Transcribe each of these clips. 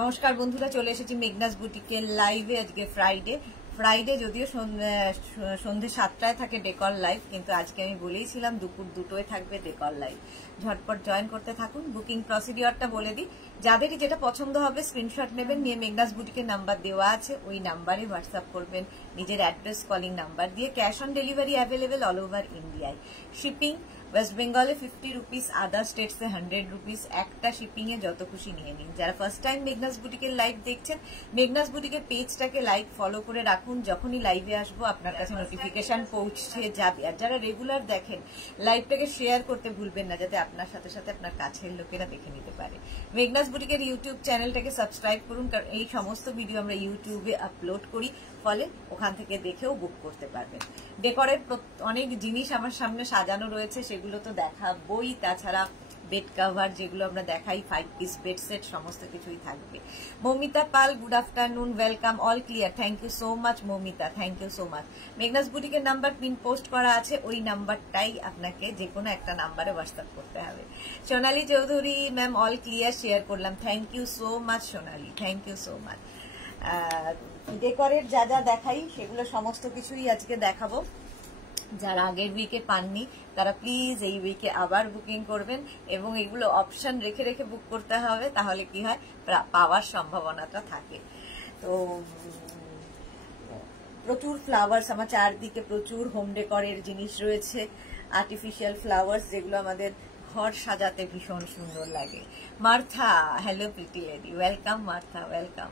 নমস্কার বন্ধুরা, চলে এসেছি মেঘনাস বুটিকের লাইভে। আজকে ফ্রাইডে যদিও সন্ধ্যে 7টায় থাকে ডেকর লাইভ, কিন্তু আজকে আমি বলেইছিলাম দুপুর 2টোয় থাকবে ডেকর লাইভ। ঝটপট জয়েন করতে থাকুন। বুকিং প্রসিডিওরটা বলে দিই, যাদেরই যেটা পছন্দ হবে স্ক্রিনশট নেবেন, নিয়ে মেঘনাস বুটিকের নাম্বার দেওয়া আছে, ওই নাম্বারে হোয়াটসঅ্যাপ করবেন নিজের অ্যাড্রেস, কলিং নাম্বার দিয়ে। Cash on delivery available all over ইন্ডিয়ায়। শিপিং ওয়েস্ট বেঙ্গলে 50 রুপিস, আদার স্টেটসে 100 রুপিস। একটা শিপিং এ যত খুশি নিয়ে নিন। যারা ফার্স্ট টাইম মেঘনাস বুটিকের লাইভ দেখছেন, মেঘনাস বুটিকের পেজটাকে লাইক ফলো করে রাখুন। যখনই লাইভে আসবো আপনার কাছে নোটিফিকেশন পৌঁছে যাবে। আর যারা রেগুলার দেখেন, লাইভটাকে শেয়ার করতে ভুলবেন না, যাতে আপনার সাথে সাথে আপনার কাছের লোকেরা দেখে নিতে পারে। মেঘনাস বুটিকের ইউটিউব চ্যানেলটাকে সাবস্ক্রাইব করুন, কারণ এই সমস্ত ভিডিও আমরা ইউটিউবে আপলোড করি, ফলে ওখান থেকে দেখেও বুক করতে পারবেন। ডেকরের অনেক জিনিস আমার সামনে সাজানো রয়েছে, সেগুলো তো দেখাবই। তাছাড়া বেড কভার যেগুলো আমরা দেখাই, 5 পিস বেড সেট, সমস্ত কিছুই থাকবে। Moumita Pal, good afternoon, welcome, all clear, thank you so much Moumita, thank you so much. Meghna's বুটিকের নাম্বার পিন পোস্ট করা আছে, ওই নাম্বারটাই আপনাকে যে কোনো একটা নাম্বারে হোয়াটসঅ্যাপ করতে হবে। Sonali Chowdhury ma'am, all clear, share করলাম, thank you so much Sonali, thank you so much. ডেকরের যা যা দেখাই সেগুলো সমস্ত কিছুই আজকে দেখাবো। যারা আগের উইকে পাননি তারা প্লিজ এই উইকে আবার বুকিং করবেন, এবং এগুলো অপশন রেখে রেখে বুক করতে হবে, তাহলে কি হয় পাওয়ার সম্ভাবনাটা থাকে। তো প্রচুর ফ্লাওয়ার্স আমার চারদিকে, প্রচুর হোম ডেকরের জিনিস রয়েছে, আর্টিফিশিয়াল ফ্লাওয়ার্স, যেগুলো আমাদের ঘর সাজাতে ভীষণ সুন্দর লাগে। Martha, hello pretty lady, welcome Martha, welcome.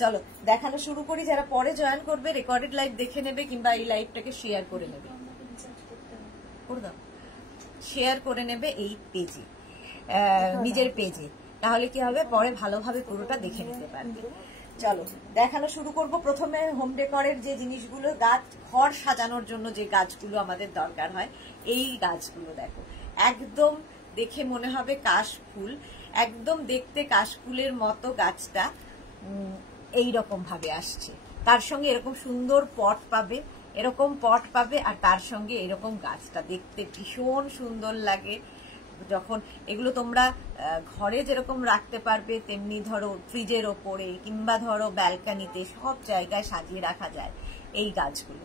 চলো দেখানো শুরু করি। যারা পরে জয়েন করবে রেকর্ডেড লাইভ দেখে নেবে, কিংবা এই লাইভটাকে শেয়ার করে নেবে, শেয়ার করে নেবে এই পেজে, নিজের পেজে, তাহলে কি হবে পরে ভালোভাবে পুরোটা দেখে নিতে পারবে। চলো দেখানো শুরু করব। প্রথমে হোম ডেকরের যে জিনিসগুলো, গাছ, ঘর সাজানোর জন্য যে গাছগুলো আমাদের দরকার হয়, এই গাছগুলো দেখো, একদম দেখে মনে হবে কাশফুল, একদম দেখতে কাশফুলের মতো গাছটা এইরকম ভাবে আসছে। তার সঙ্গে এরকম সুন্দর পট পাবে, এরকম পট পাবে, আর তার সঙ্গে এরকম গাছটা দেখতে ভীষণ সুন্দর লাগে। যখন এগুলো তোমরা ঘরে যেরকম রাখতে পারবে, তেমনি ধরো ফ্রিজের ওপরে কিংবা ধরো ব্যালকানিতে, সব জায়গায় সাজিয়ে রাখা যায় এই গাছগুলো।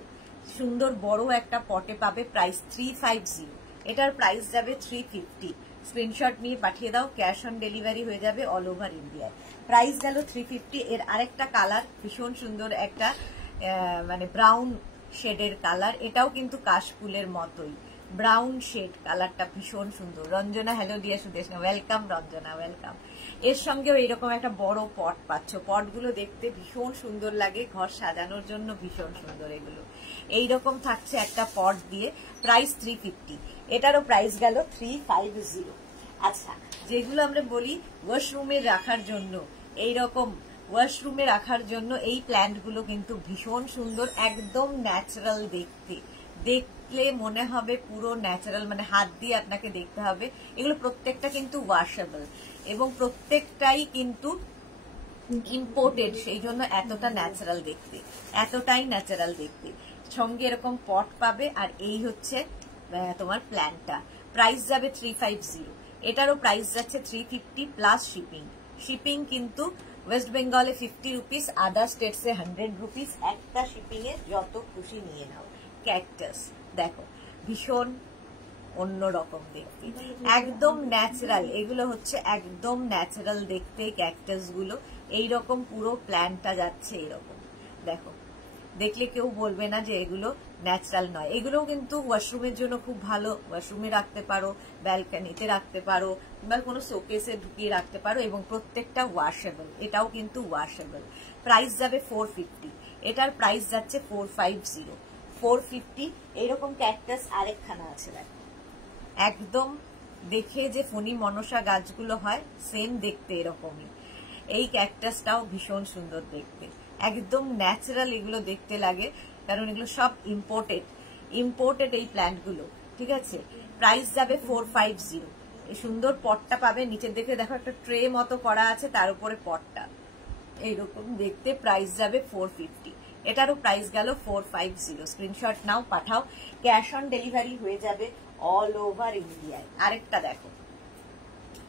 সুন্দর বড় একটা পটে পাবে, প্রাইস 350, এটার প্রাইস যাবে 350। স্ক্রিনশট নিয়ে পাঠিয়ে দাও, ক্যাশ অন ডেলিভারি হয়ে যাবে অল ওভার ইন্ডিয়ায়। প্রাইস গেল 350। এর আরেকটা কালার ভীষণ সুন্দর, একটা মানে ব্রাউন শেডের কালার, এটাও কিন্তু কাশফুলের মতোই ব্রাউন শেড, কালারটা ভীষণ সুন্দর। Ranjana, hello dear Sudeshna, welcome Ranjana, welcome. এর সঙ্গেও এইরকম একটা বড় পট পাচ্ছ, পটগুলো দেখতে ভীষণ সুন্দর লাগে, ঘর সাজানোর জন্য ভীষণ সুন্দর। এগুলো এইরকম থাকছে একটা পট দিয়ে, প্রাইস 350, এটারও প্রাইস গেল 350। আচ্ছা, যেগুলো আমরা বলি ওয়াশরুমে রাখার জন্য, এইরকম ওয়াশরুমে রাখার জন্য এই প্ল্যান্টগুলো কিন্তু ভীষণ সুন্দর, একদম ন্যাচারাল দেখতে, দেখলে মনে হবে পুরো ন্যাচারাল, মানে হাত দিয়ে আপনাকে দেখতে হবে। এগুলো প্রত্যেকটা কিন্তু ওয়াশেবল, এবং প্রত্যেকটাই কিন্তু ইম্পোর্টেড, সেই জন্য এতটা ন্যাচারাল দেখতে, এতটাই ন্যাচারাল দেখতে। সঙ্গে এরকম পট পাবে, আর এই হচ্ছে তোমার প্ল্যান্টটা। প্রাইস যাবে 350, এটারও প্রাইস যাচ্ছে 350 প্লাস শিপিং। শিপিং কিন্তু ওয়েস্ট বেঙ্গলে 50 রুপিস, আদার স্টেটসে 100 রুপিস। একটা শিপিং এ যত খুশি নিয়ে নাও। ক্যাকটাস দেখো, ভীষণ অন্যরকম দেখতে, একদম ন্যাচারাল। এগুলো হচ্ছে একদম ন্যাচারাল দেখতে ক্যাকটাস গুলো। এইরকম পুরো প্ল্যান্টটা যাচ্ছে এইরকম, দেখো, দেখলে কেউ বলবে না যে এগুলো ন্যাচারাল নয়। এগুলোও কিন্তু ওয়াশরুমের জন্য খুব ভালো, ওয়াশরুমে রাখতে পারো, ব্যালকানিতে রাখতে পারো, কিংবা কোনো শোকেসে ঢুকিয়ে রাখতে পারো, এবং প্রত্যেকটা ওয়াশেবল। এটাও কিন্তু ওয়াশেবল। প্রাইস যাবে 450, এটার প্রাইস যাচ্ছে 450, 450। এইরকম ক্যাকটাস আরেকখানা আছে, দেখো, একদম দেখে যে ফণি মনসা গাছগুলো হয় সেম দেখতে এরকমই। এই ক্যাকটাসটাও ভীষণ সুন্দর দেখতে, একদম ন্যাচারাল এগুলো দেখতে লাগে, কারণ এগুলো সব ইম্পোর্টেড এই প্ল্যান্টগুলো, ঠিক আছে। প্রাইস যাবে 450। এই সুন্দর পটটা পাবে, নিচের দিকে দেখো একটা ট্রে মতো করা আছে, তার উপরে পটটা এইরকম দেখতে। প্রাইস যাবে 450, এটারও প্রাইস গেল 450। স্ক্রিনশট নাও, পাঠাও, ক্যাশ অন ডেলিভারি হয়ে যাবে অল ওভার ইন্ডিয়ায়। আরেকটা দেখো,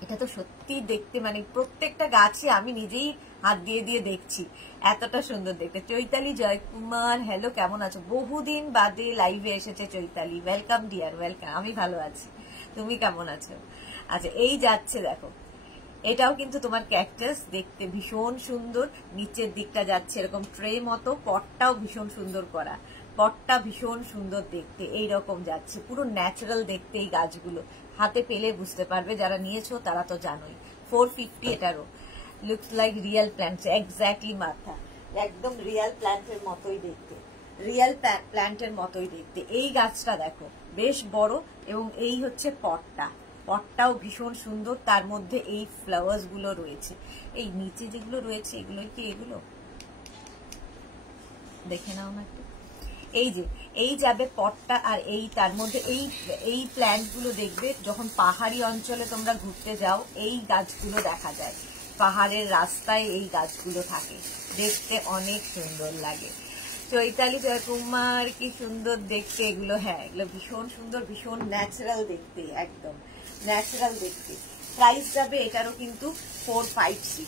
এটা তো সত্যি দেখতে মানে প্রত্যেকটা গাছে আমি নিজেই হাত দিয়ে দিয়ে দেখছি, এতটা সুন্দর দেখতে। চৈতালি জয়কুমার, হ্যালো, কেমন আছো? বহুদিন বাদে লাইভে এসেছে চৈতালি, ওয়েলকাম ডিয়ার, ওয়েলকাম। আমি ভালো আছি, তুমি কেমন আছো? আচ্ছা, এই যাচ্ছে দেখো, এটাও কিন্তু তোমার ক্যাকটাস, দেখতে ভীষণ সুন্দর। নিচের দিকটা যাচ্ছে এরকম ট্রে মতো, পটটাও ভীষণ সুন্দর করা, পটটা ভীষণ সুন্দর দেখতে, এইরকম যাচ্ছে, পুরো ন্যাচারাল দেখতে এই গাছগুলো। হাতে পেলে বুঝতে পারবে, যারা নিয়েছো তারা তো জানোই। 450 এটারও, looks like real plant, exactly মাথা, একদম রিয়েল প্ল্যান্টের মতোই দেখতে, রিয়েল প্ল্যান্টের মতোই দেখতে। এই গাছটা দেখো বেশ বড়, এবং এই হচ্ছে পটটা, পটটাও ভীষণ সুন্দর, তার মধ্যে এই ফ্লাওয়ার্স গুলো রয়েছে। এই নিচে যেগুলো রয়েছে এগুলোই কি, এগুলো দেখে নাও না একটু। এই যে এই যাবে পটটা, আর এই তার মধ্যে এই প্ল্যান্ট গুলো দেখবে যখন পাহাড়ি অঞ্চলে তোমরা ঘুরতে যাও, এই গাছগুলো দেখা যায়, পাহাড়ের রাস্তায় এই গাছগুলো থাকে, দেখতে অনেক সুন্দর লাগে। চৈতালি জয়কুমার, কি সুন্দর দেখতে এগুলো। হ্যাঁ, এগুলো ভীষণ সুন্দর, ভীষণ ন্যাচারাল দেখতে, একদম ন্যাচারাল দেখতে। প্রাইস যাবে এটারও কিন্তু 450,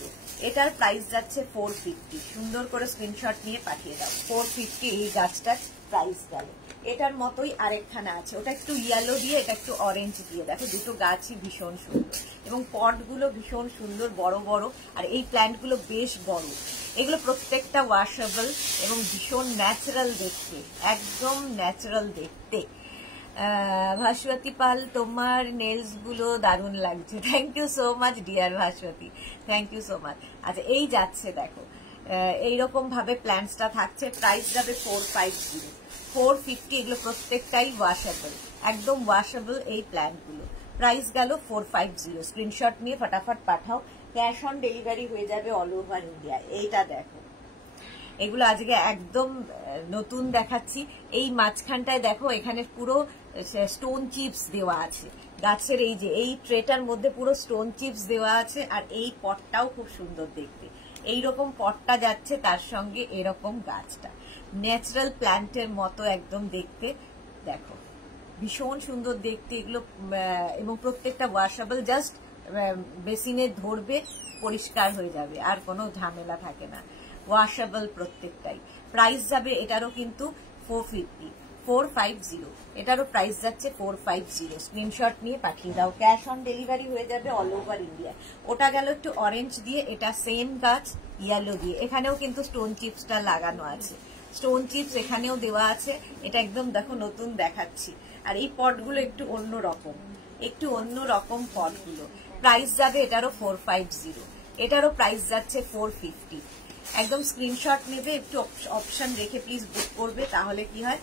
এটার প্রাইস যাচ্ছে 450। সুন্দর করে স্ক্রিনশট নিয়ে পাঠিয়ে দাও। 450 এই গাছটার প্রাইস গেল। এটার মতোই আরেকখানা আছে, ওটা একটু ইয়েলো দিয়ে, এটা একটু অরেঞ্জ দিয়ে। দেখো দুটো গাছই ভীষণ সুন্দর, এবং পটগুলো ভীষণ সুন্দর, বড় বড়, আর এই প্ল্যান্টগুলো বেশ বড়। এগুলো প্রত্যেকটা ওয়াশেবল এবং ভীষণ ন্যাচারাল দেখতে, একদম ন্যাচারাল দেখতে। ভাস্বতী পাল, তোমার নেলস গুলো দারুণ লাগছে, thank you so much dear Bhaswati, thank you so much. আচ্ছা, এই যাচ্ছে দেখো, এইরকম ভাবে প্ল্যান্টসটা থাকছে। প্রাইস যাবে 450, 450। এগুলো প্রত্যেকটাই ওয়াশেবল, একদম ওয়াশেবল এই প্ল্যান্ট গুলো। প্রাইস গেল 450। স্ক্রিনশট নিয়ে ফটাফট পাঠাও, ক্যাশ অন ডেলিভারি হয়ে যাবে অল ওভার ইন্ডিয়া। এইটা দেখো, এগুলো আজকে একদম নতুন দেখাচ্ছি। এই মাঝখানটায় দেখো, এখানে পুরো স্টোন চিপস দেওয়া আছে গাছের, এই যে এই ট্রেটার মধ্যে পুরো স্টোন চিপস দেওয়া আছে, আর এই পটটাও খুব সুন্দর দেখতে। এইরকম পটটা যাচ্ছে, তার সঙ্গে এরকম গাছটা ন্যাচারাল প্ল্যান্টের মতো একদম দেখতে, দেখো ভীষণ সুন্দর দেখতে এগুলো। এবং প্রত্যেকটা ওয়াশেবল, জাস্ট বেসিনে ধরবে, পরিষ্কার হয়ে যাবে, আর কোনো ঝামেলা থাকে না, ওয়াশেবল প্রত্যেকটাই। প্রাইস যাবে এটারও কিন্তু 450, এটারও প্রাইস যাচ্ছে 450। স্ক্রিনশট নিয়ে পাঠিয়ে দাও, ক্যাশ অন ডেলিভারি হয়ে যাবে অল ওভার ইন্ডিয়া। ওটা গেল একটু অরেঞ্জ দিয়ে, এটা সেম গাছ ইয়েলো দিয়ে। এখানেও কিন্তু স্টোন চিপসটা লাগানো আছে, স্টোন চিপস এখানেও দেওয়া আছে। এটা একদম দেখো নতুন দেখাচ্ছি। আর এই পটগুলো একটু অন্য রকম, একটু অন্য রকম পটগুলো। প্রাইস যাবে এটারও 450, এটারও প্রাইস যাচ্ছে 450। একদম স্ক্রিনশট নেবে, একটু অপশন রেখে প্লিজ বুক করবে, তাহলে কি হয়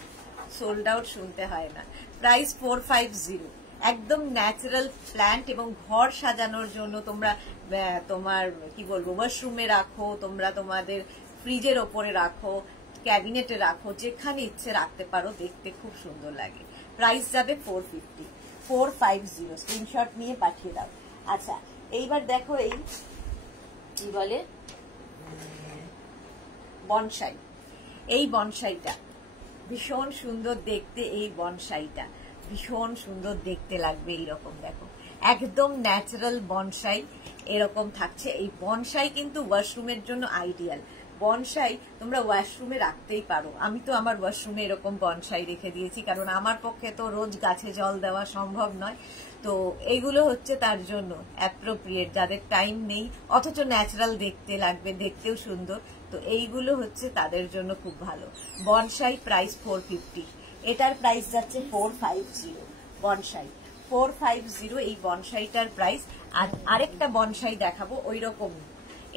সোল্ড আউট শুনতে হয় না। প্রাইস 450, একদম ন্যাচারাল প্ল্যান্ট, এবং ঘর সাজানোর জন্য তোমরা তোমার কি বলবো ওয়াশরুমে রাখো, তোমরা তোমাদের ফ্রিজের ওপরে রাখো, ক্যাবিনেটে রাখো, যেখানে ইচ্ছে রাখতে পারো, দেখতে খুব সুন্দর লাগে। প্রাইস যাবে 450। স্ক্রিনশট নিয়ে পাঠিয়ে দাও। আচ্ছা, এইবার দেখো এই কি বলে বনসাই, এই বনসাইটা ভীষণ সুন্দর দেখতে, এই বনসাইটা ভীষণ সুন্দর দেখতে লাগবে। এইরকম দেখো, একদম ন্যাচারাল বনসাই এরকম থাকছে। এই বনসাই কিন্তু ওয়াশরুমের জন্য আইডিয়াল। বনসাই তোমরা ওয়াশরুমে রাখতেই পারো। আমি তো আমার ওয়াশরুমে এরকম বনসাই রেখে দিয়েছি, কারণ আমার পক্ষে তো রোজ গাছে জল দেওয়া সম্ভব নয়। তো এগুলো হচ্ছে তার জন্য অ্যাপ্রোপ্রিয়েট, যাদের টাইম নেই অথচ ন্যাচারাল দেখতে লাগবে, দেখতেও সুন্দর, তো এইগুলো হচ্ছে তাদের জন্য খুব ভালো। বনসাই প্রাইস 450, এটার প্রাইস যাচ্ছে 450। বনসাই 450, এই বনসাইটার প্রাইস। আর আরেকটা বনসাই দেখাবো ওই রকম,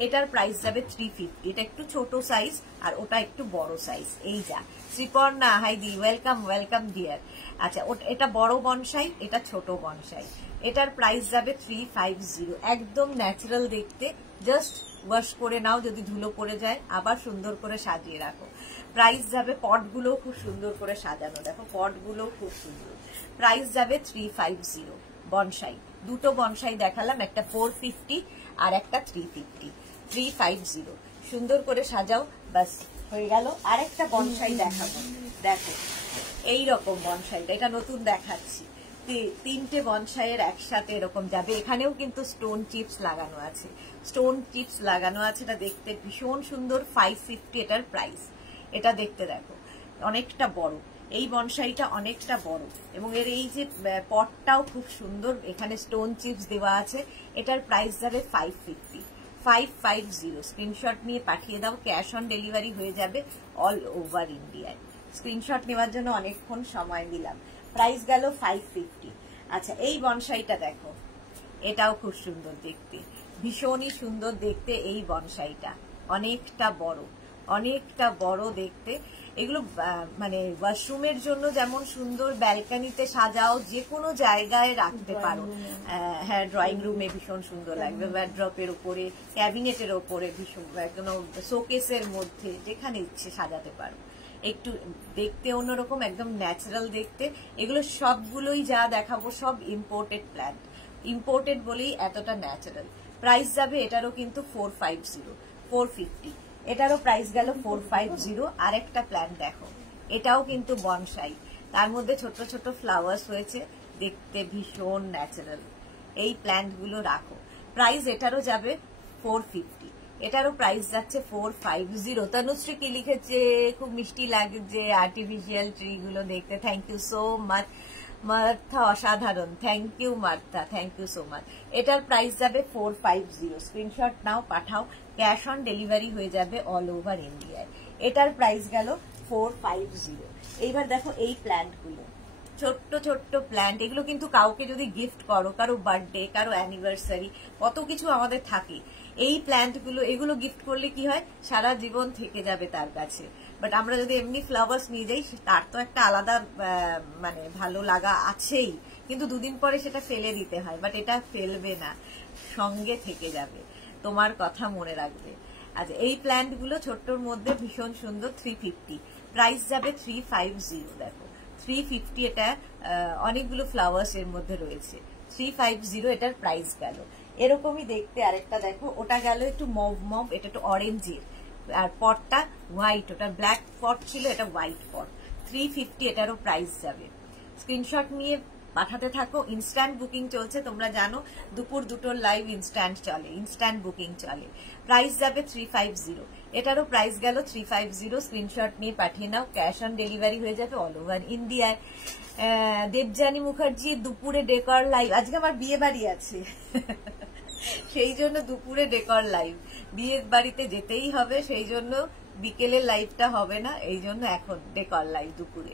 এটার প্রাইস যাবে 350। এটা একটু ছোট সাইজ, আর ওটা একটু বড় সাইজ। এই যা শ্রীপর্ণা, হাই দি, ওয়েলকাম ওয়েলকাম ডিয়ার। আচ্ছা, এটা বড় বনসাই, এটা ছোট বনসাই। এটার প্রাইস যাবে 350। একদম ন্যাচারাল দেখতে, জাস্ট ওয়াশ করে নাও, যদি ধুলো পড়ে যায় আবার সুন্দর করে সাজিয়ে রাখো। প্রাইস যাবে, পটগুলো খুব সুন্দর করে সাজানো, দেখো পটগুলো খুব সুন্দর। প্রাইস যাবে 350। বনসাই দুটো বনসাই দেখালাম, একটা 450 আর একটা 350। 350 সুন্দর করে সাজাও, বাস হয়ে গেল। আরেকটা বনসাই দেখাবো, দেখো এইরকম বনসাইটা, এটা নতুন দেখাচ্ছি। তিনটে বনসাইয়ের একসাথে এরকম যাবে। এখানেও কিন্তু স্টোন চিপস লাগানো আছে, স্টোন চিপস লাগানো আছে। এটা দেখতে ভীষণ সুন্দর, 550 এটার প্রাইস। এটা দেখতে দেখো অনেকটা বড়, এই বনসাইটা অনেকটা বড়, এবং এর এই যে পটটাও খুব সুন্দর, এখানে স্টোন চিপস দেওয়া আছে। এটার প্রাইস যাবে 550। স্ক্রিনশট নিয়ে পাঠিয়ে দাও, ক্যাশ অন ডেলিভারি হয়ে যাবে অল ওভার ইন্ডিয়ায়। স্ক্রিনশট নেওয়ার জন্য অনেকক্ষণ সময় দিলাম। প্রাইস গেল 550। আচ্ছা, এই বনসাইটা দেখো, এটাও খুব সুন্দর দেখতে, ভীষণই সুন্দর দেখতে এই বনসাইটা, অনেকটা বড়, অনেকটা বড় দেখতে। এগুলো মানে ওয়াশরুমের জন্য যেমন সুন্দর, ব্যালকানিতে সাজাও, যে কোনো জায়গায় রাখতে পারো। হ্যাঁ, ড্রয়িং রুমে ভীষণ সুন্দর লাগবে, ওয়ার্ড্রপের উপরে, ক্যাবিনেটের উপরে, ভীষণ একদম শোকেসের মধ্যে, যেখানে ইচ্ছে সাজাতে পারো। একটু দেখতে অন্যরকম, একদম ন্যাচারাল দেখতে। এগুলো সবগুলোই যা দেখাবো সব ইম্পোর্টেড প্ল্যান্ট, ইম্পোর্টেড বলেই এতটা ন্যাচারাল। প্রাইস যাবে এটারও কিন্তু 450। এটারও প্রাইস গেল 450। আরেকটা প্ল্যান্ট দেখো, এটাও কিন্তু বনসাই, তার মধ্যে ছোট ছোট ফ্লাওয়ার্স হয়েছে, দেখতে ভীষণ ন্যাচারাল। এই প্ল্যান্ট গুলো রাখো। প্রাইস এটারও যাবে 450। এটারও প্রাইস যাচ্ছে 450। তনুশ্রী কি লিখেছে, খুব মিষ্টি লাগছে আর্টিফিশিয়াল ট্রি গুলো দেখতে, thank you so much Martha, অসাধারণ, thank you Martha, thank you so much. এটার প্রাইস যাবে 450। স্ক্রিনশট নাও, পাঠাও, ক্যাশ অন ডেলিভারি হয়ে যাবে অল ওভার ইন্ডিয়ায়। এটার প্রাইস গেল 450। এইবার দেখো এই প্ল্যান্ট গুলো, ছোট্ট ছোট্ট প্ল্যান্ট, এগুলো কিন্তু কাউকে যদি গিফট করো, কারো বার্থডে, কারো অ্যানিভার্সারি, কত কিছু আমাদের থাকে। এই প্ল্যান্ট গুলো, এগুলো গিফট করলে কি হয়, সারা জীবন থেকে যাবে তার কাছে। বাট আমরা যদি এমনি ফ্লাওয়ার্স নিয়ে যাই, তার তো একটা আলাদা মানে ভালো লাগা আছেই, কিন্তু দুদিন পরে সেটা ফেলে দিতে হয়। বাট এটা ফেলবে না, সঙ্গে থেকে যাবে, তোমার কথা মনে রাখবে। আচ্ছা, এই প্ল্যান্ট গুলো ছোট্টর মধ্যে ভীষণ সুন্দর, 350। প্রাইস যাবে 350। দেখো 350, এটা অনেকগুলো ফ্লাওয়ার্স এর মধ্যে রয়েছে। 350 এটার প্রাইস গেল। এরকমই দেখতে আরেকটা দেখো, ওটা গেল একটু মভ মভ, এটা একটু অরেঞ্জের, আর পটটা হোয়াইট, ওটা ব্ল্যাক পট ছিল, এটা হোয়াইট পট। 350 এটারও প্রাইস যাবে। স্ক্রিনশট নিয়ে পাঠাতে থাকো। ইনস্ট্যান্ট বুকিং চলছে, তোমরা জানো দুপুর 2টোর লাইভ ইনস্ট্যান্ট চলে, ইনস্ট্যান্ট বুকিং চলে। প্রাইস যাবে 350। এটারও প্রাইস গেল 350। স্ক্রিনশট নিয়ে পাঠিয়ে নাও, ক্যাশ অন ডেলিভারি হয়ে যাবে অল ওভার ইন্ডিয়ায়। দেবযানী মুখার্জি, দুপুরে ডেকর লাইভ, আজকে আমার বিয়ে বাড়ি আছে সেই জন্য দুপুরে ডেকর লাইভ, বিয়ের বাড়িতে যেতেই হবে, সেই জন্য বিকেলের লাইভটা হবে না, এই জন্য এখন ডেকর লাইভ দুপুরে।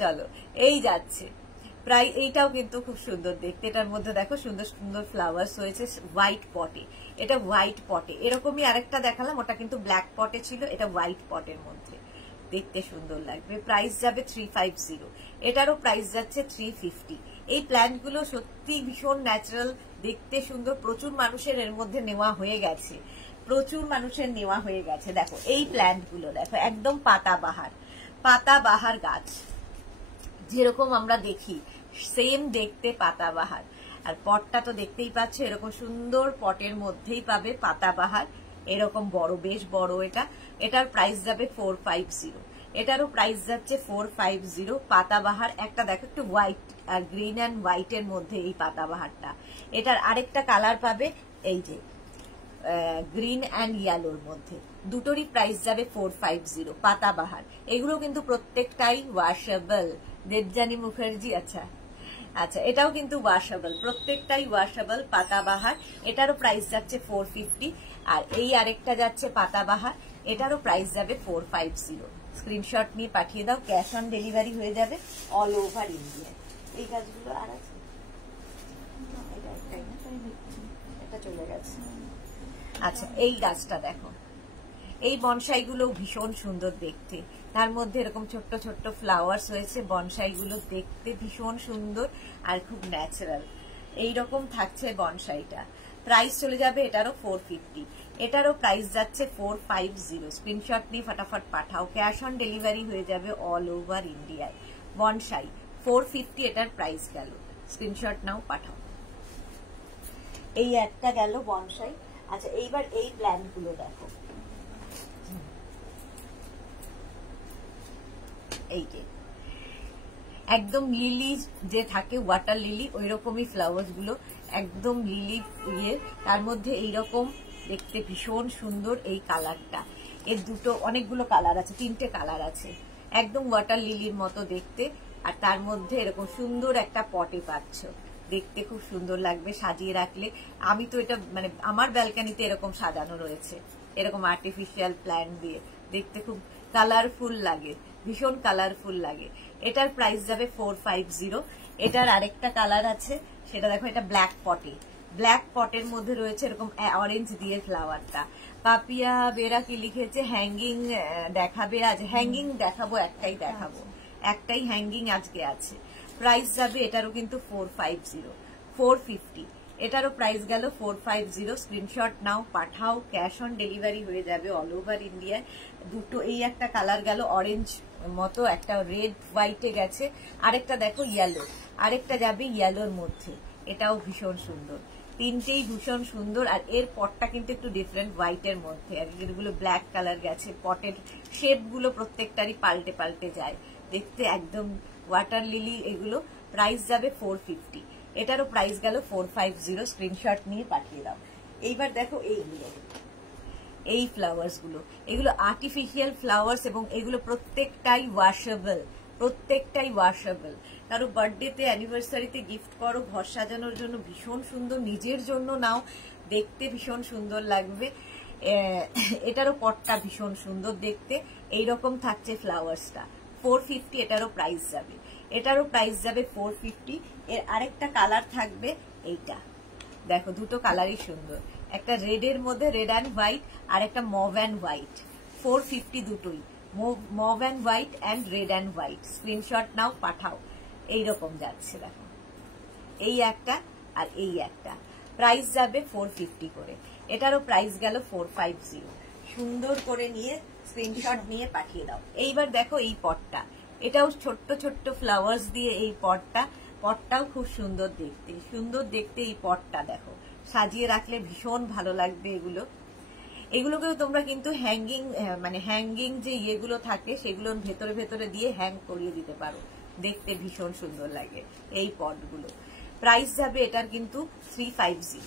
চলো, এই যাচ্ছে প্রায়, এইটাও কিন্তু খুব সুন্দর দেখতে। এটার মধ্যে দেখো সুন্দর সুন্দর ফ্লাওয়ার্স হয়েছে হোয়াইট পটে, এটা হোয়াইট পটে। এরকমই আরেকটা দেখালাম, ওটা কিন্তু ব্ল্যাক পটে ছিল, এটা হোয়াইট পটের মধ্যে, দেখতে সুন্দর লাগবে। প্রাইস যাবে 350। এটারও প্রাইস যাচ্ছে 350। এই প্ল্যান্ট গুলো সত্যি ভীষণ ন্যাচারাল, দেখতে সুন্দর, প্রচুর মানুষের এর মধ্যে নেওয়া হয়ে গেছে, প্রচুর মানুষের নেওয়া হয়ে গেছে। দেখো এই প্ল্যান্ট গুলো দেখো, একদম পাতাবাহার, পাতাবাহার গাছ যেরকম আমরা দেখি সেম দেখতে পাতাবাহার। আর পটটা তো দেখতেই পাচ্ছ, এরকম সুন্দর পটের মধ্যেই পাবে পাতাবাহার, এরকম বড়, বেশ বড়। এটার প্রাইস যাবে 450। এটারও প্রাইস যাচ্ছে 450। পাতাবাহার একটা দেখো, একটু হোয়াইট আর গ্রিন অ্যান্ড হোয়াইট এর মধ্যে এই পাতাবাহারটা। এটার আরেকটা কালার পাবে, এই যে গ্রিন অ্যান্ড ইয়েলোর মধ্যে, দুটোরই প্রাইস যাবে 450। পাতাবাহার, এগুলো কিন্তু প্রত্যেকটাই ওয়াশেবল। দেবযানী মুখার্জি, আচ্ছা আচ্ছা, এটাও কিন্তু ওয়াশেবল, প্রত্যেকটাই ওয়াশেবল। পাতাবাহার, এটারও প্রাইস যাচ্ছে 450। আর এই আরেকটা যাচ্ছে পাতাবাহার, এটারও প্রাইস যাবে 450। স্ক্রিনশট নিয়ে পাঠিয়ে দাও, ক্যাশ অন ডেলিভারি হয়ে যাবে অল ওভার ইন্ডিয়া। এই গাছগুলো আর আছে, এটা চলে গেছে। আচ্ছা, এই গাছটা দেখো, এই বনসাইগুলো ভীষণ সুন্দর দেখতে, তার মধ্যে এরকম ছোট্ট ছোট্ট ফ্লাওয়ার্স হয়েছে। বনসাইগুলো দেখতে ভীষণ সুন্দর আর খুব ন্যাচারাল, এইরকম থাকছে বনসাইটা। প্রাইস চলে যাবে এটারও 450। এটারও প্রাইস যাচ্ছে 450। স্ক্রিনশট নিয়ে ফটাফট পাঠাও, ক্যাশ অন ডেলিভারি হয়ে যাবে অল ওভার ইন্ডিয়ায়। বনসাই 450 এটার প্রাইস গেল। স্ক্রিনশট নাও, পাঠাও। এই একটা গেল বনসাই। আচ্ছা, এইবার এই প্ল্যান্ট গুলো দেখো, এই যে একদম লিলি যে থাকে ওয়াটার লিলি ওই রকমই ফ্লাওয়ার্স গুলো, একদম লিলি ইয়ে, তার মধ্যে এইরকম দেখতে ভীষণ সুন্দর এই কালারটা। এর দুটো অনেকগুলো কালার আছে, 3টে কালার আছে, একদম ওয়াটার লিলির মতো দেখতে। আর তার মধ্যে এরকম সুন্দর একটা পটে পাচ্ছ, দেখতে খুব সুন্দর লাগবে সাজিয়ে রাখলে। আমি তো এটা মানে আমার ব্যালকানিতে এরকম সাজানো রয়েছে, এরকম আর্টিফিশিয়াল প্ল্যান্ট দিয়ে, দেখতে খুব কালারফুল লাগে, ভীষণ কালারফুল লাগে। এটার প্রাইস যাবে 450। এটার আরেকটা কালার আছে, সেটা দেখো, এটা ব্ল্যাক পটে, ব্ল্যাক পটের মধ্যে রয়েছে এরকম অরেঞ্জ দিয়ে ফ্লাওয়ারটা। পাপিয়া বেরা কি লিখেছে, হ্যাঙ্গিং দেখাবে আজ? হ্যাঙ্গিং দেখাবো, একটাই দেখাবো, একটাই হ্যাঙ্গিং আজকে আছে। প্রাইস যাবে এটারও কিন্তু 450, এটারও প্রাইস গেল 450। স্ক্রিনশট নাও, পাঠাও, ক্যাশ অন ডেলিভারি হয়ে যাবে অল ওভার ইন্ডিয়ায়। দুটো, এই একটা কালার গেল অরেঞ্জ মতো, একটা রেড হোয়াইটে গেছে, আরেকটা দেখো ইয়েলো, আরেকটা যাবে ইয়েলোর মধ্যে, এটাও ভীষণ সুন্দর। 3টেই ভীষণ সুন্দর। আর এর পটটা কিন্তু একটু ডিফারেন্ট, হোয়াইটের মধ্যে, আর যেগুলো ব্ল্যাক কালার গেছে, পটের শেড গুলো প্রত্যেকটারই পাল্টে পাল্টে যায়, দেখতে একদম ওয়াটার লিলি। এগুলো প্রাইস যাবে 450, এটারও প্রাইস গেল 450। স্ক্রিনশট নিয়ে পাঠিয়ে দাও। এইবার দেখো এইগুলো, এই ফ্লাওয়ার্স গুলো, এগুলো আর্টিফিশিয়াল ফ্লাওয়ার্স এবং এগুলো প্রত্যেকটাই ওয়াশেবল, প্রত্যেকটাই ওয়াশেবল। কারো বার্থডেতে, অ্যানিভার্সারিতে গিফট করো, ঘর সাজানোর জন্য ভীষণ সুন্দর, নিজের জন্য নাও, দেখতে ভীষণ সুন্দর লাগবে। এটারও পটটা ভীষণ সুন্দর দেখতে, এইরকম থাকছে ফ্লাওয়ার্সটা। 450 এটারও প্রাইস যাবে, এটারও প্রাইস যাবে 450। এর আরেকটা কালার থাকবে এইটা, দেখো দুটো কালারই সুন্দর, একটা রেড এর মধ্যে, রেড অ্যান্ড হোয়াইট, আর একটা মভ অ্যান্ড হোয়াইট। 450 দুটোই, mauve and white and red and white. Screenshot নাও, পাঠাও। এইরকম যাচ্ছে দেখো, এই একটা আর এই একটা, প্রাইস যাবে 450 করে, এটারও প্রাইস গেল 450। সুন্দর করে নিয়ে স্ক্রিনশট নিয়ে পাঠিয়ে দাও। এইবার দেখো এই পটটা, এটাও ছোট্ট ছোট্ট ফ্লাওয়ার্স দিয়ে এই পটটাও খুব সুন্দর দেখতে, সুন্দর দেখতে এই পটটা দেখো, সাজিয়ে রাখলে ভীষণ ভালো লাগবে। এগুলোকেও তোমরা কিন্তু হ্যাঙ্গিং, মানে হ্যাঙ্গিং যে ইয়েগুলো থাকে সেগুলোর ভেতরে ভেতরে দিয়ে হ্যাং করিয়ে দিতে পারো, দেখতে ভীষণ সুন্দর লাগে এই পটগুলো। প্রাইস যাবে এটার কিন্তু 350,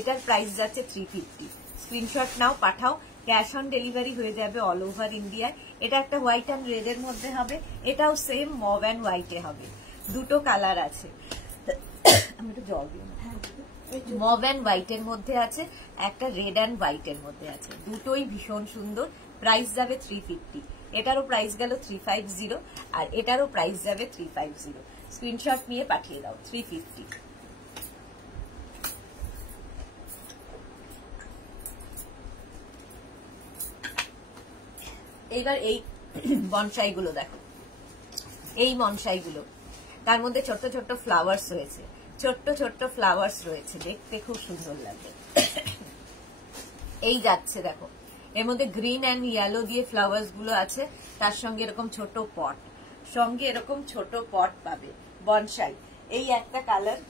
এটার প্রাইস যাচ্ছে 350। স্ক্রিনশট নাও, পাঠাও, ক্যাশ অন ডেলিভারি হয়ে যাবে অল ওভার ইন্ডিয়ায়। এটা একটা হোয়াইট অ্যান্ড রেড এর মধ্যে হবে, এটাও সেম মভ অ্যান্ড হোয়াইটে হবে, দুটো কালার আছে। আমি একটু জল দিই, মভ অ্যান্ড হোয়াইটের মধ্যে আছে, একটা রেড অ্যান্ড হোয়াইটের মধ্যে আছে, দুটোই ভীষণ সুন্দর। প্রাইস যাবে 350, এটারও প্রাইস গেল 350, আর এটারও প্রাইস যাবে 350। স্ক্রিনশট নিয়ে পাঠিয়ে দাও, 350। এইবার এই বনসাইগুলো দেখো, এই বনসাইগুলো, তার মধ্যে ছোট্ট ছোট্ট ফ্লাওয়ার্স রয়েছে, ছোট্ট ছোট্ট ফ্লাওয়ার্স রয়েছে, দেখতে খুব সুন্দর লাগে। এই যাচ্ছে দেখো, এর মধ্যে গ্রিন অ্যান্ড ইয়েলো দিয়ে ফ্লাওয়ার্স গুলো আছে, তার সঙ্গে এরকম ছোট পট, সঙ্গে এরকম ছোট পট পাবে, বনসাই। এই একটা কালার,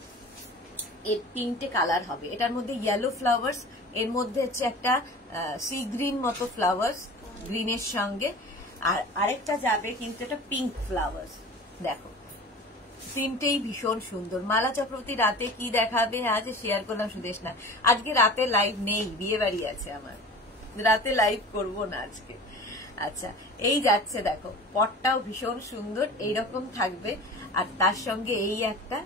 এর 3টে কালার হবে, এটার মধ্যে ইয়েলো ফ্লাওয়ার্স, এর মধ্যে হচ্ছে একটা সি গ্রিন মতো ফ্লাওয়ার্স গ্রিনের সঙ্গে, আর আরেকটা যাবে কিন্তু এটা পিঙ্ক ফ্লাওয়ার্স। দেখো 3টেই ভীষণ সুন্দর। মালা চক্রবর্তী রাতে কি দেখাবে আজ শেয়ার করলাম সুদেশ না, আজকে রাতে লাইভ নেই, বিয়ে বাড়ি আছে আমার, রাতে লাইভ করব না আজকে। আচ্ছা, এই যাচ্ছে দেখো, পটটাও ভীষণ সুন্দর, এইরকম থাকবে, আর তার সঙ্গে এই একটা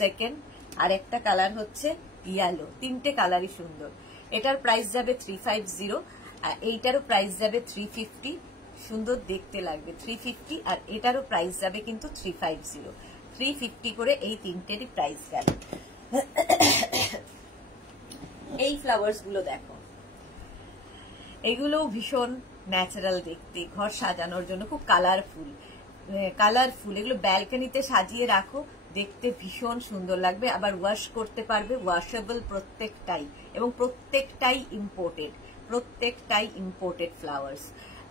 সেকেন্ড, আর একটা কালার হচ্ছে ইয়েলো, 3টে কালারই সুন্দর। এটার প্রাইস যাবে 350, আর এইটারও প্রাইস যাবে 350, সুন্দর দেখতে লাগবে 350, আর এটারও প্রাইস যাবে কিন্তু 350, 350 করে এই 3টেরই প্রাইস গেল। এই ফ্লাওয়ার্স গুলো দেখো, এগুলো ভীষণ ন্যাচারাল দেখতে, ঘর সাজানোর জন্য খুব কালারফুল, এগুলো ব্যালকনিতে সাজিয়ে রাখো, দেখতে ভীষণ সুন্দর লাগবে। আবার ওয়াশ করতে পারবে, ওয়াশেবল প্রত্যেকটাই, এবং প্রত্যেকটাই ইম্পোর্টেড ফ্লাওয়ার্স।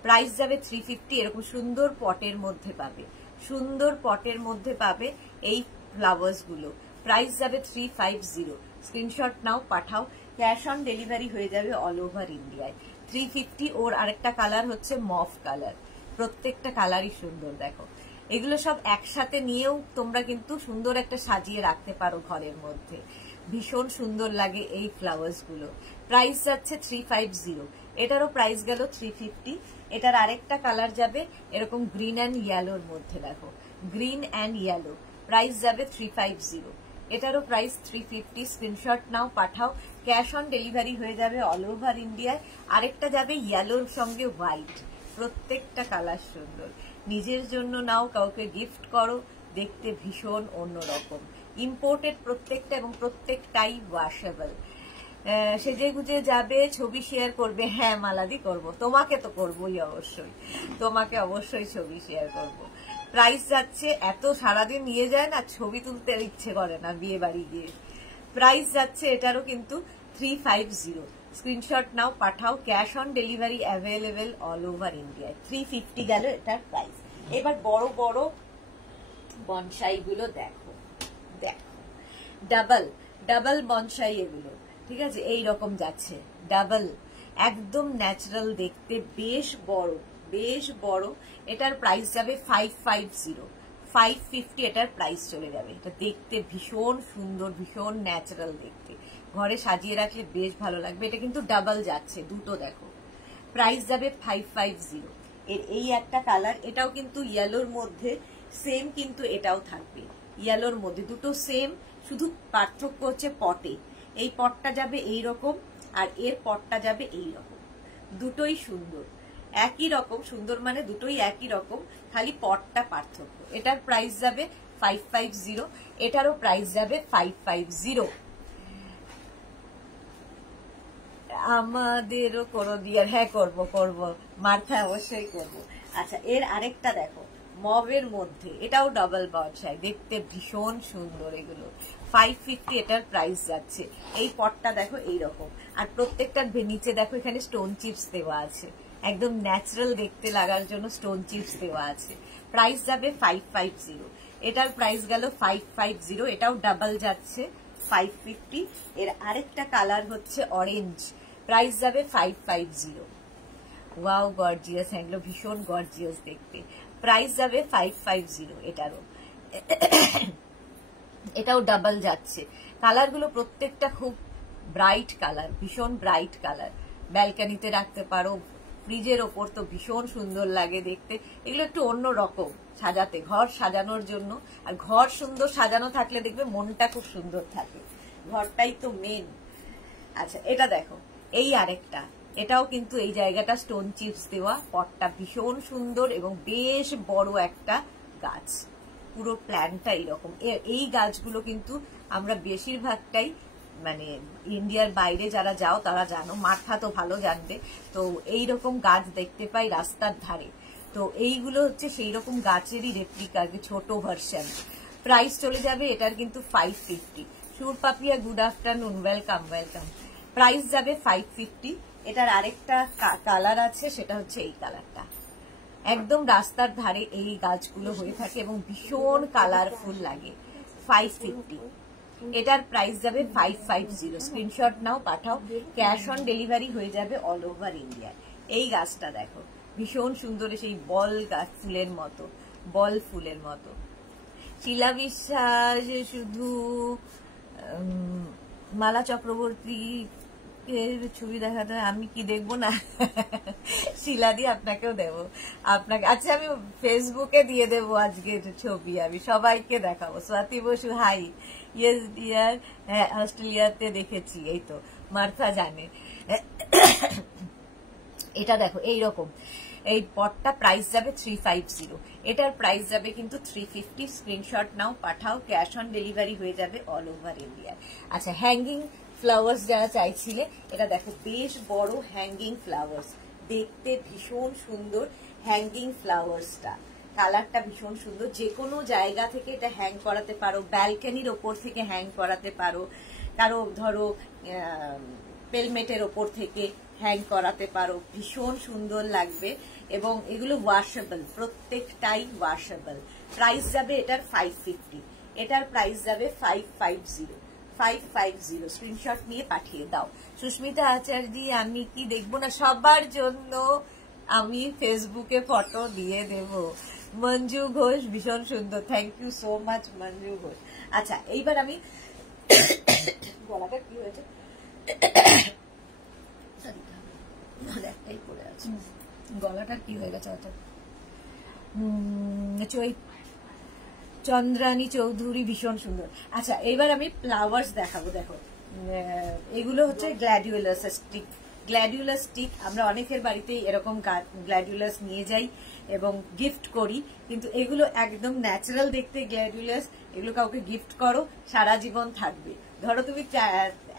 প্রাইস যাবে 350, এরকম সুন্দর পটের মধ্যে পাবে, সুন্দর পটের মধ্যে পাবে এই ফ্লাওয়ার্স গুলো। প্রাইস যাবে 350, স্ক্রিনশট নাও, পাঠাও, ক্যাশ অন ডেলিভারি হয়ে যাবে অল ওভার ইন্ডিয়ায়। 350। ওর আরেকটা কালার হচ্ছে মভ কালার, প্রত্যেকটা কালারই সুন্দর দেখো, এগুলো সব একসাথে নিয়েও তোমরা কিন্তু সুন্দর একটা সাজিয়ে রাখতে পারো ঘরের মধ্যে। ভীষণ সুন্দর লাগে এই ফ্লাওয়ার্স গুলো। প্রাইস যাচ্ছে 350। এটারও প্রাইস গেল 350। এটার আরেকটা কালার যাবে এরকম গ্রিন অ্যান্ড ইয়েলোর মধ্যে, দেখো গ্রিন অ্যান্ড ইয়েলো, প্রাইস যাবে 350। এটারও প্রাইস 350। স্ক্রিনশট নাও, পাঠাও, ক্যাশ অন ডেলিভারি হয়ে যাবে অল ওভার ইন্ডিয়ায়। আরেকটা যাবে ইয়েলোর সঙ্গে হোয়াইট, প্রত্যেকটা কালার সুন্দর। নিজের জন্য নাও, কাউকে গিফট করো, দেখতে ভীষণ অন্যরকম। ইম্পোর্টেড প্রত্যেকটা এবং প্রত্যেকটাই ওয়াশেবল। সেজে গুজে যাবে, ছবি শেয়ার করবে। হ্যাঁ মালাদি করব, তোমাকে তো করবোই অবশ্যই, তোমাকে অবশ্যই ছবি শেয়ার করব। প্রাইস যাচ্ছে, এত সারাদিন নিয়ে যায় না, ছবি তুলতে ইচ্ছে করে না বিয়ে বাড়ি গিয়ে। প্রাইস যাচ্ছে এটারও কিন্তু 350। স্ক্রিনশট নাও, পাঠাও, cash on delivery available all over ইন্ডিয়ায়। 350 গেল এটার প্রাইস। এবার বড় বড় বনসাই গুলো দেখো, দেখো ডাবল বনসাই এগুলো, ঠিক আছে, এই রকম যাচ্ছে ডাবল, একদম ন্যাচারাল দেখতে, বেশ বড়। এটার প্রাইস যাবে 550। 550 এটার প্রাইস চলে যাবে। এটা দেখতে ভীষণ সুন্দর, ভীষণ ন্যাচারাল দেখতে, ঘরে সাজিয়ে রাখলে বেশ ভালো লাগবে। এটা কিন্তু ডাবল যাচ্ছে, দুটো দেখো, প্রাইস যাবে 550। এর এই একটা কালার, এটাও কিন্তু ইয়েলোর মধ্যে সেম, কিন্তু এটাও থাকবে ইয়েলোর মধ্যে, দুটো সেম, শুধু পার্থক্য হচ্ছে পটে। এই পটটা যাবে এই রকম আর এর পটটা যাবে এই রকম, দুটোই সুন্দর, একই রকম সুন্দর, মানে দুটোই একই রকম, খালি পটটা পার্থক্য। এটার প্রাইস যাবে 550। এটারও প্রাইস যাবে 550। আমাদেরও করো ডিয়ার। হ্যাঁ করব মার্থা, অবশ্যই করব। আচ্ছা, এর আরেকটা দেখো মবের মধ্যে, এটাও ডাবল বনসাই, দেখতে ভীষণ সুন্দর। এগুলো 550 এটার প্রাইস যাচ্ছে। এই পটটা দেখো এইরকম, আর প্রত্যেকটার নিচে দেখো এখানে স্টোন চিপস দেওয়া আছে, একদম ন্যাচারাল দেখতে লাগার জন্য স্টোন চিপস দেওয়া আছে। প্রাইস যাবে 550। এটার প্রাইস গেল 550। এটাও ডাবল যাচ্ছে 550। এর আরেকটা কালার হচ্ছে অরেঞ্জ, প্রাইস যাবে 550। ওয়াও গর্জিয়াস, এগুলো ভীষণ গর্জিয়াস দেখতে, প্রাইস যাবে 550 এটারও। এটাও ডাবল যাচ্ছে। কালারগুলো প্রত্যেকটা খুব ব্রাইট কালার, ভীষণ ব্রাইট কালার, ব্যালকানিতে রাখতে পারো, ফ্রিজের ওপর তো ভীষণ সুন্দর লাগে দেখতে। এগুলো একটু অন্য রকম সাজাতে, ঘর সাজানোর জন্য। আর ঘর সুন্দর সাজানো থাকলে দেখবে মনটা খুব সুন্দর থাকে, ঘরটাই তো মেন। আচ্ছা, এটা দেখো এই আরেকটা, এটাও কিন্তু এই জায়গাটা স্টোন চিপস দেওয়া, পটটা ভীষণ সুন্দর এবং বেশ বড় একটা গাছ, পুরো প্ল্যানটা এইরকম। এই গাছগুলো কিন্তু আমরা বেশিরভাগটাই মানে ইন্ডিয়ার বাইরে যারা যাও তারা জানো, মাথা তো ভালো জানবে, তো এইরকম গাছ দেখতে পাই রাস্তার ধারে। তো এইগুলো হচ্ছে সেই রকম গাছেরই রেপ্লিকা, ছোট ভার্সন। প্রাইস চলে যাবে এটার কিন্তু 550। Sur Papiya good afternoon, welcome. Price যাবে 550। এটার আরেকটা কালার আছে, সেটা হচ্ছে এই কালারটা, একদম রাস্তার ধারে এই গাছগুলো হয়ে থাকে এবং ভীষণ কালারফুল লাগে। 550। এটার প্রাইস যাবে 550। স্ক্রিনশট নাও, পাঠাও, ক্যাশ অন ডেলিভারি হয়ে যাবে অল ওভার ইন্ডিয়া। এই গাছটা দেখো ভীষণ সুন্দর, সেই বল গাছ ফুলের মতো, বল ফুলের মতো। শিলা বিশ্বাস, শুধু মালা চক্রবর্তী ছবি দেখাতে আমি কি দেখবো না? শিলাদি আপনাকেও দেবো, আপনাকে। আচ্ছা, আমি ফেসবুকে দিয়ে দেবো আজকে ছবি, আমি সবাইকে দেখাবো। Swati Basu, hi. Yes dear, হ্যাঁ অস্ট্রেলিয়াতে দেখেছি, এই তো মার্থা জানে। এটা দেখো এইরকম, এই পটটা প্রাইস যাবে 350। এটার প্রাইস যাবে কিন্তু 350। স্ক্রিনশট নাও, পাঠাও, ক্যাশ অন ডেলিভারি হয়ে যাবে অল ওভার ইন্ডিয়া। আচ্ছা, হ্যাঙ্গিং ফ্লাওয়ার্স যারা চাইছিলে, এটা দেখো বেশ বড় হ্যাঙ্গিং ফ্লাওয়ার্স, দেখতে ভীষণ সুন্দর। হ্যাঙ্গিং ফ্লাওয়ার্সটা কালারটা ভীষণ সুন্দর, যে কোনো জায়গা থেকে এটা হ্যাং করাতে পারো, ব্যালকনির ওপর থেকে হ্যাং করাতে পারো, কারো ধরো পেলমেটের ওপর থেকে হ্যাং করাতে পারো, ভীষণ সুন্দর লাগবে। এবং এগুলো ওয়াশেবল, প্রত্যেকটাই ওয়াশেবল। প্রাইস যাবে এটার 550। এটার প্রাইস যাবে 550। 550। স্ক্রিনশট নিয়ে পাঠিয়ে দাও। সুস্মিতা আচার্য, আমি কি দেখবো না? সবার জন্য আমি ফেসবুকে ফটো দিয়ে দেব, মঞ্জু ঘোষ ভীষণ সুন্দর, thank you so much Manju Ghosh. আচ্ছা এইবার আমি গলাটা কি হয়েছে, একটাই পড়ে আছে, গলাটা কি হয়ে গেছে অর্থাৎ। চন্দ্রানী চৌধুরী ভীষণ সুন্দর। আচ্ছা এইবার আমি ফ্লাওয়ার্স দেখাবো। দেখো এগুলো হচ্ছে গ্ল্যাডিওলাস স্টিক। গ্ল্যাডিওলাস স্টিক আমরা অনেকের বাড়িতেই এরকম গ্ল্যাডিওলাস নিয়ে যাই এবং গিফট করি, কিন্তু এগুলো একদম ন্যাচারাল দেখতে গ্ল্যাডিওলাস। এগুলো কাউকে গিফট করো, সারা জীবন থাকবে। ধরো তুমি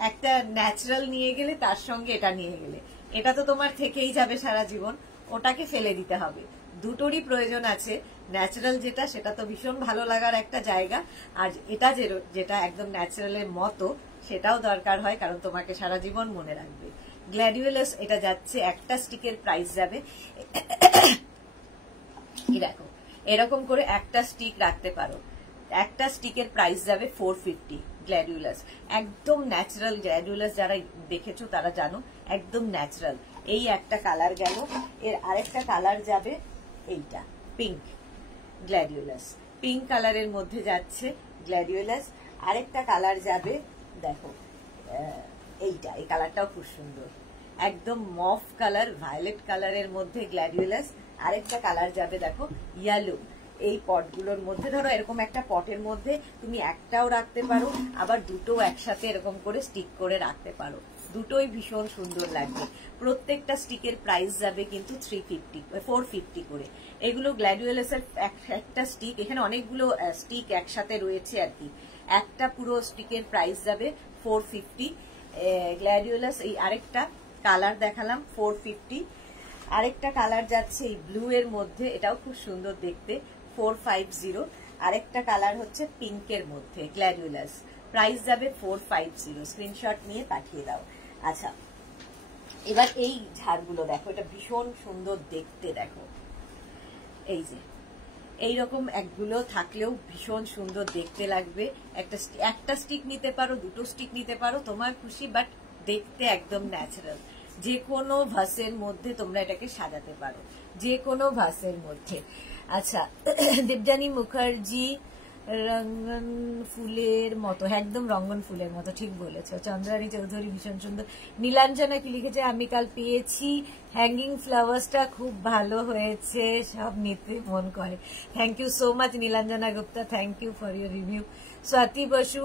একটা ন্যাচারাল নিয়ে গেলে, তার সঙ্গে এটা নিয়ে গেলে, এটা তো তোমার থেকেই যাবে সারা জীবন, ওটাকে ফেলে দিতে হবে। দুটোরই প্রয়োজন আছে। ন্যাচারাল যেটা, সেটা তো ভীষণ ভালো লাগার একটা জায়গা, আর এটা যেটা একদম ন্যাচারালের মতো, সেটাও দরকার হয়, কারণ তোমাকে সারা জীবন মনে রাখবে। গ্ল্যাডিওলাস এটা যাচ্ছে, একটা স্টিকের প্রাইস যাবে, দেখো এরকম করে একটা স্টিক রাখতে পারো, একটা স্টিকের প্রাইস যাবে 450। গ্ল্যাডিওলাস একদম ন্যাচারাল। গ্ল্যাডিওলাস যারা দেখেছো তারা জানো একদম ন্যাচারাল। এই একটা কালার গেল, এর আরেকটা কালার যাবে এইটা পিঙ্ক গ্ল্যাডিওলাস, পিঙ্ক কালারের মধ্যে যাচ্ছে গ্ল্যাডিওলাস। আরেকটা কালার যাবে, দেখো এইটা, এই কালারটাও খুব সুন্দর, একদম মফ কালার, ভায়োলেট কালারের মধ্যে গ্ল্যাডিওলাস। আরেকটা কালার যাবে দেখো ইয়েলো। এই পটগুলোর মধ্যে ধরো এরকম একটা পটের মধ্যে তুমি একটাও রাখতে পারো, আবার দুটো একসাথে এরকম করে স্টিক করে রাখতে পারো, দুটোই ভীষণ সুন্দর লাগবে। প্রত্যেকটা স্টিকের প্রাইস যাবে কিন্তু 450 করে। এগুলো গ্ল্যাডিওলাসের একটা স্টিক, এখানে অনেকগুলো স্টিক একসাথে রয়েছে আর কি। একটা পুরো স্টিকের প্রাইস যাবে 450। গ্ল্যাডিওলাস এই আরেকটা কালার দেখালাম 450। আরেকটা কালার যাচ্ছে এই ব্লু এর মধ্যে, এটাও খুব সুন্দর দেখতে, 450। আরেকটা কালার হচ্ছে পিঙ্কের মধ্যে গ্ল্যাডিওলাস, প্রাইস যাবে 450। স্ক্রিনশট নিয়ে পাঠিয়ে দাও। আচ্ছা এবার এই ঝাড়গুলো দেখো, এটা ভীষণ সুন্দর দেখতে। দেখো এই যে এইরকম একগুলো থাকলেও ভীষণ সুন্দর দেখতে লাগবে। একটা স্টিক নিতে পারো, দুটো স্টিক নিতে পারো, তোমার খুশি, বাট দেখতে একদম ন্যাচারাল। যে কোনো ভাসের মধ্যে তোমরা এটাকে সাজাতে পারো, যে কোনো ভাসের মধ্যে। আচ্ছা দেবযানী মুখার্জি রঙ্গন ফুলের মতো, একদম রঙ্গন ফুলের মতো, ঠিক বলেছো। চন্দ্রানী চৌধুরী ভীষণ সুন্দর। নীলাঞ্জনা কি লিখেছে, আমি কাল পেয়েছি হ্যাঙ্গিং ফ্লাওয়ার্সটা খুব ভালো হয়েছে, সব নিতে মন করে। Thank you so much Nilanjana Gupta, thank you for your review. Swati Basu,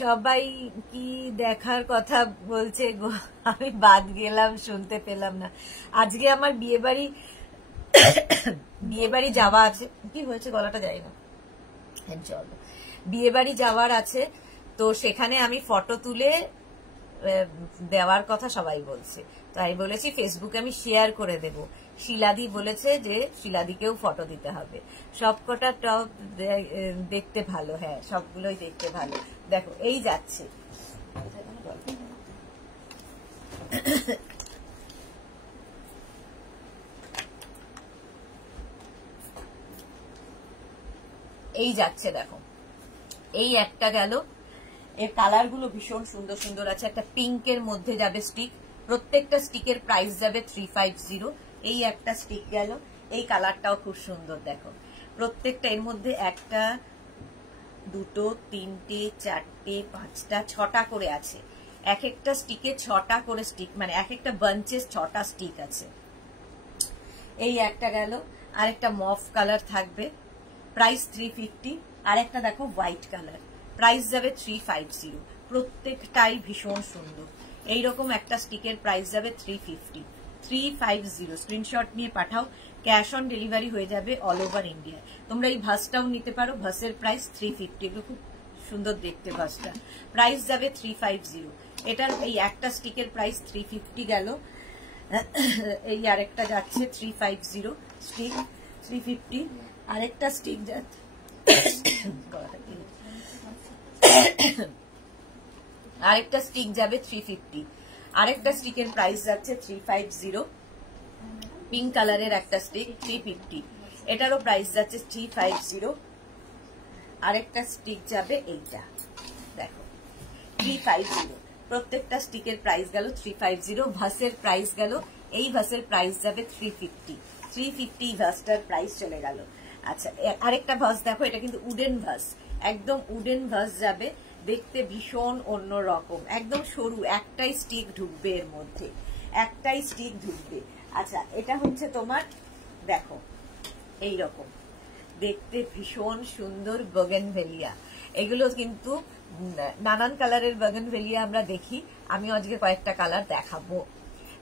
সবাই কি দেখার কথা বলছে গো, আমি বাদ গেলাম, শুনতে পেলাম না। আজকে আমার বিয়ে বাড়ি যাওয়া আছে। কি হয়েছে গলাটা, যাই না, চলো বিয়ে বাড়ি যাওয়ার আছে, তো সেখানে আমি ফটো তুলে দেওয়ার কথা সবাই বলছে, তাই বলেছি ফেসবুকে আমি শেয়ার করে দেব। শিলাদি বলেছে যে শিলাদিকেও ফটো দিতে হবে। সবকটা টপ দেখতে ভালো, হ্যাঁ সবগুলোই দেখতে ভালো। দেখো এই যাচ্ছে, এই যাচ্ছে, দেখো এই একটা গেল। এর কালার গুলো ভীষণ সুন্দর সুন্দর আছে। একটা পিঙ্কের মধ্যে যাবে স্টিক, প্রত্যেকটা স্টিকের প্রাইস যাবে 350। এই একটা স্টিক গেল, এই কালারটাও খুব সুন্দর। দেখো প্রত্যেকটা এর মধ্যে একটা, দুটো, তিনটে, চারটে, পাঁচটা, 6টা করে আছে। এক একটা স্টিকে 6টা করে স্টিক, মানে এক একটা বাঞ্চে 6টা স্টিক আছে। এই একটা গেল, আর একটা মফ কালার থাকবে, প্রাইস 350। আর একটা দেখো হোয়াইট কালার, প্রাইস যাবে 350। প্রত্যেকটাই ভীষণ সুন্দর। এইরকম একটা স্টিকের প্রাইস যাবে 350। স্ক্রিনশট নিয়ে পাঠাও, ক্যাশ অন ডেলিভারি হয়ে যাবে অল ওভার ইন্ডিয়া। তোমরা এই ভাসটাও নিতে পারো, ভাসের প্রাইস 350। এগুলো খুব সুন্দর দেখতে ভাসটা, প্রাইস যাবে 350। এটার এই একটা স্টিকের প্রাইস 350 গেল। এই আরেকটা যাচ্ছে 350 স্টিক, 350। আরেকটা স্টিক যাচ্ছে, আরেকটা স্টিক যাবে 350। আরেকটা স্টিকের প্রাইস যাচ্ছে 350। পিঙ্ক কালারের একটা স্টিক 350, এটারও প্রাইস যাচ্ছে 350। আরেকটা স্টিক যাবে এইটা, দেখো 350। প্রত্যেকটা স্টিকের প্রাইস গেল 350। ভাসের প্রাইস গেল, এই ভাসের প্রাইস যাবে 350। 350 ভাসটার প্রাইস চলে গেল। আচ্ছা আরেকটা ভাস দেখো, এটা কিন্তু উডেন ভাস, একদম উডেন ভাস যাবে, দেখতে ভীষণ অন্য রকম, একদম সরু, একটাই স্টিক ঢুকবে এর মধ্যে, একটাই স্টিক ঢুকবে। আচ্ছা এটা হচ্ছে তোমার দেখো এইরকম দেখতে ভীষণ সুন্দর বোগেনভেলিয়া। এগুলো কিন্তু নানান কালারের বোগেনভেলিয়া আমরা দেখি, আমি আজকে কয়েকটা কালার দেখাবো।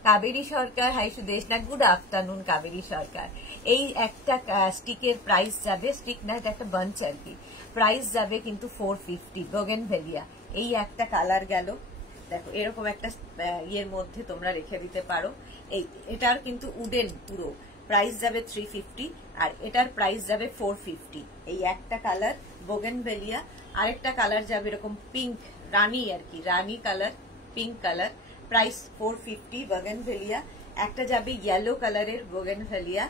কাবেরী সরকার, হাই সুদেশ না, গুড আফটারনুন কাবেরী সরকার। এই একটা স্টিকের প্রাইস যাবে, স্টিক না এটা একটা বাঞ্চ আর কি, প্রাইস যাবে কিন্তু 450 বোগেনভেলিয়া। এই একটা কালার গেল, দেখো এরকম একটা ইয়ের মধ্যে তোমরা রেখে দিতে পারো। এটার কিন্তু উডেন পুরো, প্রাইস যাবে 350 আর এটার প্রাইস যাবে 450। এই একটা কালার বোগেনভেলিয়া। আরেকটা কালার যাবে এরকম পিঙ্ক, রানী আর কি, rani colour, pink colour, price 450 bougainvillea. একটা যাবে ইয়েলো কালারের বোগেনভেলিয়া,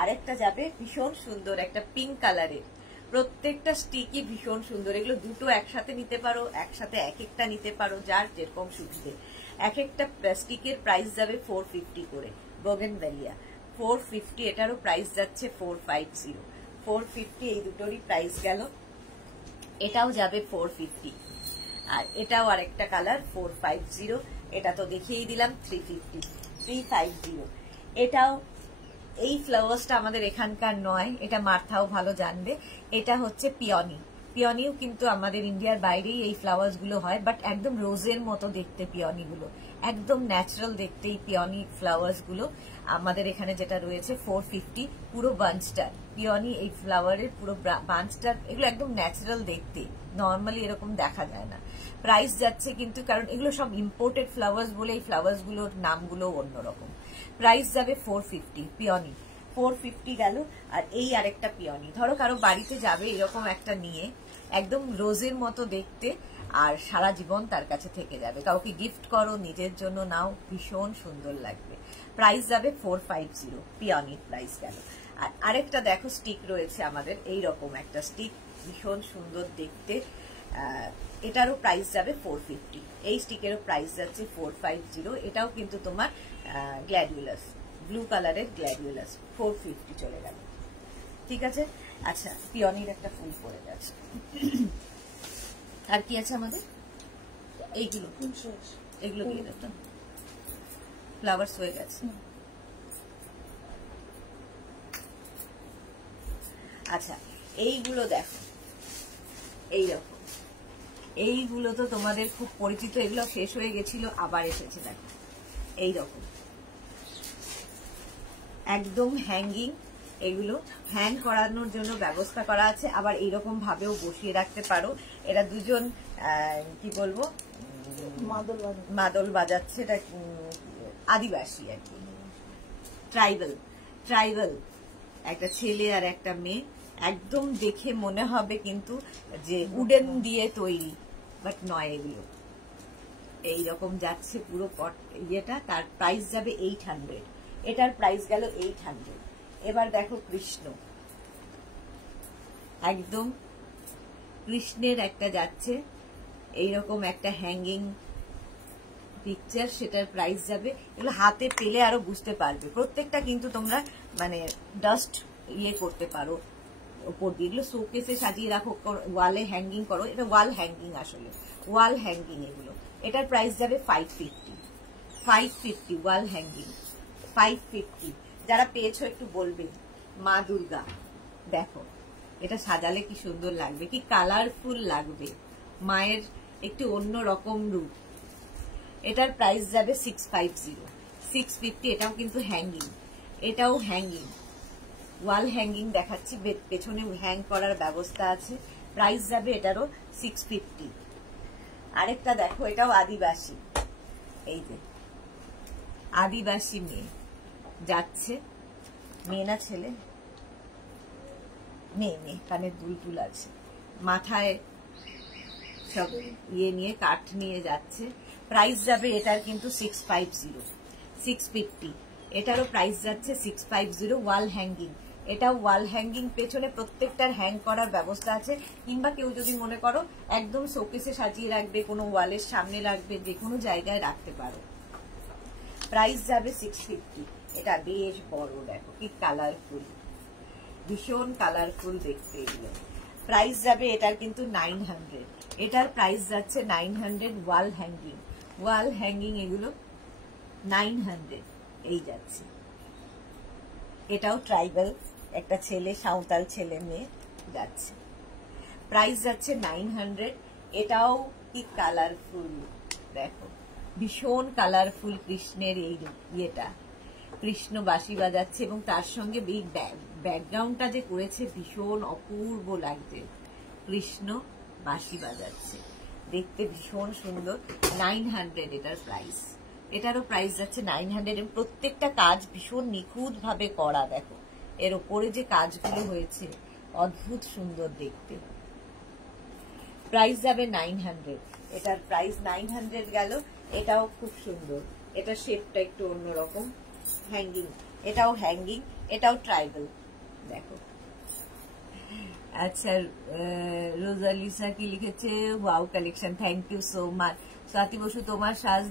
আরেকটা যাবে ভীষণ সুন্দর একটা পিঙ্ক কালারের। প্রত্যেকটা স্টিকই ভীষণ সুন্দর, এগুলো দুটো একসাথে নিতে পারো, একসাথে এক একটা নিতে পারো, যার যেরকম সুবিধে। এক একটা স্টিকের প্রাইস যাবে 450 করে বোগেনভেলিয়া, 450। এটারও প্রাইস যাচ্ছে 450, 450 এই দুটোরই প্রাইস গেল। এটাও যাবে 450 আর এটাও আরেকটা কালার 450। এটা তো দেখিয়েই দিলাম 350। এটাও এই ফ্লাওয়ার্সটা আমাদের এখানকার নয়, এটা মার্থাও ভালো জানবে। এটা হচ্ছে পিওনি, পিওনিও কিন্তু আমাদের ইন্ডিয়ার বাইরেই এই ফ্লাওয়ার্স গুলো হয়, বাট একদম রোজের মতো দেখতে পিওনি গুলো, একদম ন্যাচারাল দেখতে এই পিওনি ফ্লাওয়ার্স গুলো। আমাদের এখানে যেটা রয়েছে 450 পুরো বাঞ্চটার, পিওনি এই ফ্লাওয়ারের পুরো বাঞ্চটার, এগুলো একদম ন্যাচারাল দেখতে, নর্মালি এরকম দেখা যায় না। প্রাইস যাচ্ছে কিন্তু, কারণ এগুলো সব ইম্পোর্টেড ফ্লাওয়ার্স বলে এই ফ্লাওয়ার্স গুলোর নামগুলো অন্যরকম। প্রাইস যাবে 450 পিওনি, 450 গেল। আর এই আরেকটা পিওনি, ধরো কারো বাড়িতে যাবে এরকম একটা নিয়ে, একদম রোজের মতো দেখতে, আর সারা জীবন তার কাছে থেকে যাবে। কাউকে গিফট করো, নিজের জন্য নাও, ভীষণ সুন্দর লাগবে। প্রাইস যাবে 450, পিওনির প্রাইস গেল। আর আরেকটা দেখো স্টিক রয়েছে আমাদের, এইরকম একটা স্টিক, ভীষণ সুন্দর দেখতে, এটারও প্রাইস যাবে 450। এই স্টিকেরও প্রাইস যাচ্ছে 450। এটাও কিন্তু তোমার গ্ল্যাডিউলাস, ব্লু কালারের গ্ল্যাডিউলাস, 450 চলে গেল। ঠিক আছে। আচ্ছা পিওনির একটা ফুল পড়ে গেছে। আর কি আছে আমাদের? এইগুলো, এগুলো দিয়ে দিতাম, ফ্লাওয়ার্স হয়ে গেছে। আচ্ছা এইগুলো দেখো, এইরকম, এইগুলো তো তোমাদের খুব পরিচিত, এগুলো শেষ হয়ে গেছিল, আবার এসেছে দেখো এইরকম, একদম হ্যাঙ্গিং। এগুলো হ্যাং করানোর জন্য ব্যবস্থা করা আছে, আবার এইরকম ভাবেও বসিয়ে রাখতে পারো। এরা দুজন কি বলবো, মাদল বাজাচ্ছে, এটা আদিবাসী আর কি, ট্রাইবাল একটা ছেলে আর একটা মেয়ে, একদম দেখে মনে হবে কিন্তু যে উডেন দিয়ে তৈরি, বাট নয়। এগুলো এইরকম যাচ্ছে পুরো ইয়েটা, তার প্রাইস যাবে 800, এটার প্রাইস গেল 800। এবার দেখো কৃষ্ণ, একদম কৃষ্ণের একটা যাচ্ছে এইরকম একটা হ্যাঙ্গিং পিকচার, সেটার প্রাইস যাবে, এগুলো হাতে পেলে আরো বুঝতে পারবে। প্রত্যেকটা কিন্তু তোমরা মানে ডাস্ট ইয়ে করতে পারো ওপর দিয়ে, এগুলো শোকেসে সাজিয়ে রাখো, ওয়ালে হ্যাঙ্গিং করো, এটা ওয়াল হ্যাঙ্গিং, আসলে ওয়াল হ্যাঙ্গিং এগুলো। এটার প্রাইস যাবে 550 ওয়াল হ্যাঙ্গিং, 550। যারা পেয়েছো একটু বলবে। মা দুর্গা দেখো, এটা সাজালে কি সুন্দর লাগবে, কি কালারফুল লাগবে, মায়ের একটু অন্য রকম রূপ। এটার প্রাইস যাবে 650। এটাও কিন্তু হ্যাঙ্গিং, এটাও হ্যাঙ্গিং, ওয়াল হ্যাঙ্গিং দেখাচ্ছি, পেছনে হ্যাং করার ব্যবস্থা আছে। প্রাইস যাবে এটারও 650। আরেকটা দেখো, এটাও আদিবাসী, এই যে আদিবাসী মেয়ে যাচ্ছে, মেয়ে না ছেলে, মেয়ে, কানের দুল আছে, মাথায় সব ইয়ে নিয়ে, কাঠ নিয়ে যাচ্ছে। প্রাইস যাবে এটার কিন্তু 650। এটারও প্রাইস যাচ্ছে 650, ওয়াল হ্যাঙ্গিং। এটা ওয়াল হ্যাঙ্গিং, পেছনে প্রত্যেকটার হ্যাং করার ব্যবস্থা আছে, কিংবা কেউ যদি মনে করো একদম শোকেসে সাজিয়ে রাখবে, কোনো ওয়ালের সামনে রাখবে, যে কোনো জায়গায় রাখতে পারো। প্রাইস যাবে 650। এটা বেশ বড়, দেখো কি কালারফুল, ভীষণ কালারফুল দেখতে এগুলো। প্রাইস যাবে এটার কিন্তু 900, এটার প্রাইস যাচ্ছে 900। ওয়াল হ্যাঙ্গিং এগুলো 900 এই যাচ্ছে। এটাও ট্রাইবাল, একটা ছেলে, সাঁওতাল ছেলে মেয়ে যাচ্ছে, প্রাইস যাচ্ছে 900। এটাও কি কালারফুল দেখো, ভীষণ কালারফুল কৃষ্ণের এই ইয়েটা, কৃষ্ণ বাঁশি বাজাচ্ছে এবং তার সঙ্গে এই ব্যাকগ্রাউন্ডটা যে করেছে ভীষণ অপূর্ব লাগছে। কৃষ্ণ বাঁশি বাজাচ্ছে, দেখতে ভীষণ সুন্দর। 900 এটার প্রাইস, এটারও প্রাইস যাচ্ছে 900 এবং প্রত্যেকটা কাজ ভীষণ নিখুঁত ভাবে করা। দেখো এর ওপরে যে কাজগুলো হয়েছে অদ্ভুত সুন্দর দেখতে। প্রাইস যাবে 900, এটার প্রাইস 900 গেল। এটাও খুব সুন্দর, এটা শেপটা একটু অন্যরকম, হ্যাঙ্গিং, এটাও হ্যাঙ্গিং, এটাও ট্রাইবাল দেখো। আচ্ছা রোজালিসা কি লিখেছে, wow collection, thank you so much. Swati Basu তোমার সাজ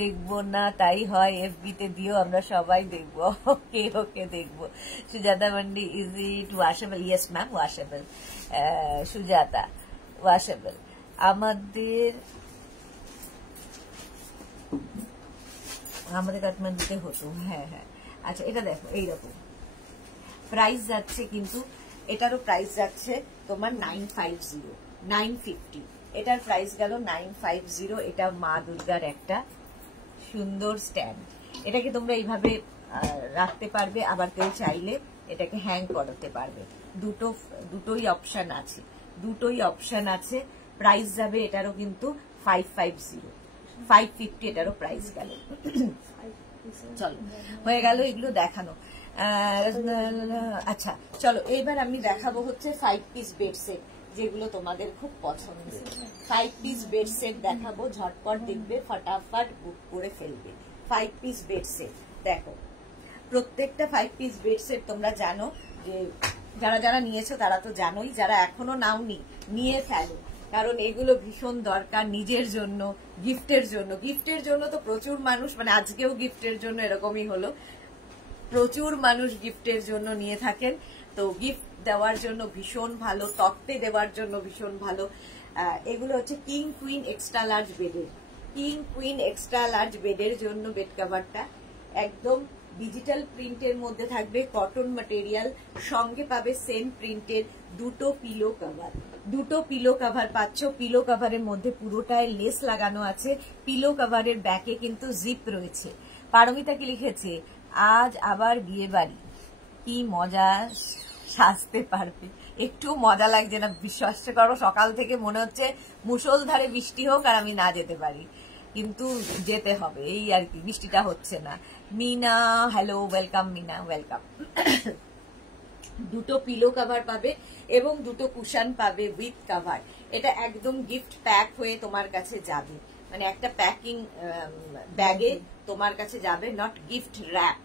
দেখবো না তাই হয়, এফবি তে দিও, আমরা সবাই দেখবো। ওকে ওকে দেখবো। Sujata mandi, is it washable? Yes ma'am, washable. Sujata washable. আমাদের কাঠমান্ডুতে হতো, হ্যাঁ হ্যাঁ। আচ্ছা এটা দেখো এইরকম প্রাইস যাচ্ছে, কিন্তু এটারও প্রাইস যাচ্ছে তোমার 950, 950। এটার প্রাইস গেল 950। এটা মা দুর্গার একটা সুন্দর স্ট্যান্ড, এটাকে তোমরা এইভাবে রাখতে পারবে, আবার কেউ চাইলে এটাকে হ্যাং করাতে পারবে। দুটোই অপশন আছে। প্রাইস যাবে এটারও কিন্তু 550, 550 এটারও প্রাইস গেল। চলো হয়ে গেল এগুলো দেখানো। আচ্ছা চলো এবার আমি দেখাবো হচ্ছে 5 পিস বেড সেট, যেগুলো তোমাদের খুব পছন্দ। 5 পিস বেড সেট দেখাবো, ঝটপট দেখবে, ফটাফট বুক করে ফেলবে। 5 পিস বেড সেট দেখো, প্রত্যেকটা 5 পিস বেড সেট তোমরা জানো যে যারা নিয়েছো তারা তো জানোই, যারা এখনো নাওনি নিয়ে ফেলো, কারণ এগুলো ভীষণ দরকার নিজের জন্য, গিফটের জন্য তো প্রচুর মানুষ, মানে আজকেও গিফটের জন্য এরকমই হলো, প্রচুর মানুষ গিফটের জন্য নিয়ে থাকেন। তো গিফট দেওয়ার জন্য ভীষণ ভালো, তত্ত্বে দেওয়ার জন্য ভীষণ ভালো। এগুলো হচ্ছে কিং কুইন এক্সট্রা লার্জ বেডের জন্য বেড কভারটা একদম ডিজিটাল প্রিন্টের মধ্যে থাকবে, কটন ম্যাটেরিয়াল, সঙ্গে পাবে সেম প্রিন্টের দুটো পিলো কভার পাচ্ছ। পিলো কভারের মধ্যে পুরোটায় লেস লাগানো আছে, পিলো কভারের ব্যাকে কিন্তু জিপ রয়েছে। পারমিতা কি লিখেছে, আজ আবার বিয়ে বাড়ি, কি মজা, সাজতে পারবে। একটু মজা লাগছে না, বিশ্বাস করো সকাল থেকে মনে হচ্ছে মুষলধারে বৃষ্টি হোক আর আমি না যেতে পারি, কিন্তু যেতে হবে, এই আর কি, বৃষ্টিটা হচ্ছে না। Meena hello, welcome Meena, welcome. দুটো পিলো কভার পাবে এবং দুটো কুশন পাবে উইথ কভার। এটা একদম গিফট প্যাক হয়ে তোমার কাছে যাবে, মানে একটা প্যাকিং ব্যাগে তোমার কাছে যাবে, not gift wrap,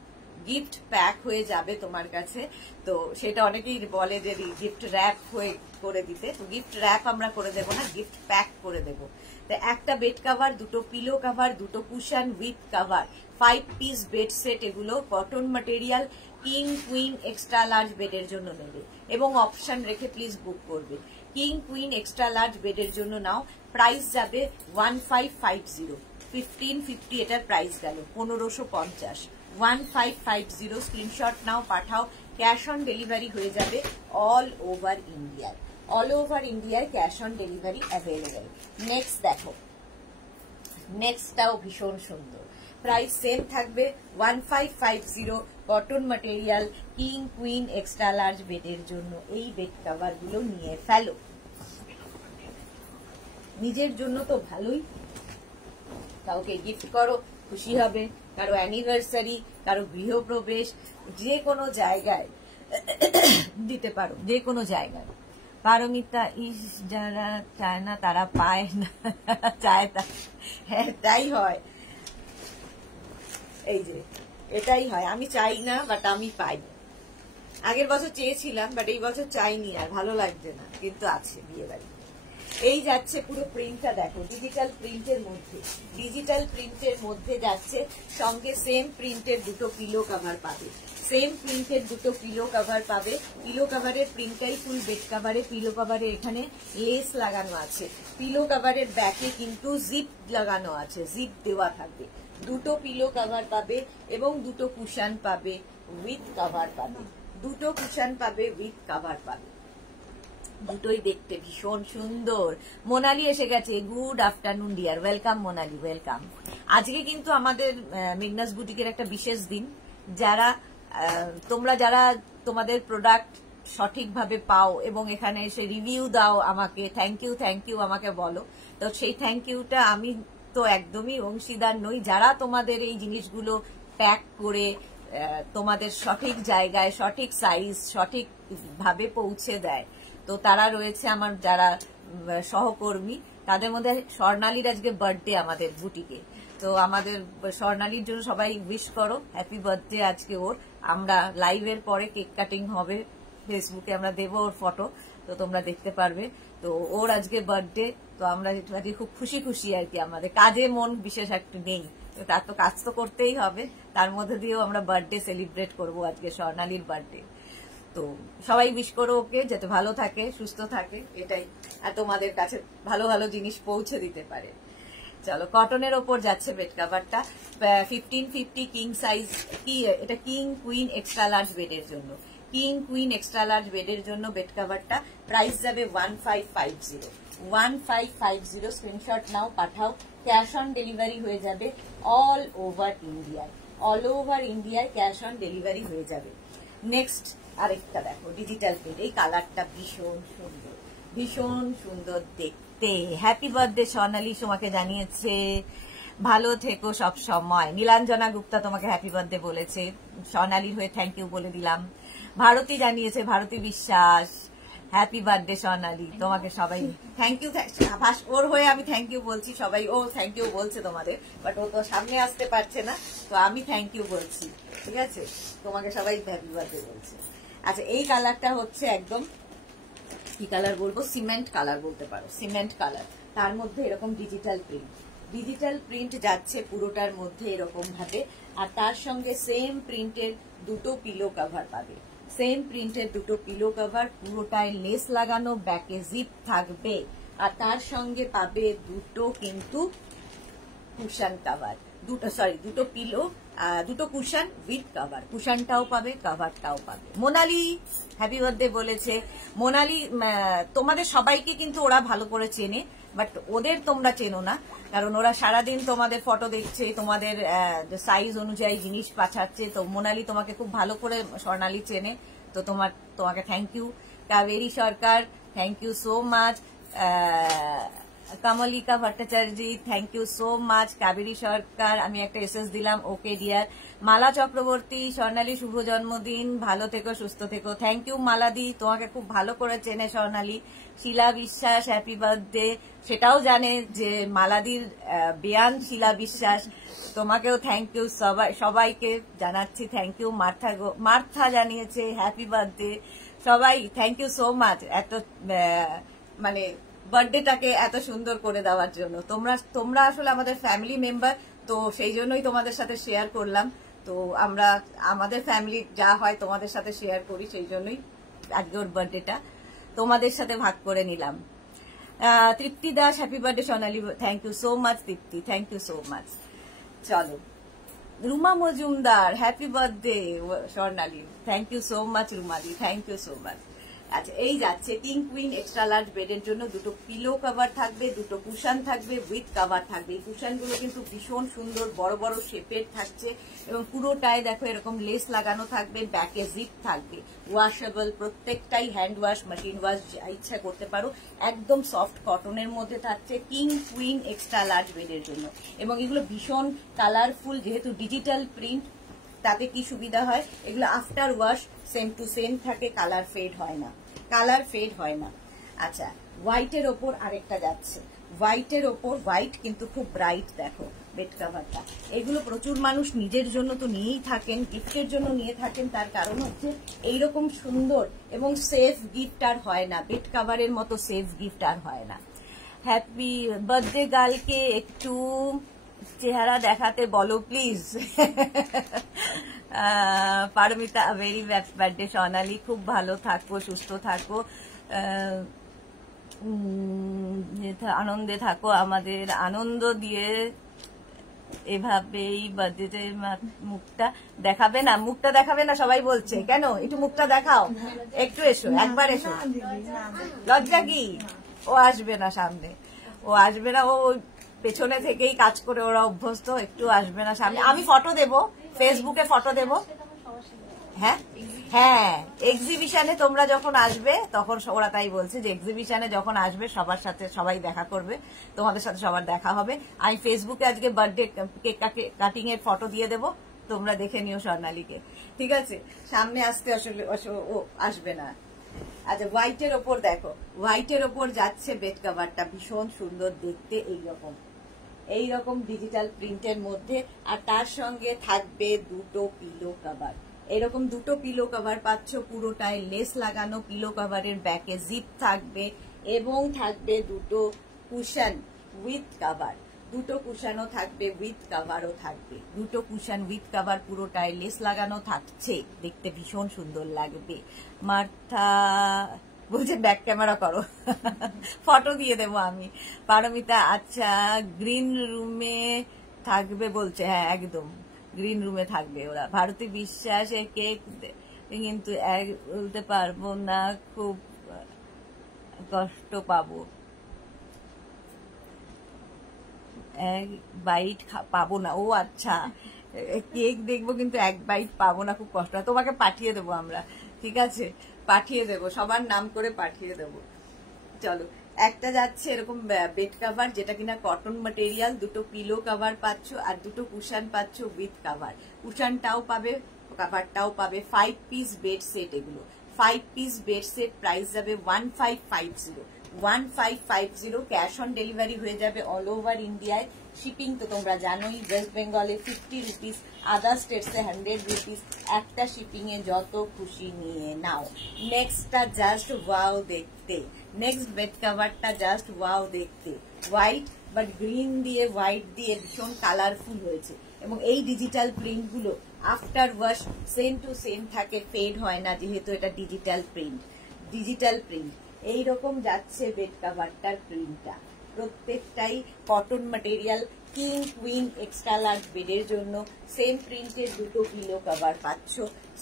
gift pack হয়ে যাবে তোমার কাছে। তো সেটা অনেকেই বলে যে গিফট র্যাপ হয়ে করে দিতে, তো গিফট র্যাপ আমরা করে দেবো না, গিফট প্যাক করে দেবো। তো একটা বেড কভার, দুটো পিলো কভার, দুটো cushion with cover, 5 piece bed set. এগুলো cotton material, king queen extra large বেডের জন্য নেবে এবং অপশন রেখে প্লিজ বুক করবে। কিং কুইন এক্সট্রা লার্জ বেডের জন্য নাও, প্রাইস যাবে 1550, 1550 এটার প্রাইস গেল 1550, 1550। স্ক্রিনশট নাও, পাঠাও, ক্যাশ অন ডেলিভারি হয়ে যাবে অল ওভার ইন্ডিয়ায় cash on delivery available. Next দেখো, নেক্সটটাও ভীষণ সুন্দর, প্রাইস সেম থাকবে 1550, cotton material, king queen extra large বেডের জন্য। এই বেড কভার গুলো নিয়ে ফেলো, নিজের জন্য তো ভালোই, কাউকে গিফট করো, খুশি হবে, কারো অ্যানিভার্সারি, কারো গৃহপ্রবেশ, যে কোনো জায়গায় দিতে পারো, যে কোনো জায়গায়। পারমিতা, যারা চায় না তারা পায় না, চায় তা, হ্যাঁ তাই হয়, এই যে এটাই হয়, আমি চাই না বাট আমি পাই। আগের বছর চেয়েছিলাম বাট এই বছর চাইনি, আর ভালো লাগছে না, কিন্তু আছে বিয়ে বাড়ি। এই যাচ্ছে পুরো প্রিন্টটা দেখো, ডিজিটাল প্রিন্টের মধ্যে যাচ্ছে, সঙ্গে সেম প্রিন্টের দুটো পিলো কভার পাবে, সেম প্রিন্টের দুটো পিলো কভার পাবে। পিলো কভারের প্রিন্টটাই ফুল বেড কাভারে। পিলো কভারে এখানে লেস লাগানো আছে। পিলো কভারের ব্যাকে কিন্তু জিপ লাগানো আছে, জিপ দেওয়া থাকবে। দুটো পিলো কভার পাবে এবং দুটো কুশন পাবে উইথ কভার পাবে। দুটো কুশন পাবে উইথ কভার পাবে। দুটোই দেখতে ভীষণ সুন্দর। মোনালি এসে গেছে। Good afternoon dear, welcome Monali, welcome. আজকে কিন্তু আমাদের মেঘনাস বুটিকের একটা বিশেষ দিন। তোমরা যারা তোমাদের প্রোডাক্ট সঠিকভাবে পাও এবং এখানে এসে রিভিউ দাও আমাকে, থ্যাংক ইউ আমাকে বলো, তো সেই থ্যাংক ইউটা আমি তো একদমই অংশীদার নই। যারা তোমাদের এই জিনিসগুলো প্যাক করে তোমাদের সঠিক জায়গায় সঠিক সাইজ সঠিক ভাবে পৌঁছে দেয়, তো তারা রয়েছে আমার যারা সহকর্মী। তাদের মধ্যে স্বর্ণালীর আজকে বার্থডে আমাদের বুটিকে, তো আমাদের স্বর্ণালীর জন্য সবাই উইশ করো, হ্যাপি বার্থডে আজকে ওর। আমরা লাইভের পরে কেক কাটিং হবে, ফেসবুকে আমরা দেবো ওর ফটো, তো তোমরা দেখতে পারবে। তো ওর আজকে বার্থডে, তো আমরা আজকে খুব খুশি আর কি। আমাদের কাজে মন বিশেষ একটু নেই, তো তার তো কাজ তো করতেই হবে, তার মধ্যে দিয়েও আমরা বার্থডে সেলিব্রেট করবো আজকে, স্বর্ণালীর বার্থডে। তো সবাই উইশ করো ওকে, যাতে ভালো থাকে সুস্থ থাকে, এটাই, আর তোমাদের কাছে ভালো ভালো জিনিস পৌঁছে দিতে পারে। চলো, কটনের ওপর যাচ্ছে বেড কাভারটা 1550 কিং সাইজ। কি এটা? কিং কুইন এক্সট্রা লার্জ বেডের জন্য। কিং কুইন এক্সট্রা লার্জ বেডের জন্য বেড কাভারটা প্রাইস যাবে 1550। 1550 স্ক্রিনশট নাও, পাঠাও। ক্যাশ অন ডেলিভারি হয়ে যাবে অল ওভার ইন্ডিয়ায়। অল ওভার ইন্ডিয়ায় ক্যাশ অন ডেলিভারি হয়ে যাবে। নেক্সট আরেকটা দেখো, ডিজিটাল প্রিন্ট। এই কালারটা ভীষণ সুন্দর, ভীষণ সুন্দর দেখতে। হ্যাপি বার্থডে স্বর্ণালী তোমাকে জানিয়েছে, ভালো থেকো সব সময়। নীলাঞ্জনা গুপ্তা তোমাকে হ্যাপি বার্থডে বলেছে, স্বর্ণালীর হয়ে থ্যাংক ইউ বলে দিলাম। ভারতী জানিয়েছে, ভারতী বিশ্বাস, হ্যাপি বার্থডে স্বর্ণালী, তোমাকে সবাই থ্যাংক ইউ। ওর হয়ে আমি থ্যাংক ইউ বলছি, সবাই ও থ্যাংক ইউ বলছে তোমাদের, বাট ও তো সামনে আসতে পারছে না, তো আমি থ্যাংক ইউ বলছি, ঠিক আছে? তোমাকে সবাই হ্যাপি বার্থডে বলছে। আচ্ছা, এই কালারটা হচ্ছে একদম কি কালার বলবো, সিমেন্ট কালার বলতে পারো, সিমেন্ট কালার। তার মধ্যে এরকম ডিজিটাল প্রিন্ট, ডিজিটাল প্রিন্ট যাচ্ছে পুরোটার মধ্যে এরকম ভাবে। আর তার সঙ্গে সেম প্রিন্টের দুটো পিলো কভার পাবে, সেম প্রিন্টের দুটো পিলো কভার, পুরোটায় লেস লাগানো, ব্যাকে জিপ থাকবে। আর তার সঙ্গে পাবে দুটো কিন্তু কুশন কভার, দুটো পিলো, দুটো কুশন উইথ কভার। কুশনটাও পাবে, কভারটাও পাবে। মোনালি হ্যাপি বার্থডে বলেছে। মোনালি, তোমাদের সবাইকে কিন্তু ওরা ভালো করে চেনে, বাট ওদের তোমরা চেনো না, কারণ ওরা সারাদিন তোমাদের ফটো দেখছে, তোমাদের সাইজ অনুযায়ী জিনিস পাঠাচ্ছে। তো মোনালি তোমাকে খুব ভালো করে স্বর্ণালী চেনে, তো তোমাকে thank you. Kaveri Sarkar, thank you so much. Kamalika Bhattacharya, thank you so much. Kaveri Sarkar, আমি একটা এসএস দিলাম, ওকে ডিয়ার। মালা চক্রবর্তী, স্বর্ণালী শুভ জন্মদিন, ভালো থেকো সুস্থ থেকো, থ্যাংক ইউ মালাদি, তোমাকে খুব ভালো করে চেনে স্বর্ণালী। শিলা বিশ্বাস, হ্যাপি বার্থডে, সেটাও জানে যে মালাদির বেয়ান শিলা বিশ্বাস, তোমাকেও থ্যাংক ইউ। সবাইকে জানাচ্ছি থ্যাংক ইউ। মার্থা জানিয়েছে হ্যাপি বার্থডে, সবাই থ্যাংক ইউ সো মাচ এত মানে বার্থডেটাকে এত সুন্দর করে দেওয়ার জন্য। তোমরা আসলে আমাদের ফ্যামিলি মেম্বার, তো সেই জন্যই তোমাদের সাথে শেয়ার করলাম। তো আমরা আমাদের ফ্যামিলি যা হয় তোমাদের সাথে শেয়ার করি, সেই জন্যই আজকে ওর বার্থডেটা তোমাদের সাথে ভাগ করে নিলাম। Tripti Das, happy birthday Sonali, thank you so much Tripti, thank you so much. চলো, Ruma Majumdar, happy birthday Swarnali, thank you so much Rumali, thank you so much. আচ্ছা, এই যাচ্ছে কিং কুইন এক্সট্রা লার্জ বেডের জন্য দুটো পিলো কভার থাকবে, দুটো কুশন থাকবে, উইথ কভার থাকবে। এই কুশনগুলো কিন্তু ভীষণ সুন্দর বড় বড় শেপের থাকছে এবং পুরোটায় দেখো এরকম লেস লাগানো থাকবে, ব্যাকে জিপ থাকবে, ওয়াশেবল, প্রত্যেকটাই হ্যান্ড ওয়াশ, মেশিন ওয়াশ, যা ইচ্ছা করতে পারো। একদম সফট কটনের মধ্যে থাকছে কিং কুইন এক্সট্রা লার্জ বেডের জন্য। এবং এগুলো ভীষণ কালারফুল, যেহেতু ডিজিটাল প্রিন্ট, তাতে কি সুবিধা হয়, এগুলো after wash same to same থাকে, কালার ফেড হয় না, কালার ফেড হয় না। আচ্ছা, হোয়াইটের ওপর আরেকটা যাচ্ছে, হোয়াইটের ওপর, হোয়াইট কিন্তু খুব ব্রাইট, দেখো বেড কাভারটা। এগুলো প্রচুর মানুষ নিজের জন্য তো নিয়েই থাকেন, গিফটের জন্য নিয়ে থাকেন, তার কারণ হচ্ছে এইরকম সুন্দর এবং সেফ গিফট আর হয় না, বেড কাভারের মতো সেফ গিফট আর হয় না। হ্যাপি বার্থডে গার্লকে একটু চেহারা দেখাতে বলো please. Paramita very happy birthday Sonali, খুব ভালো থাকো, সুস্থ থাকো, আনন্দে থাকো, আমাদের আনন্দ দিয়ে এভাবেই বার্থডে। মুখটা দেখাবে না, মুখটা দেখাবে না সবাই বলছে, কেন? একটু মুখটা দেখাও, একটু এসো, একবার এসো। লজ্জা কি? ও আসবে না সামনে, ও আসবে না, ও পেছনে থেকেই কাজ করে, ওরা অভ্যস্ত, একটু আসবে না সামনে। আমি ফটো দেব, ফেসবুকে ফটো দেব। হ্যাঁ হ্যাঁ, এক্সিবিশনে তোমরা যখন আসবে তখন ওরা তাই বলছে যে এক্সিবিশনে যখন আসবে সবার সাথে সবাই দেখা করবে, তোমাদের সাথে সবার দেখা হবে। আমি ফেসবুকে আজকে বার্থডে কেক কাটিং এর ফটো দিয়ে দেবো, তোমরা দেখে নিও স্বর্ণালীকে, ঠিক আছে? সামনে আসতে আসলে ও আসবে না। আচ্ছা, হোয়াইটের ওপর দেখো, হোয়াইটের ওপর যাচ্ছে বেড কভারটা, ভীষণ সুন্দর দেখতে, এইরকম ডিজিটাল প্রিন্টের মধ্যে। আর তার সঙ্গে থাকবে দুটো পিলো কভার, এরকম দুটো পিলো কভার পাচ্ছ, পুরোটায় লেস লাগানো। পিলো কভারের ব্যাকে জিপ থাকবে এবং থাকবে দুটো কুশন উইথ কভার, দুটো কুশনও থাকবে, উইথ কভারও থাকবে। দুটো কুশন উইথ কভার, পুরোটায় লেস লাগানো থাকছে, দেখতে ভীষণ সুন্দর লাগবে। মার্থা বলছে ব্যাক ক্যামেরা করো, ফটো দিয়ে দেবো আমি। পারমিতা আচ্ছা, গ্রিন রুমে থাকবে বলছে, হ্যাঁ একদম গ্রিন রুমে থাকবে ওরা। ভারতী বিশ্বাস কেক কিন্তু বলতে পারবো না, খুব কষ্ট পাবো, এক বাইট পাবো না। ও আচ্ছা, কেক দেখবো কিন্তু এক বাইট পাবো না, খুব কষ্ট। তোমাকে পাঠিয়ে দেবো আমরা, ঠিক আছে? পাঠিয়ে দেবো, সবার নাম করে পাঠিয়ে দেবো। চলো, একটা যাচ্ছে এরকম বেড কভার, যেটা কিনা কটন ম্যাটেরিয়াল, দুটো পিলো কভার পাচ্ছ আর দুটো কুশন পাচ্ছ উইথ কভার। কুশনটাও পাবে, কভারটাও পাবে। 5 পিস বেড সেট এগুলো, 5 পিস বেড সেট, প্রাইস যাবে 1550, 1550। ক্যাশ অন ডেলিভারি হয়ে যাবে অল ওভার ইন্ডিয়ায়। শিপিং তো তোমরা জানোই, ওয়েস্ট বেঙ্গলে 50 রুপিস, আদার স্টেটসে 100 রুপিস। একটা শিপিং এ যত খুশি নিয়ে নাও। নেক্সটটা জাস্ট ওয়াও দেখতে, নেক্সট বেড কভারটা জাস্ট ওয়াও দেখতে, হোয়াইট বাট গ্রিন দিয়ে, হোয়াইট দিয়ে ভীষণ কালারফুল হয়েছে। এবং এই ডিজিটাল প্রিন্ট গুলো after wash same to same থাকে, ফেড হয় না, যেহেতু এটা ডিজিটাল প্রিন্ট। ডিজিটাল প্রিন্ট এইরকম যাচ্ছে বেড কভারটার প্রিন্টটা, প্রত্যেকটাই cotton material. King queen extra large বেডের জন্য সেম প্রিন্টের দুটো পিলো কভার পাচ্ছ,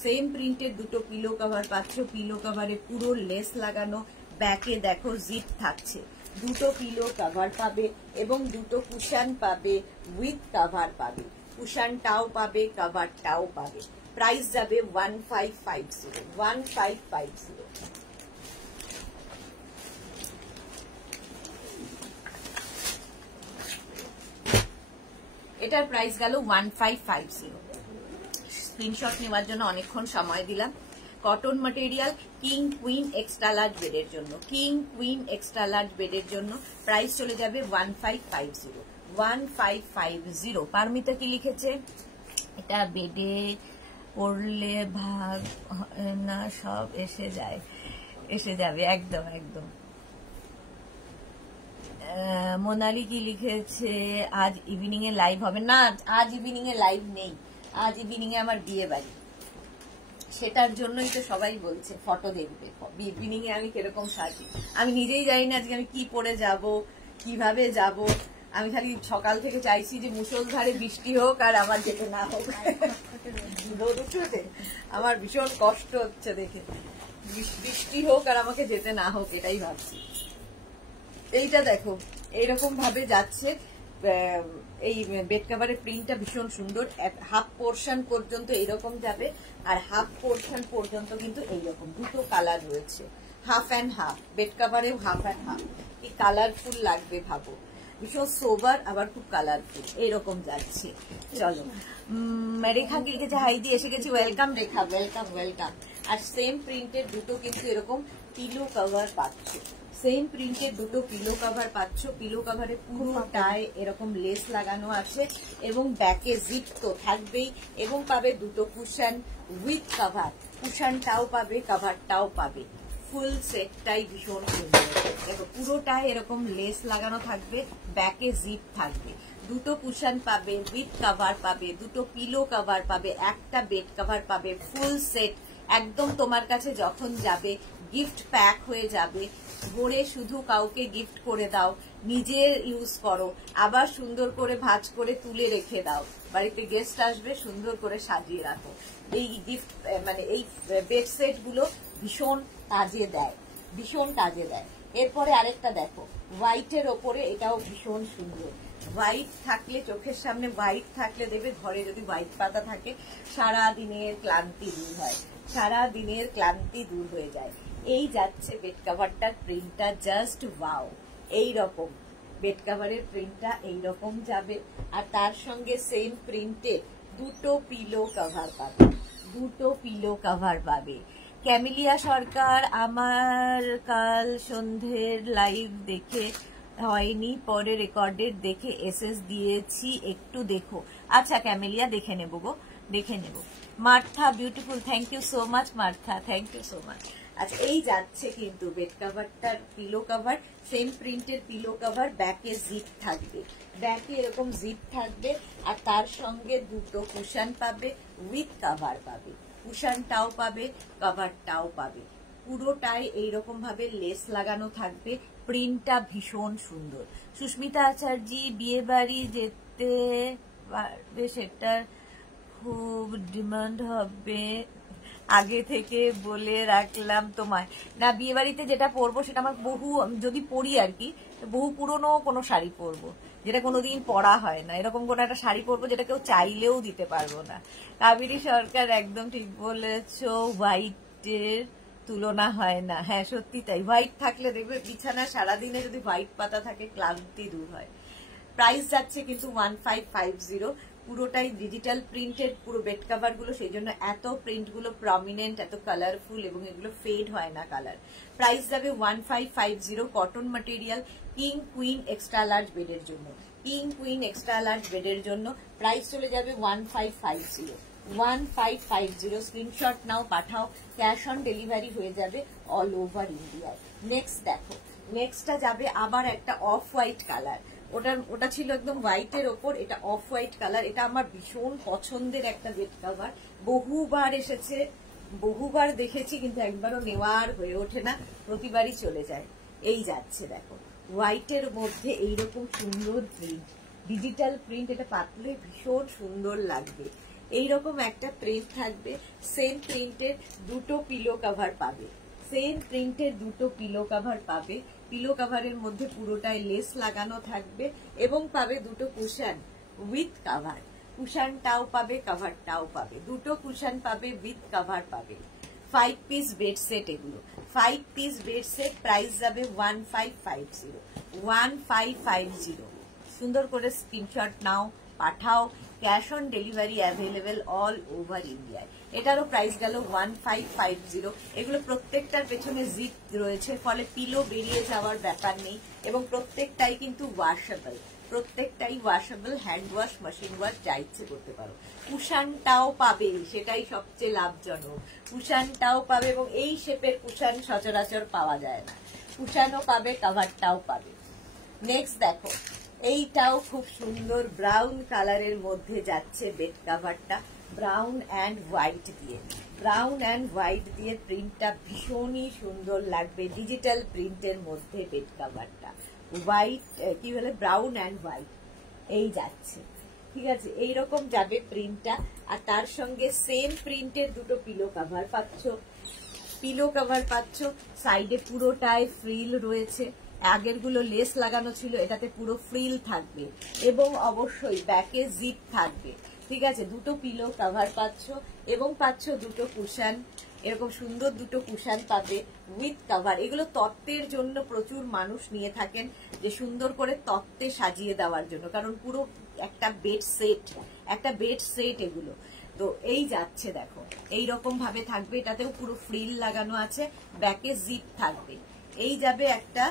সেম প্রিন্টের দুটো পিলো কভার পাচ্ছ। পিলো কভারে পুরো লেস লাগানো, ব্যাকে দেখো জিপ থাকছে। দুটো পিলো কভার পাবে এবং দুটো কুশন পাবে, উইথ কভার পাবে। কুশনটাও পাবে, কভারটাও পাবে। প্রাইস যাবে 1550, 1550। এটার প্রাইস গেল 1550। স্ক্রিনশট নেওয়ার জন্য অনেকক্ষণ সময় দিলাম। Cotton material, king queen extra large বেডের জন্য, কিং কুইন এক্সট্রা লার্জ বেডের জন্য প্রাইস চলে যাবে 1550, 1550। পারমিতা কি লিখেছে? এটা বেডে পড়লে ভাগ না, সব এসে যায়, এসে যাবে, একদম একদম। মোনালি কি লিখেছে? আজ ইভিনিং এ লাইভ হবে না, আজ ইভিনিং এ লাইভ নেই, আজ ইভিনিং এ আমার বিয়ে বাড়ি, সেটার জন্যই তো সবাই বলছে ফটো দেখবে। ইভিনিং এ আমি কিরকম সাজি আমি নিজেই জানি না, আজকে আমি কি পরে যাব, কিভাবে যাব। আমি খালি সকাল থেকে চাইছি যে মুষলধারে বৃষ্টি হোক আর আমার যেতে না হোক। রোদ উঠছে, আমার ভীষণ কষ্ট হচ্ছে দেখে, বৃষ্টি হোক আর আমাকে যেতে না হোক, এটাই ভাবছি। এইটা দেখো এইরকম ভাবে যাচ্ছে, এই বেড কভারের প্রিন্টটা ভীষণ সুন্দর। হাফ পোর্শন পর্যন্ত এইরকম যাবে আর হাফ পোর্শন পর্যন্ত কিন্তু এইরকম দুটো কালার রয়েছে, হাফ অ্যান্ড হাফ। বেড কভারেও হাফ অ্যান্ড হাফ, কি কালারফুল লাগবে ভাবো, ভীষণ সোবার আবার খুব কালারফুল, এইরকম যাচ্ছে। চলো, রেখা কি লিখেছে? হাইদি এসে গেছি, ওয়েলকাম রেখা, ওয়েলকাম ওয়েলকাম। আর সেম প্রিন্টের দুটো কিন্তু এরকম পিলো কভার পাচ্ছ, সেম প্রিন্টের দুটো পিলো কভার পাচ্ছ। পিলো কভারে পুরোটায় এরকম লেস লাগানো আছে এবং ব্যাকে জিপ তো থাকবেই, এবং পাবে দুটো কুশন উইথ কভার, কুশনটাও পাবে, কভারটাও পাবে। ফুল সেটটাই ভীষণ সুন্দর। দেখো পুরোটায় এরকম লেস লাগানো থাকবে, ব্যাকে জিপ থাকবে। দুটো কুশন পাবে, উইথ কভার পাবে, দুটো পিলো কভার পাবে, একটা বেড কভার পাবে, ফুল সেট। একদম তোমার কাছে যখন যাবে গিফট প্যাক হয়ে যাবে, ভরে শুধু কাউকে গিফট করে দাও, নিজের ইউজ করো, আবার সুন্দর করে ভাঁজ করে তুলে রেখে দাও, বাড়িতে গেস্ট আসবে সুন্দর করে সাজিয়ে রাখো। এই গিফট মানে এই বেড সেট গুলো ভীষণ কাজে দেয়, ভীষণ কাজে দেয়। এরপরে আরেকটা দেখো, হোয়াইটের ওপরে, এটাও ভীষণ সুন্দর। হোয়াইট থাকলে, চোখের সামনে হোয়াইট থাকলে দেবে, ঘরে যদি হোয়াইট পাতা থাকে সারা দিনের ক্লান্তি দূর হয়, সারা দিনের ক্লান্তি দূর হয়ে যায়। এই যাচ্ছে বেড কাভারটার প্রিন্টটা, জাস্ট ওয়াও। এইরকম বেড কাভারের প্রিন্টটা এইরকম যাবে, আর তার সঙ্গে সেম প্রিন্টের দুটো পিলো কভার পাবে, দুটো পিলো কভার পাবে। ক্যামিলিয়া সরকার, আমার কাল সন্ধ্যের লাইভ দেখে হয়নি, পরে রেকর্ডেড দেখে এসএস দিয়েছি, একটু দেখো। আচ্ছা ক্যামিলিয়া, দেখে নেবো গো, দেখে নেবো। Martha beautiful, thank you so much Martha, thank you so much. আচ্ছা এই যাচ্ছে কিন্তু বেড কাভারটার পিলো কাভার, সেম প্রিন্টের পিলো কাভার, ব্যাকে জিপ থাকবে, ব্যাকে এরকম জিপ থাকবে, আর তার সঙ্গে দুটো কুশন পাবে, উইথ কাভার পাবে, কুশনটাও পাবে, কাভারটাও পাবে। পুরোটাই এইরকম ভাবে লেস লাগানো থাকবে, প্রিন্টটা ভীষণ সুন্দর। সুস্মিতা আচার্যি, বিয়ে বাড়ি যেতে পারবে, সেটা খুব ডিমান্ড হবে, আগে থেকে বলে রাখলাম তোমায়। না, বিয়ে বাড়িতে যেটা পরবো সেটা আমার বহু, যদি পরি আর কি, বহু পুরনো কোনো শাড়ি পরবো, যেটা কোনোদিন পরা হয় না, এরকম কোনো একটা শাড়ি পরবো যেটা কেউ চাইলেও দিতে পারবো না। কাবেরী সরকার, একদম ঠিক বলেছো, হোয়াইটের তুলনা হয় না। হ্যাঁ সত্যি তাই, হোয়াইট থাকলে দেখবে বিছানা সারাদিনে যদি হোয়াইট পাতা থাকে ক্লান্তি দূর হয়। প্রাইস যাচ্ছে কিন্তু 1550, পুরোটাই ডিজিটাল প্রিন্টেড, পুরো বেড কাভার গুলো, সেই জন্য এত প্রিন্ট গুলো প্রমিনেন্ট, এত কালারফুল, এবং এগুলো ফেড হয় না কালার। প্রাইস যাবে 1550, cotton material, king queen extra large বেডের জন্য, কিং কুইন এক্সট্রা লার্জ বেডের জন্য প্রাইস চলে যাবে 1550, 1550। স্ক্রিনশট নাও, পাঠাও, ক্যাশ অন ডেলিভারি হয়ে যাবে অল ওভার ইন্ডিয়ায়। নেক্সট দেখো, নেক্সটটা যাবে আবার একটা অফ হোয়াইট কালার, ওটা ছিল একদম হোয়াইটের ওপর, এটা অফ হোয়াইট কালার। এটা আমার ভীষণ পছন্দের একটা বেড কাভার, বহুবার এসেছে, বহুবার দেখেছি, কিন্তু একবারও নেওয়ার হয়ে ওঠে না, প্রতিবারই চলে যায়। এই যাচ্ছে দেখো, হোয়াইটের মধ্যে এইরকম সুন্দর প্রিন্ট, ডিজিটাল প্রিন্ট, এটা পাতলে ভীষণ সুন্দর লাগবে। এইরকম একটা প্রিন্ট থাকবে, সেম প্রিন্টের দুটো পিলো কভার পাবে, সেম প্রিন্টের দুটো পিলো কভার পাবে। পিলো কভারের মধ্যে পুরোটাই লেস লাগানো থাকবে, এবং পাবে দুটো কুশন উইথ কাভার, কুশনটাও পাবে, কাভারটাও পাবে, দুটো কুশন পাবে, উইথ কাভার পাবে। 5 পিস বেড সেট, এগুলো 5 পিস বেড সেট। প্রাইস যাবে 1550, 1550। সুন্দর করে স্ক্রিনশট নাও, পাঠাও, cash on delivery available all over ইন্ডিয়ায়। এটারও প্রাইস গেল 1550। এগুলো প্রত্যেকটার পেছনে জিপ রয়েছে, ফলে পিলো বেরিয়ে যাওয়ার ব্যাপার নেই, এবং প্রত্যেকটাই কিন্তু ওয়াশেবল, প্রত্যেকটাই washable, hand wash, machine wash, যা ইচ্ছে করতে পারো। কুশনটাও পাবে, সেটাই সবচেয়ে লাভজনক, কুশনটাও পাবে, এবং এই শেপের কুশন সচরাচর পাওয়া যায় না, কুশনও পাবে, কাভারটাও পাবে। নেক্সট দেখো, এইটাও খুব সুন্দর, ব্রাউন কালারের মধ্যে যাচ্ছে বেড কাভারটা, ব্রাউন অ্যান্ড হোয়াইট দিয়ে, ব্রাউন অ্যান্ড হোয়াইট দিয়ে প্রিন্টটা ভীষণই সুন্দর লাগবে, ডিজিটাল প্রিন্টের মধ্যে বেড কাভারটা, হোয়াইট কি বলে, ব্রাউন অ্যান্ড হোয়াইট। এই যাচ্ছে, ঠিক আছে, এইরকম যাবে প্রিন্টটা, আর তার সঙ্গে সেম প্রিন্টের দুটো পিলো কভার পাচ্ছ, পিলো কভার পাচ্ছ। সাইডে পুরোটায় ফ্রিল রয়েছে, আগের গুলো লেস লাগানো ছিল, এটাতে পুরো ফ্রিল থাকবে, এবং অবশ্যই ব্যাকে জিপ থাকবে, ঠিক আছে। দুটো পিলো কভার পাচ্ছ, এবং পাচ্ছ দুটো কুশন, এরকম সুন্দর দুটো কুশন পাবে উইথ কভার। এগুলো তত্ত্বের জন্য প্রচুর মানুষ নিয়ে থাকেন, যে সুন্দর করে তত্ত্বে সাজিয়ে দেওয়ার জন্য, কারণ পুরো একটা বেড সেট, একটা বেড সেট এগুলো। তো এই যাচ্ছে দেখো, এইরকম ভাবে থাকবে, এটাতেও পুরো ফ্রিল লাগানো আছে, ব্যাকে জিপ থাকবে। এই যাবে একটা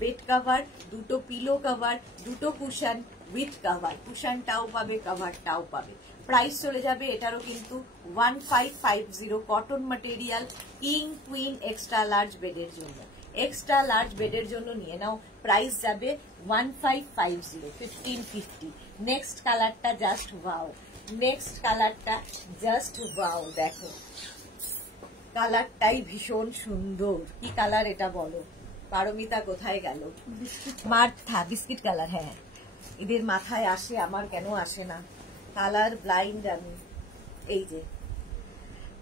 বেড কভার, দুটো পিলো কভার, দুটো কুশন উইথ কভার, কুশনটাও পাবে, কভারটাও পাবে। প্রাইস চলে যাবে এটারও কিন্তু 1550, cotton material, king queen extra large বেডের জন্য। এক্সট্রা লার্জ বেডের জন্য নিয়ে নাও, প্রাইস যাবে 1550, 1550। নেক্সট কালারটা জাস্ট ওয়াও, নেক্সট কালারটা জাস্ট ওয়াও, দেখো কালারটাই ভীষণ সুন্দর। কি কালার এটা বলো? পারমিতা কোথায় গেল? Martha, biscuit colour. হ্যাঁ, এদের মাথায় আসে, আমার কেন আসে না? কালার ব্লাইন্ড আমি। এই যে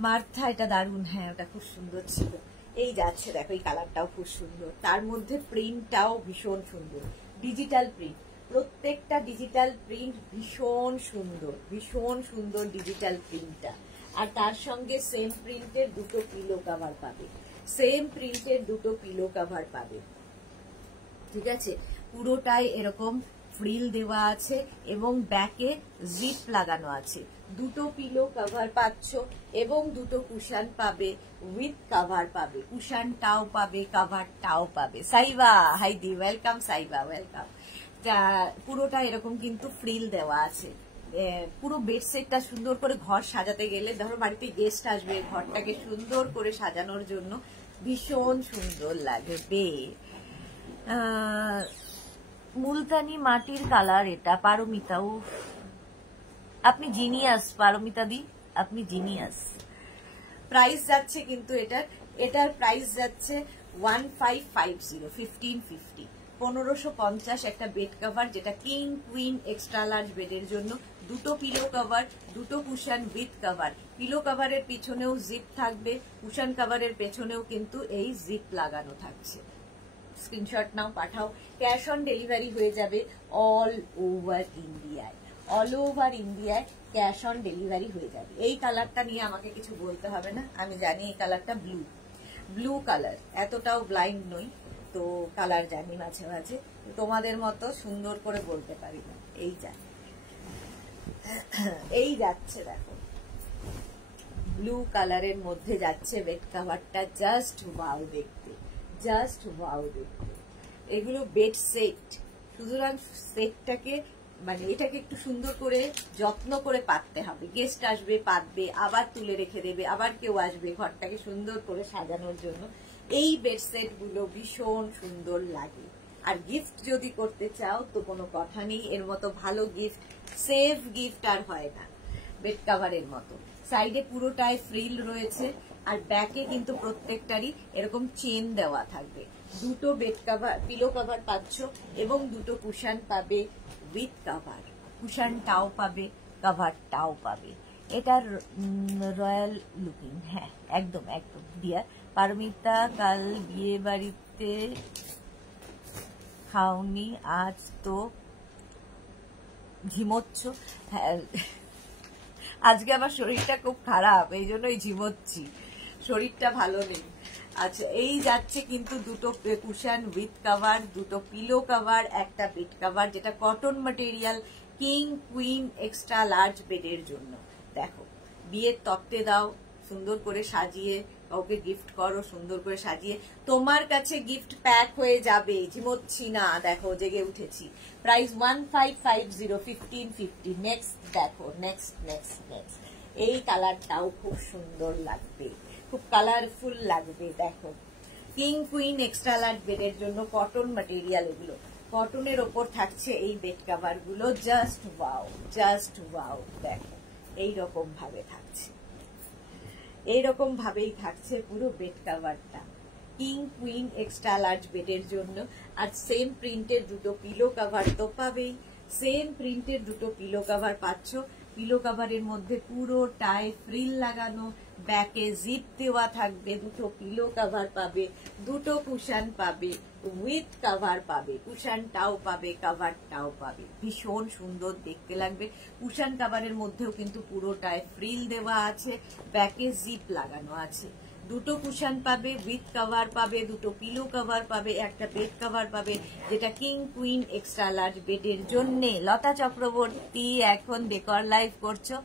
মার্থা, এটা দারুণ। হ্যাঁ, ওটা খুব সুন্দর ছিল। এই যাচ্ছে, দেখো এই কালারটাও খুব সুন্দর, তার মধ্যে প্রিন্টটাও ভীষণ সুন্দর, ডিজিটাল প্রিন্ট, প্রত্যেকটা ডিজিটাল প্রিন্ট ভীষণ সুন্দর, ভীষণ সুন্দর ডিজিটাল প্রিন্টটা। আর তার সঙ্গে সেম প্রিন্টের দুটো পিলো কভার পাবে, সেম প্রিন্টের দুটো পিলো কভার পাবে। ঠিক আছে, পুরোটাই এরকম ফ্রিল দেওয়া আছে এবং ব্যাকে জিপ লাগানো আছে। দুটো পিলো কভার পাচ্ছ এবং দুটো কুশান পাবে, উইথ কভার পাবে, কুশানটাও পাবে, কভারটাও পাবে। Saiba, হাইদি, welcome Saiba, welcome. পুরোটা এরকম কিন্তু ফ্রিল দেওয়া আছে। পুরো বেডশিটটা সুন্দর করে ঘর সাজাতে গেলে, ধরো বাড়িতে গেস্ট আসবে, ঘরটাকে সুন্দর করে সাজানোর জন্য ভীষণ সুন্দর লাগবে। মুলতানি মাটির কালার এটা, পারমিতা। আপনি জিনিয়াস পারমিতা দি, আপনি জিনিয়াস। প্রাইস যাচ্ছে কিন্তু এটার প্রাইস যাচ্ছে 1550, 1550, 1550 একটা বেড কভার, যেটা কিং কুইন এক্সট্রা লার্জ বেডের জন্য। দুটো পিলো কভার, দুটো কুশন উইথ কভার। পিলো কভারের পিছনেও জিপ থাকবে, কুশন কভারের পেছনেও কিন্তু এই জিপ লাগানো থাকছে। স্ক্রিনশট নাও, পাঠাও। ক্যাশ অন ডেলিভারি হয়ে যাবে অল ওভার ইন্ডিয়ায়, অল ওভার ইন্ডিয়ায় ক্যাশ অন ডেলিভারি হয়ে যাবে। এই কালারটা নিয়ে আমাকে কিছু বলতে হবে না, আমি জানি এই কালারটা ব্লু, ব্লু কালার। এতটাও ব্লাইন্ড নই তো, কালার জানি মাঝে মাঝে, তোমাদের মতো সুন্দর করে বলতে পারি না। এই এই যাচ্ছে, দেখো ব্লু কালারের মধ্যে যাচ্ছে বেড কভারটা, জাস্ট ওয়াও দেখতে, জাস্ট ওয়াও দেখতে। এগুলো বেড সেট, সুতরাং সেটটাকে মানে এটাকে একটু সুন্দর করে যত্ন করে পাততে হবে। গেস্ট আসবে, পাতবে, আবার তুলে রেখে দেবে, আবার কেউ আসবে, ঘরটাকে সুন্দর করে সাজানোর জন্য এই বেড সেট গুলো ভীষণ সুন্দর লাগে। আর গিফট যদি করতে চাও তো কোনো কথা নেই, এর মতো ভালো গিফট, সেফ গিফট আর হয় না বেড কভারের মতো। সাইডে পুরোটায় ফ্রিল রয়েছে, আর ব্যাকে কিন্তু প্রত্যেকটারই এরকম চেন দেওয়া থাকবে। দুটো বেড কভার, পিলো কভার পাচ্ছ এবং দুটো কুশন পাবে উইথ কভার, কুশনটাও পাবে, কভারটাও পাবে। এটার রয়্যাল লুকিং। হ্যাঁ, একদম একদম ডিয়ার পারমিতা। কাল বিয়ে বাড়িতে খাওনি, আজ তো ঝিমোচ্ছ? হ্যাঁ, আজকে আমার শরীরটা খুব খারাপ, এই জন্যই ঝিমোচ্ছি, শরীরটা ভালো নেই। আচ্ছা, এই যাচ্ছে কিন্তু দুটো কুশন উইথ কভার, দুটো পিলো কভার, একটা বেড কভার, যেটা cotton material, king queen extra large বেডের জন্য। দেখো, বিয়ের তত্ত্বে দাও, সুন্দর করে সাজিয়ে কাউকে গিফট করো, সুন্দর করে সাজিয়ে তোমার কাছে গিফট প্যাক হয়ে যাবে। ঝিমোচ্ছি না, দেখো জেগে উঠেছি। প্রাইস 1550, 1550। নেক্সট দেখো, নেক্সট নেক্সট নেক্সট এই কালারটাও খুব সুন্দর লাগবে, খুব কালারফুল লাগবে। দেখো, কিং কুইন এক্সট্রা লার্জ বেডের জন্য কটন ম্যাটেরিয়াল, এগুলো কটনের ওপর থাকছে এই বেড কভার গুলো। Just wow, just wow. দেখো এইরকম ভাবে থাকছে, এইরকম ভাবেই থাকছে পুরো বেড কভারটা, কিং কুইন এক্সট্রা লার্জ বেডের জন্য। আর সেম প্রিন্টের দুটো পিলো কভার তো পাবেই, সেম প্রিন্টের দুটো পিলো কভার পাচ্ছ। পিলো কভারের মধ্যে পুরোটায় ফ্রিল লাগানো, ব্যাকে জিপ দেওয়া থাকবে, দুটো পিলো কভার পাবে, দুটো কুশন পাবে, উইথ কভার পাবে, কুশনটাও পাবে, কভারটাও পাবে। ভীষণ সুন্দর দেখতে লাগবে। কুশন কভারের মধ্যেও কিন্তু পুরোটায় ফ্রিল দেওয়া আছে, ব্যাকে জিপ লাগানো আছে। দুটো কুশন পাবে, উইথ কভার পাবে, দুটো পিলো কভার পাবে, একটা বেড কভার পাবে, যেটা কিং কুইন এক্সট্রা লার্জ বেডের জন্য। লতা চক্রবর্তী এখন ডেকর লাইভ করছো,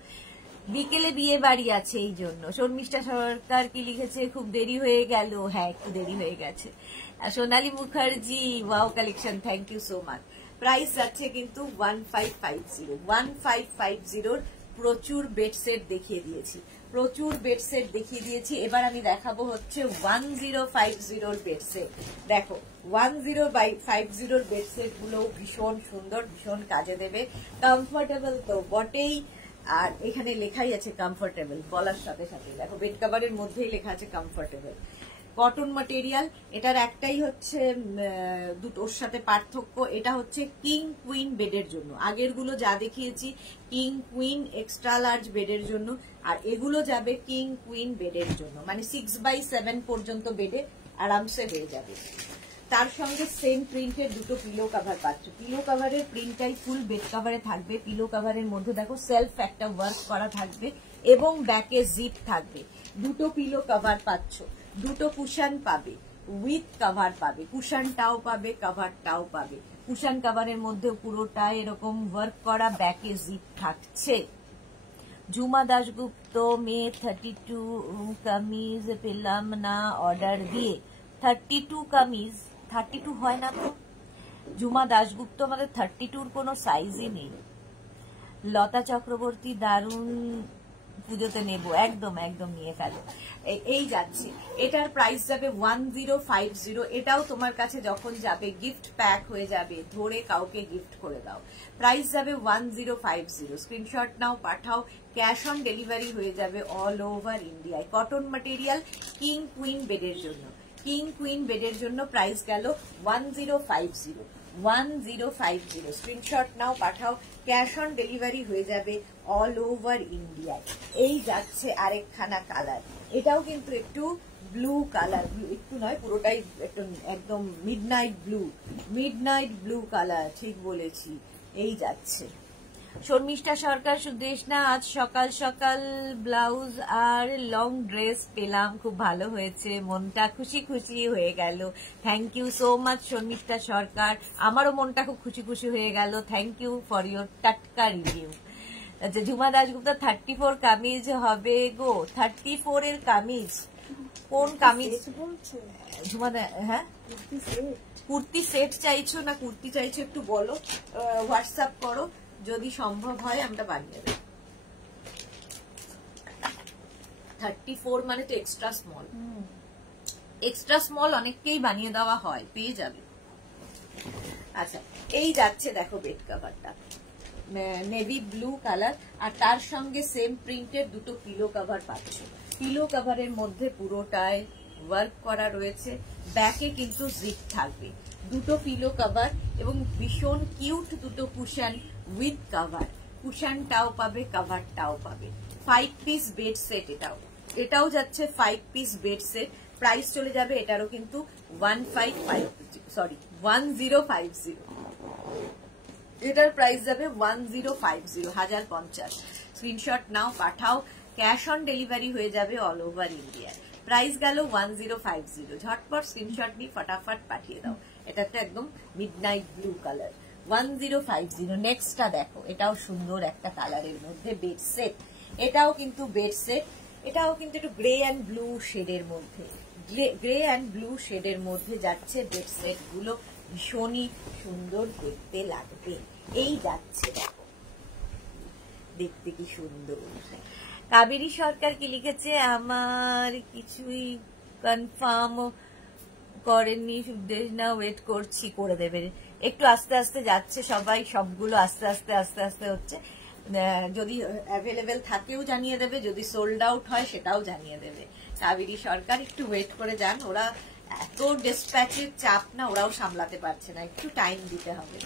বিকেলে বিয়ে বাড়ি আছে এই জন্য। শর্মিষ্ঠা সরকার কি লিখেছে, খুব দেরি হয়ে গেল? হ্যাঁ, একটু দেরি হয়ে গেছে। Sonali Mukherjee, wow collection, thank you so much. Price যাচ্ছে কিন্তু 1550, 1550 প্রচুর বেডসেট দেখিয়ে দিয়েছি। প্রচুর বেডসেট দেখিয়ে দিয়েছি। এবার আমি দেখাবো হচ্ছে 1050 বেডসেট। দেখো 1050 বেডসেট গুলো ভীষণ সুন্দর, ভীষণ কাজে দেবে, কমফোর্টেবল তো বটেই। আর এখানে লেখাই আছে কমফোর্টেবল, বলার সাথে সাথে দেখো বেড কভারের মধ্যেই লেখা আছে কমফোর্টেবল। কটন ম্যাটেরিয়াল, এটার একটাই হচ্ছে দুটোর সাথে পার্থক্য, এটা হচ্ছে কিং কুইন বেডের জন্য। আগের গুলো যা দেখিয়েছি কিং কুইন এক্সট্রা লার্জ বেডের জন্য, আর এগুলো যাবে কিং কুইন বেডের জন্য, মানে 6x7 পর্যন্ত বেডে আরামসে হয়ে যাবে। তার সঙ্গে সেম প্রিন্টের দুটো পিলো কভার পাচ্ছ। পিলো কভারের প্রিন্টটাই ফুল বেড কভারে থাকবে। পিলো কভারের মধ্যে দেখো সেলফ একটা ওয়ার্ক করা থাকবে এবং ব্যাকে জিপ থাকবে। দুটো পিলো কভার পাচ্ছ, দুটো কুশন পাবে, উইথ কভার পাবে, কুশনটাও পাবে, কভারটাও পাবে। কুশন কভারের মধ্যে পুরোটা এরকম ওয়ার্ক করা, ব্যাকে জিপ থাকছে। ঝুমা দাশগুপ্ত মে 32 কামিজ পেলাম না অর্ডার দিয়ে। 32 কামিজ, 32 হয় না তো ঝুমা দাশগুপ্ত, আমাদের 32 কোনো সাইজই নেই। লতা চক্রবর্তী দারুণ, পুজোতে নেব, একদম একদম নিয়ে ফেলো। এই যাচ্ছে, এটার প্রাইস যাবে 1050। এটাও তোমার কাছে যখন যাবে গিফট প্যাক হয়ে যাবে, ধরে কাউকে গিফট করে দাও। প্রাইস যাবে 1050। স্ক্রিনশট নাও, পাঠাও, ক্যাশ অন ডেলিভারি হয়ে যাবে অল ওভার ইন্ডিয়ায়। কটন ম্যাটেরিয়াল, কিং কুইন বেডের জন্য। কিং কুইন বেডের জন্য প্রাইস গেল 1050। 1050 স্ক্রিনশট নাও, পাঠাও, ক্যাশ অন ডেলিভারি হয়ে যাবে অল ওভার ইন্ডিয়ায়। এই যাচ্ছে আরেকখানা কালার, এটাও কিন্তু একটু ব্লু কালার, একটু নয় পুরোটাই একটু একদম midnight blue, midnight blue colour, ঠিক বলেছি। এই যাচ্ছে শর্মিষ্ঠা সরকার, সুদেশ না আজ সকাল সকাল ব্লাউজ আর লং ড্রেস পেলাম, খুব ভালো হয়েছে, মনটা খুশি খুশি হয়ে গেল। Thank you so much Sharmistha Sarkar, আমারও মনটা খুব খুশি খুশি হয়ে গেল। থ্যাংক ইউ ফর ইউর টাটকা রিভিউ। আচ্ছা ঝুমা দাশগুপ্তা 34 কামিজ হবে গো। 34 এর কামিজ, কোন কামিজ ঝুমা? হ্যাঁ কুর্তি সেট চাইছো না কুর্তি চাইছো একটু বলো, হোয়াটসঅ্যাপ করো, যদি সম্ভব হয় আমরা বানিয়ে দেব। 34 মানে তো এক্সট্রা স্মল, এক্সট্রা স্মল অনেককেই বানিয়ে দেওয়া হয়, পেয়ে যাবে। আচ্ছা এই যাচ্ছে দেখো বেড কভারটা, নেভি ব্লু কালার, আর তার সঙ্গে সেম প্রিন্টের দুটো পিলো কভার পাচ্ছ। পিলো কভারের মধ্যে পুরোটায় ওয়ার্ক করা রয়েছে, ব্যাকে কিন্তু জিপ থাকবে। দুটো পিলো কভার এবং ভীষণ কিউট দুটো কুশন উইথ কভার, কুশনটাও পাবে, কভারটাও পাবে। 5 পিস বেড সেট, এটাও যাচ্ছে 5 পিস বেড সেট। প্রাইস চলে যাবে এটারও কিন্তু 1050। এটার প্রাইস যাবে 1050, 1050। স্ক্রিনশট নাও, পাঠাও, ক্যাশ অন ডেলিভারি হয়ে যাবে অল ওভার ইন্ডিয়া। প্রাইস গেল 1050। ঝটপট স্ক্রিনশট নিয়ে ফটাফট পাঠিয়ে দাও। এটা তো একদম মিডনাইট ব্লু কালার, 1050। নেক্সটটা দেখো, এটাও সুন্দর একটা কালারের মধ্যে বেড সেট। এটাও কিন্তু বেড সেট, এটাও কিন্তু একটু গ্রে অ্যান্ড ব্লু শেডের মধ্যে, গ্রে অ্যান্ড ব্লু শেডের মধ্যে যাচ্ছে বেড সেট গুলো, ভীষণই সুন্দর দেখতে লাগবে। এই যাচ্ছে দেখো, দেখতে কি সুন্দর। কাবেরী সরকার কি লিখেছে, আমার কিছুই কনফার্ম করেননি সুদেশ না, ওয়েট করছি, করে দেবে। একটু আস্তে আস্তে যাচ্ছে সবাই, সবগুলো আস্তে আস্তে আস্তে আস্তে হচ্ছে। যদি অ্যাভেলেবেল থাকেও জানিয়ে দেবে, যদি সোল্ড আউট হয় সেটাও জানিয়ে দেবে। কাবেরী সরকার একটু ওয়েট করে যান, ওরা এত ডিসপ্যাচের চাপ না, ওরাও সামলাতে পারছে না, একটু টাইম দিতে হবে।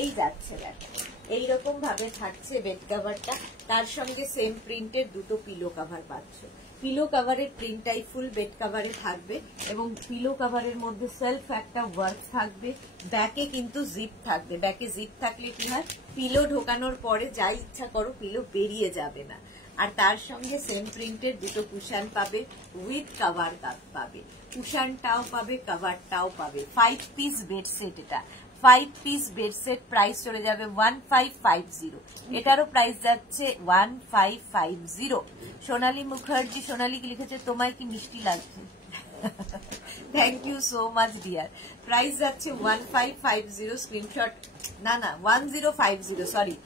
এই যাচ্ছে দেখো, এইরকম ভাবে থাকছে বেড কভারটা, তার সঙ্গে সেম প্রিন্টের দুটো পিলো কভার পাচ্ছ। পিলো কভারের প্রিন্টটাই ফুল বেড কভারে থাকবে এবং পিলো কভারের মধ্যে সেলফ একটা ওয়ার্ক থাকবে, ব্যাকে কিন্তু জিপ থাকবে। ব্যাকে জিপ থাকলে কি হয়, পিলো ঢোকানোর পরে যা ইচ্ছা করো পিলো বেরিয়ে যাবে না। আর তার সঙ্গে সেম প্রিন্টের দুটো কুশন পাবে, উইথ কভার পাবে, কুশনটাও পাবে, কভারটাও পাবে। 5 পিস বেড সেট, এটা 5 পিস বেড সেট। প্রাইস চলে যাবে 1550। এটারও প্রাইস যাচ্ছে 1550। সোনালী মুখার্জি, সোনালী কি লিখেছে, তোমায় কি মিষ্টি লাগছে? Thank you so much dear. Price যাচ্ছে 1550। স্ক্রিনশট, না 1050, সরি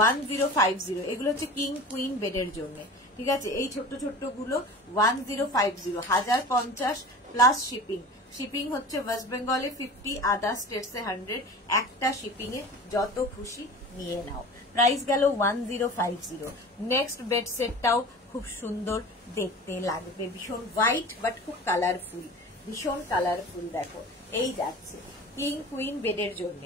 1050। এগুলো হচ্ছে কিং কুইন বেডের জন্য। ঠিক আছে, এই ছোট্ট ছোট্ট গুলো 1050, 1050 প্লাস শিপিং। শিপিং হচ্ছে ওয়েস্ট বেঙ্গলে 50, আদার স্টেটসে 100। একটা শিপিং এ যত খুশি নিয়ে নাও। প্রাইস গেল 1050। নেক্সট বেড সেটটাও খুব সুন্দর দেখতে লাগবে, ভীষণ হোয়াইট বাট খুব কালারফুল, ভীষণ কালারফুল। দেখো এই যাচ্ছে কিং কুইন বেডের জন্য,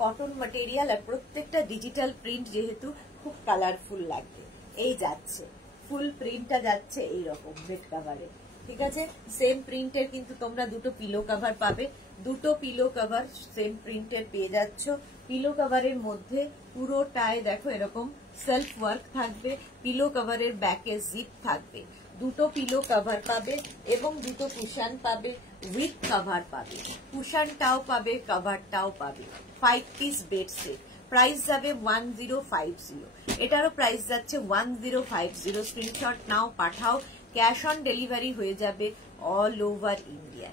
কটন ম্যাটেরিয়াল আর প্রত্যেকটা ডিজিটাল প্রিন্ট, যেহেতু খুব কালারফুল লাগবে। এই যাচ্ছে ফুল প্রিন্টটা যাচ্ছে এইরকম বেড কাভারে। ঠিক আছে, সেম প্রিন্টের কিন্তু তোমরা দুটো পিলো কভার পাবে, দুটো পিলো কভার সেম প্রিন্টের পেয়ে যাচ্ছ। পিলো কভারের মধ্যে পুরোটায় দেখো এরকম সেলফ ওয়ার্ক থাকবে, পিলো কভারের ব্যাকে জিপ থাকবে, দুটো পিলো কভার পাবে এবং দুটো কুশন পাবে, উইথ কভার পাবে, কুশনটাও পাবে, কভারটাও পাবে। 5 পিস বেড সেট, প্রাইস যাবে 1050। এটারও প্রাইস যাচ্ছে 1050। স্ক্রিনশট নাও, পাঠাও, ক্যাশ অন ডেলিভারি হয়ে যাবে all over India.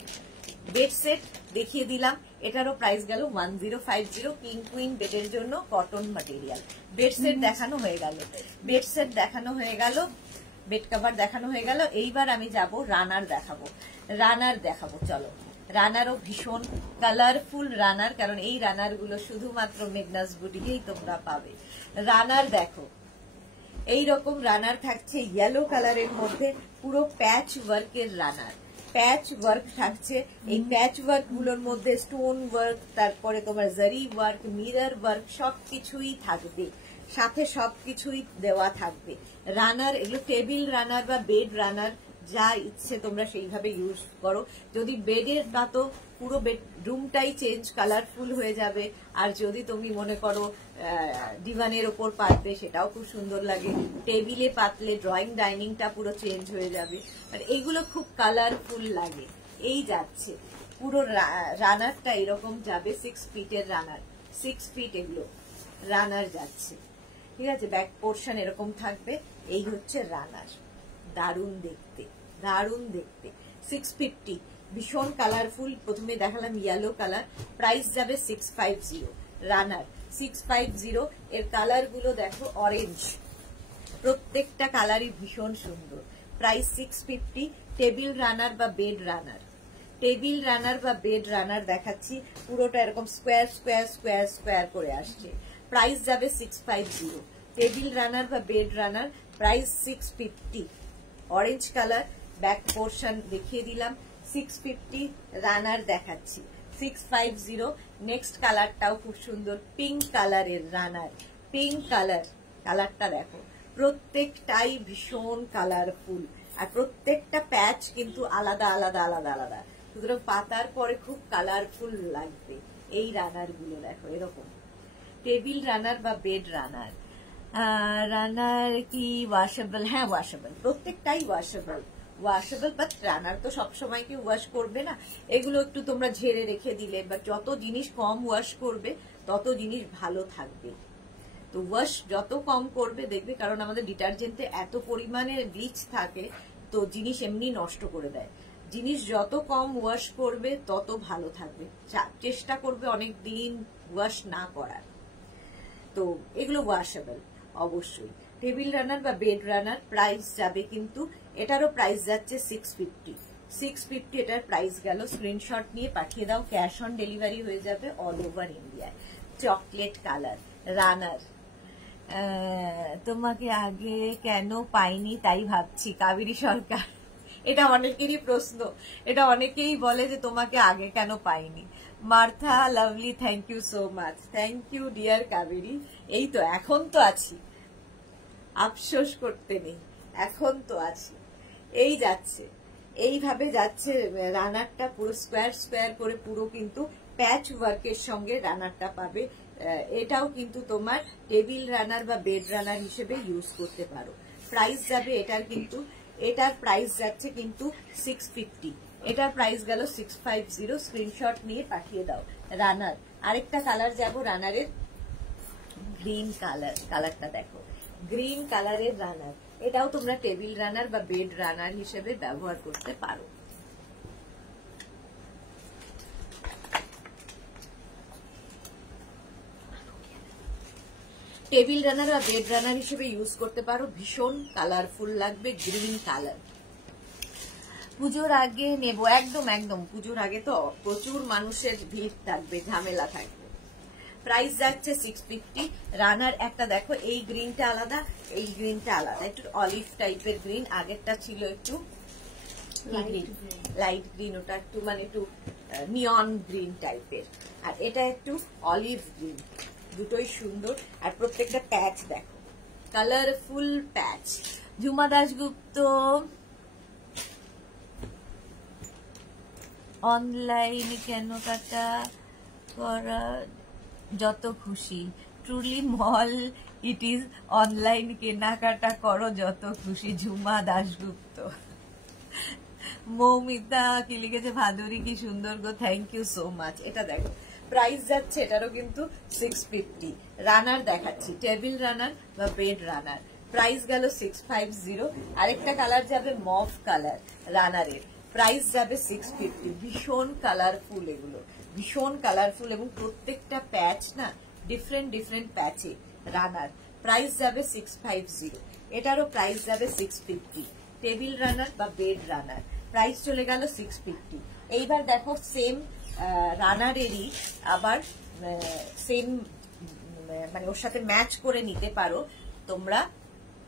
Bed set দেখিয়ে দিলাম, এটারও প্রাইস গেল 1050। কিং কুইন বেডের জন্য কটন ম্যাটেরিয়াল। বেড সেট দেখানো হয়ে গেল, বেড সেট দেখানো হয়ে গেল, বেড কভার দেখানো হয়ে গেল। এইবার আমি যাব রানার দেখাবো, রানার দেখাবো। চলো, রানারও ভীষণ কালারফুল রানার, কারণ এই রানার গুলো শুধুমাত্র মেঘনাস বুটিকেই তোমরা পাবে। রানার দেখো, এইরকম রানার থাকছে ইয়েলো কালারের মধ্যে, পুরো প্যাচ ওয়ার্কের রানার, প্যাচ ওয়ার্ক থাকছে। এই প্যাচ ওয়ার্ক গুলোর মধ্যে স্টোন ওয়ার্ক, তারপরে তোমার জারি ওয়ার্ক, মিরর ওয়ার্ক সবকিছুই থাকবে, সাথে সবকিছুই দেওয়া থাকবে। রানার এগুলো টেবিল রানার বা বেড রানার, যা ইচ্ছে তোমরা সেইভাবে ইউজ করো। যদি বেডের পাতো পুরো বেডরুমটাই চেঞ্জ, কালারফুল হয়ে যাবে। আর যদি তুমি মনে করো ডিভানের ওপর পাতবে, সেটাও খুব সুন্দর লাগে। টেবিলে পাতলে ড্রয়িং ডাইনিংটা পুরো চেঞ্জ হয়ে যাবে। আর এইগুলো খুব কালারফুল লাগে। এই যাচ্ছে পুরো রানারটা এরকম যাবে, 6 ফিটের রানার, 6 ফিট এগুলো রানার যাচ্ছে। ঠিক আছে, ব্যাক পোর্শন এরকম থাকবে। এই হচ্ছে রানার, দারুণ দেখতে, দারুণ দেখতে। 650, ভীষণ কালারফুল। প্রথমে দেখালাম ইয়েলো কালার, প্রাইস যাবে 650। রানার 650। এর কালার গুলো দেখো অরেঞ্জ, প্রত্যেকটা কালারই ভীষণ সুন্দর। প্রাইস 650। টেবিল রানার বা বেড রানার, টেবিল রানার বা বেড রানার দেখাচ্ছি। পুরোটা এরকম স্কোয়ার স্কোয়ার স্কোয়ার স্কোয়ার করে আসছে। প্রাইস যাবে 650। টেবিল রানার বা bed runner, price 650। Orange colour, back portion দেখিয়ে দিলাম। 650 রানার দেখাচ্ছি, 650। নেক্সট কালারটাও খুব সুন্দর, পিঙ্ক কালারের রানার, পিঙ্ক কালার। কালারটা দেখো, প্রত্যেকটাই ভীষণ কালারফুল, আর প্রত্যেকটা প্যাচ কিন্তু আলাদা আলাদা আলাদা আলাদা, সুতরাং পাতার পরে খুব কালারফুল লাগবে। এই রানার গুলো দেখো এরকম, টেবিল রানার বা বেড রানার। রানার কি ওয়াশেবল? হ্যাঁ ওয়াশেবল, প্রত্যেকটাই ওয়াশেবল, ওয়াশেবল। বাট রানার তো সবসময় কি ওয়াশ করবে না, এগুলো একটু তোমরা ঝেড়ে রেখে দিলে, বা যত জিনিস কম ওয়াশ করবে তত জিনিস ভালো থাকবে। তো ওয়াশ যত কম করবে দেখবে, কারণ আমাদের ডিটারজেন্টে এত পরিমাণে ব্লিচ থাকে, তো জিনিস এমনি নষ্ট করে দেয়। জিনিস যত কম ওয়াশ করবে তত ভালো থাকবে। চেষ্টা করবে অনেক দিন ওয়াশ না করার। তো এগুলো ওয়াশেবল অবশ্যই। টেবিল রানার বা বেড রানার প্রাইস যাবে, কিন্তু এটারও প্রাইস যাচ্ছে 650। 650 এটার প্রাইস গেল। স্ক্রিনশট নিয়ে পাঠিয়ে দাও, ক্যাশ অন ডেলিভারি হয়ে যাবে অল ওভার ইন্ডিয়ায়। চকলেট কালার রানার, তোমাকে আগে কেন পাইনি তাই ভাবছি, কাবেরী সরকার। এটা অনেকেরই প্রশ্ন, এটা অনেকেই বলে যে তোমাকে আগে কেন পাইনি। Martha lovely, thank you so much, thank you dear Kaveri. এই তো এখন তো আছি, আফসোস করতে নেই, এখন তো আছি। এই যাচ্ছে, এইভাবে যাচ্ছে রানারটা, পুরো স্কোয়ার স্কোয়ার করে, পুরো কিন্তু প্যাচ ওয়ার্কের সঙ্গে রানারটা পাবে। এটাও কিন্তু তোমার টেবিল রানার বা বেড রানার হিসেবে ইউজ করতে পারো। প্রাইস যাবে এটার, কিন্তু এটার প্রাইস যাচ্ছে কিন্তু 650। এটার প্রাইস গেল 650। স্ক্রিনশট নিয়ে পাঠিয়ে দাও। রানার আরেকটা কালার যাব, রানারের গ্রিন কালার, কালারটা দেখো, গ্রিন কালারের রানার। এটাও তোমরা টেবিল রানার বা বেড রানার হিসেবে ব্যবহার করতে পারো। টেবিল রানার বা বেড রানার হিসেবে ইউজ করতে পারো, ভীষণ কালারফুল লাগবে, গ্রিন কালার। পুজোর আগে নেব, একদম একদম পুজোর আগে তো প্রচুর মানুষের ভিড় থাকবে, ঝামেলা থাকবে। প্রাইস যাচ্ছে 650। রানার একটা দেখো, এই গ্রিনটা আলাদা, এই গ্রিনটা আলাদা, একটু অলিভ টাইপের গ্রিন, আগেরটা ছিল একটু লাইট গ্রিন, ওটা একটু মানে একটু নিয়ন গ্রিন টাইপের, আর এটা একটু অলিভ গ্রিন। দুটোই সুন্দর, আর প্রত্যেকটা প্যাচ দেখো, কালারফুল প্যাচ। ঝুমা দাশগুপ্ত, অনলাইন কেনাকাটা করা যত খুশি, truly mall it is, online কেনাকাটা করো যত খুশি। ঝুমা দাশগুপ্ত। মৌমিতা কি লিখেছে, ভাদুরী কি সুন্দর গো, থ্যাংক ইউ সো মাচ। এটা দেখো, প্রাইস যাচ্ছে এটারও কিন্তু 650। রানার দেখাচ্ছি, টেবিল রানার বা বেড রানার, প্রাইস গেল 650। আরেকটা কালার যাবে মভ কালার রানারের, প্রাইস যাবে 650। ভীষণ কালারফুল, এগুলো ভীষণ কালারফুল, এবং প্রত্যেকটা প্যাচ না ডিফারেন্ট ডিফারেন্ট প্যাচে রানার, প্রাইস যাবে 650। এটারও প্রাইস যাবে 650। টেবিল রানার বা বেড রানার, প্রাইস চলে গেল 650। এইবার দেখো সেম রানারেরই আবার সেম মানে ওর সাথে ম্যাচ করে নিতে পারো তোমরা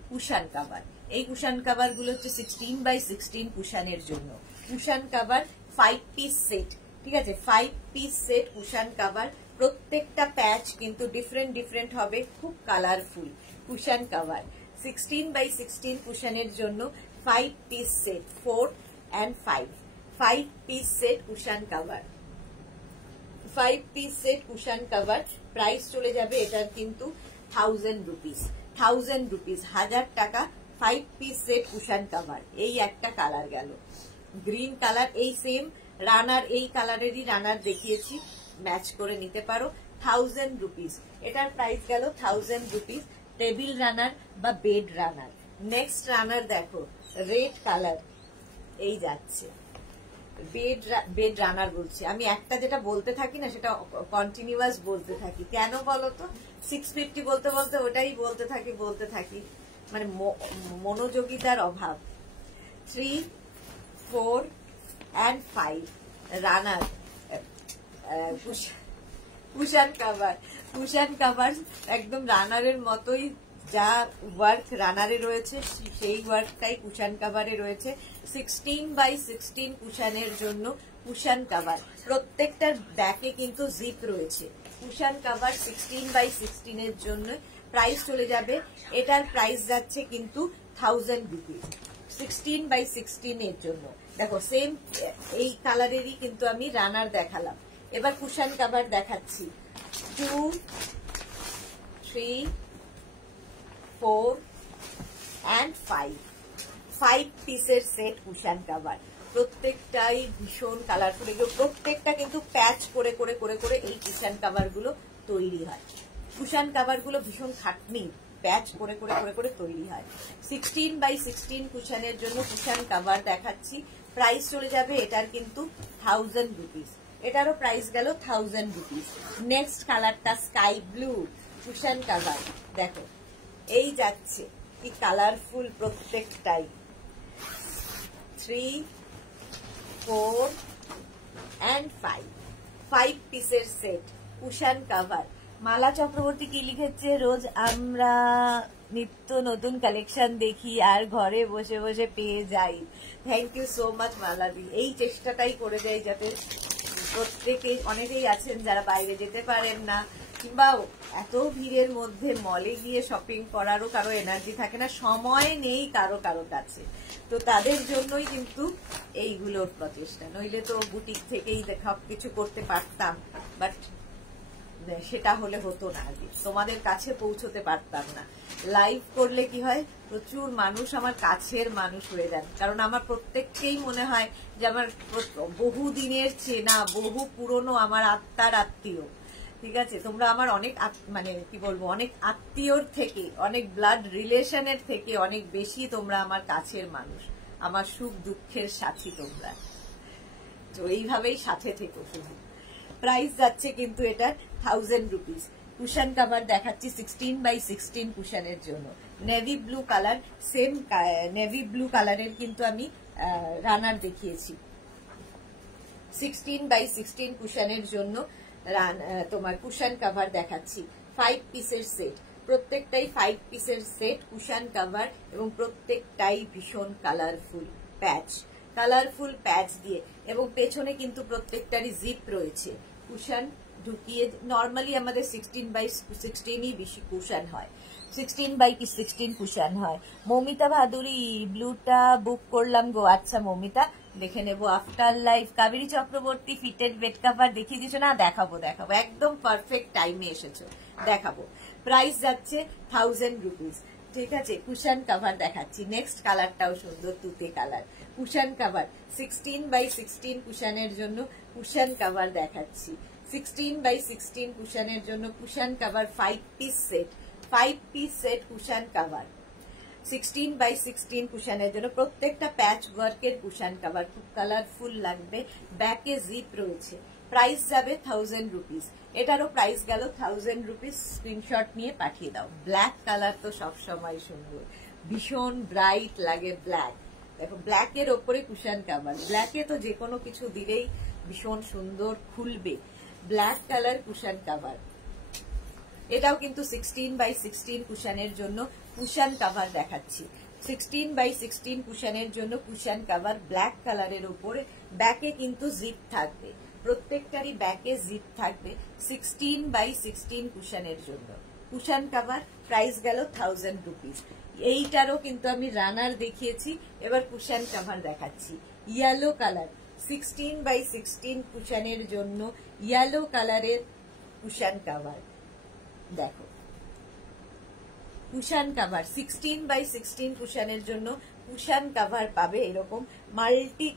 কুশান কাভার। এই কুশান কাভার গুলো হচ্ছে 16x16 কুশানের জন্য। কুশান কাভার 5 পিস সেট, ঠিক আছে, 5 পিস সেট কুশান কাভার, প্রত্যেকটা প্যাচ কিন্তু ডিফারেন্ট ডিফারেন্ট হবে, খুব কালারফুল কুশান কাভার। 16x16 কুশানের জন্য 5 piece set, 4 and 5 piece set cushion cover, 5 piece set cushion cover. Price চলে যাবে এটার কিন্তু 1000 রুপিস, 1000 রুপিস, 1000 টাকা। 5 পিস সেট কুশান কাভার। এই একটা কালার গেল গ্রিন কালার, এই সেম রানার, এই কালারেরই রানার দেখিয়েছি, ম্যাচ করে নিতে পারো। 1000 রুপিস, এটার প্রাইস গেল 1000 রুপিস। টেবিল রানার বা বেড রানার। নেক্সট রানার দেখো, রেড কালার, এই যাচ্ছে বেড রানার বলছি আমি, একটা যেটা বলতে থাকি না সেটা কন্টিনিউয়াস বলতে থাকি, কেন বলো তো? 650 বলতে বলতে ওটাই বলতে থাকি, মানে মনোযোগিতার অভাব। 3, 4 and 5 runner cushion cover, cushion cover একদম রানারের মতোই, যা ওয়ার্ক রানারে রয়েছে সেই ওয়ার্কটাই কুশান কাভারে রয়েছে। 16x16 কুশানের জন্য কুশান কাভার, প্রত্যেকটার ব্যাকে কিন্তু জিপ রয়েছে। কুশান কাভার 16x16 এর জন্য প্রাইস চলে যাবে, এটার প্রাইস যাচ্ছে কিন্তু 1000 রুপিস 16x16 এর জন্য। দেখো সেম এই কালারেরই কিন্তু আমি রানার দেখালাম, এবার কুশান কাভার দেখাচ্ছি। 2, 3, 4 and 5 পিসের সেট কুশান কাভার, প্রত্যেকটাই ভীষণ কালারফুল। এগুলো প্রত্যেকটা কিন্তু প্যাচ করে করে করে করে এই কুশান কাভার গুলো তৈরি হয়। কুশান কাভার গুলো ভীষণ খাটনি, প্যাচ করে করে করে করে তৈরি হয়। 16x16 কুশানের জন্য কুশান কাভার দেখাচ্ছি, প্রাইস চলে যাবে এটার কিন্তু 1000 রুপিস। এটারও প্রাইস গেল 1000 রুপিস। নেক্সট কালারটা স্কাই ব্লু কুশান কাভার, দেখো এই যাচ্ছে, কি কালারফুল প্রত্যেকটাই। 3, 4 and 5 পিসের সেট কুশান কাভার। মালা চক্রবর্তী কি লিখেছে, রোজ আমরা নিত্য নতুন কালেকশন দেখি আর ঘরে বসে বসে পেয়ে যাই। থ্যাংক ইউ সো মাচ মালাদি, এই চেষ্টাটাই করে যাই যাতে প্রত্যেকেই, অনেকেই আছেন যারা বাইরে যেতে পারেন না, কিংবা এত ভিড়ের মধ্যে মলে গিয়ে শপিং করারও কারো এনার্জি থাকে না, সময় নেই কারো কারো কাছে, তো তাদের জন্যই কিন্তু এইগুলোর প্রচেষ্টা। নইলে তো বুটিক থেকেই সব কিছু করতে পারতাম, বাট সেটা হলে হতো না, তোমাদের কাছে পৌঁছতে পারতাম না। লাইভ করলে কি হয়, প্রচুর মানুষ আমার কাছের মানুষ হয়ে যান, কারণ আমার প্রত্যেককেই মনে হয় যে আমার বহু দিনের চেনা, বহু পুরনো আমার আত্মার আত্মীয়। ঠিক আছে, তোমরা আমার অনেক মানে কি বলবো, অনেক আত্মীয়র থেকে, অনেক ব্লাড রিলেশনের থেকে অনেক বেশি তোমরা আমার কাছের মানুষ, আমার সুখ দুঃখের সাথী তোমরা, তো এইভাবেই সাথে থেকো শুধু। প্রাইস যাচ্ছে কিন্তু এটার 1000 রুপিস। কুশন কাভার দেখাচ্ছি 16x16 কুশনের জন্য। Navy blue colour, same navy blue কালারের কিন্তু আমি রানার দেখিয়েছি। 16x16 কুশনের জন্য তোমার কুশন কাভার দেখাচ্ছি। 5 পিসের সেট, প্রত্যেকটাই 5 পিসের সেট কুশন কাভার, এবং প্রত্যেকটাই ভীষণ কালারফুল প্যাচ দিয়ে, এবং পেছনে কিন্তু প্রত্যেকটারই জিপ রয়েছে। কুশন ঢুকিয়ে, নর্মালি আমাদের 16x16ই বেশি কুশন হয়, 16x16 কুশন হয়। মমিতা ভাদুরী, ব্লুটা বুক করলাম গো। আচ্ছা মমিতা, দেখে নেবো। After life, Kaveri Chakraborty fitted bed cover দেখিয়ে দিচ্ছ না? দেখাবো, একদম পারফেক্ট টাইমে এসেছো, দেখাবো। প্রাইস যাচ্ছে 1000 রুপিস। ঠিক আছে, কুশন কাভার দেখাচ্ছি। নেক্সট কালারটাও সুন্দর, তুতে কালার। কুশন কাভার 16x16 কুশনের জন্য কুশন কাভার দেখাচ্ছি। 16x16 কুশনের জন্য cushion cover 5 piece set, 5 piece set cushion cover 16x16 কুশনের জন্য। প্রত্যেকটা প্যাচ ওয়ার্কের কুশন কাভার, খুব কালারফুল লাগবে। ব্যাকে জিপ রয়েছে। প্রাইস যাবে 1000 রুপিস। এটারও প্রাইস গেল 1000 রুপিস। স্ক্রিনশট নিয়ে পাঠিয়ে দাও। ব্ল্যাক কালার তো সবসময় সুন্দর, ভীষণ ব্রাইট লাগে ব্ল্যাক। দেখো ব্ল্যাকের ওপরে কুশন কাভার, ব্ল্যাকে তো যে কোনো কিছু দিলেই ভীষণ সুন্দর খুলবে। ব্ল্যাক কালার কুশন কাভার, এটাও কিন্তু 16x16 কুশনের জন্য কুশন কাভার দেখাচ্ছি। 16x16 কুশনের জন্য কুশন কাভার, ব্ল্যাক কালারের উপরে, ব্যাকে কিন্তু জিপ থাকবে, প্রত্যেকটারই ব্যাকে জিপ থাকবে। 16x16 কুশনের জন্য কুশন কাভার, প্রাইস গেল 1000 রুপিস। এইটারও কিন্তু আমি রানার দেখিয়েছি, এবার কুশন কাভার দেখাচ্ছি। ইয়েলো কালার, 16x16 কুশনের জন্য ইয়েলো কালারের কুশন কাভার। দেখো কুশন কাভার 16x16 কুশনের জন্য কুশন কাভার পাবে এরকম মাল্টি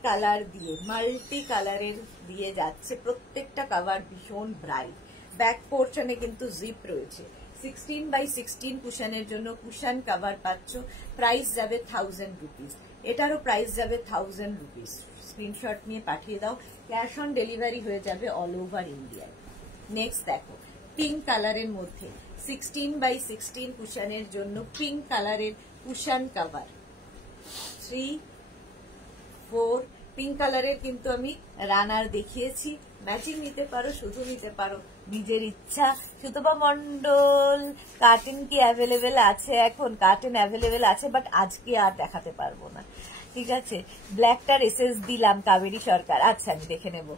কালারের দিয়ে যাচ্ছে। প্রত্যেকটা কাভার ভীষণ ব্রাইট। ব্যাক পোর্শনে কিন্তু জিপ রয়েছে। 16x16 কুশনের জন্য কুশন কাভার পাচ্ছ। প্রাইস যাবে 1000 রুপিস। এটারও প্রাইস যাবে 1000 রুপিস। স্ক্রিনশট নিয়ে পাঠিয়ে দাও। ক্যাশ অন ডেলিভারি হয়ে যাবে অল ওভার ইন্ডিয়ায়। নেক্সট দেখো পিঙ্ক কালারের মধ্যে 16x16 কুশনের জন্য পিঙ্ক কালারের কুশন কাভার 3, 4। পিঙ্ক কালারের কিন্তু আমি রানার দেখিয়েছি। ম্যাচিং নিতে পারো, শুধু নিতে পারো, নিজের ইচ্ছা। সুতপা মন্ডল, কার্টেন কি অ্যাভেলেবেল আছে? এখন কার্টেন অ্যাভেলেবেল আছে, বাট আজকে আর দেখাতে পারবো না। ঠিক আছে, ব্ল্যাকটার এসএস দিলাম কাবেরী সরকার। আচ্ছা আমি দেখে নেব।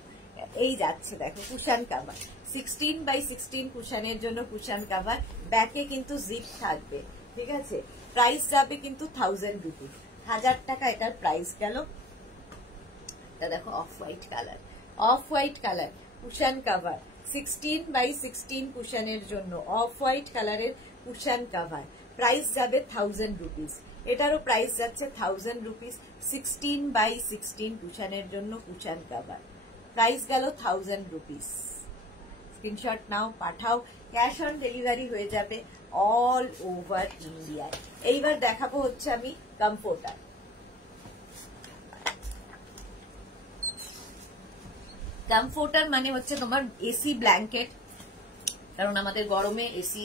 এই যাচ্ছে দেখো কুশন কাভার 16x16 কুশনের জন্য কুশন কাভার, ব্যাকে কিন্তু জিপ থাকবে। ঠিক আছে, প্রাইস যাবে কিন্তু 1000 রুপিস। 1000 টাকা এটার প্রাইস গেল। দেখো off white colour cushion cover 16x16 কুশনের জন্য অফ হোয়াইট কালারের কুশন কাভার, প্রাইস যাবে 1000 রুপিস। এটারও প্রাইস যাচ্ছে 1000 রুপিস। 16x16 কুশনের জন্য কুশন কাভার, প্রাইস গেল 1000 রুপিস। স্ক্রিনশট নাও, পাঠাও। ক্যাশ অন ডেলিভারি হয়ে যাবে অল ওভার ইন্ডিয়ায়। এইবার দেখাবো হচ্ছে আমি কমফোর্টার। কমফোর্টার মানে হচ্ছে তোমার এসি ব্ল্যাঙ্কেট, কারণ আমাদের গরমে এসি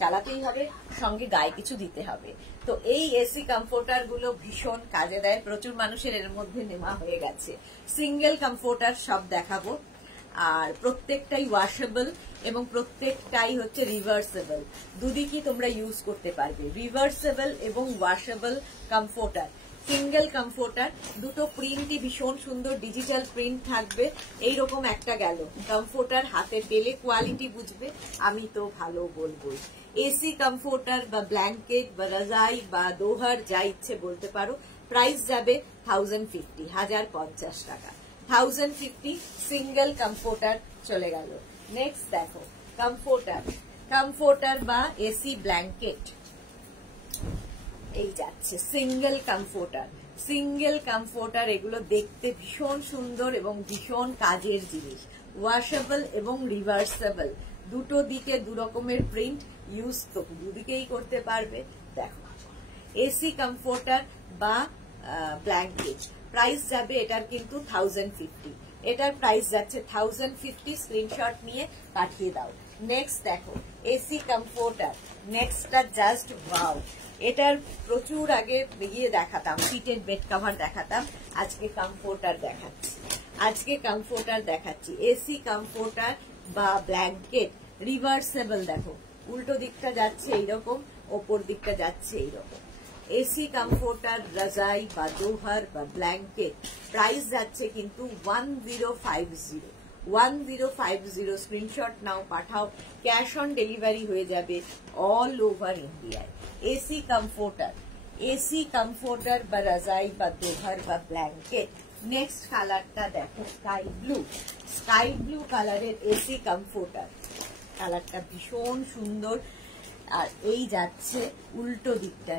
চালাতেই হবে, সঙ্গে গায়ে কিছু দিতে হবে। তো এই এসি কমফোর্টার গুলো ভীষণ কাজে দেয়। প্রচুর মানুষের এর মধ্যে নেওয়া হয়ে গেছে। সিঙ্গেল কমফোর্টার সব দেখাবো, আর প্রত্যেকটাই ওয়াশেবল এবং প্রত্যেকটাই হচ্ছে রিভার্সেবল। দুদিকই তোমরা ইউজ করতে পারবে। রিভার্সেবল এবং ওয়াশেবল কমফোর্টার, সিঙ্গেল কমফোর্টার। দুটো প্রিন্টই ভীষণ সুন্দর, ডিজিটাল প্রিন্ট থাকবে। এইরকম একটা গেল কমফোর্টার, হাতে পেলে কোয়ালিটি বুঝবে। আমি তো ভালো বলবোই। এসি কমফোর্টার বা ব্ল্যাঙ্কেট বা রাজাই বা দোহার যা ইচ্ছে বলতে পারো। প্রাইস যাবে 1050, 1050 টাকা। 1050 সিঙ্গেল কমফোর্টার চলে গেল। নেক্সট দেখো কমফোর্টার বা এসি ব্ল্যাঙ্কেট। এই যাচ্ছে সিঙ্গেল কমফোর্টার। এগুলো দেখতে ভীষণ সুন্দর এবং ভীষণ কাজের জিনিস। ওয়াশেবল এবং রিভার্সেবল, দুটো দিকে দু রকমের প্রিন্ট ইউজ তো দুদিকেই করতে পারবে। দেখো এসি কমফোর্টার বা ব্ল্যাঙ্কেট, প্রাইস যাবে এটার কিন্তু 1050। এটার প্রাইস যাচ্ছে 1050। স্ক্রিনশট নিয়ে পাঠিয়ে দাও। নেক্সট দেখো এসি কমফোর্টার। নেক্সটটা জাস্ট ওয়াও, এটার প্রচুর আগে গিয়ে দেখাতাম, ফিটেড বেড কভার দেখাতাম, আজকে কমফোর্টার দেখাচ্ছি। এসি কমফোর্টার বা ব্ল্যাঙ্কেট রিভার্সেবল, দেখো উল্টো দিকটা যাচ্ছে এইরকম, ওপর দিকটা যাচ্ছে এইরকম। এসি কমফোর্টার, রাজাই বা দোহার বা ব্ল্যাঙ্কেট, প্রাইস যাচ্ছে কিন্তু 1050 স্ক্রিনশট নাও, পাঠাও, ক্যাশ অন ডেলিভারি হয়ে যাবে অল ওভার ইন্ডিয়ায়। এসি কমফোর্টার বা রাজাই বা দোহার বা ব্ল্যাঙ্কেট। নেক্সট কালারটা দেখো, স্কাই ব্লু কালারের এসি কমফোর্টার, কালারটা ভীষণ সুন্দর। আর এই যাচ্ছে উল্টো দিকটা,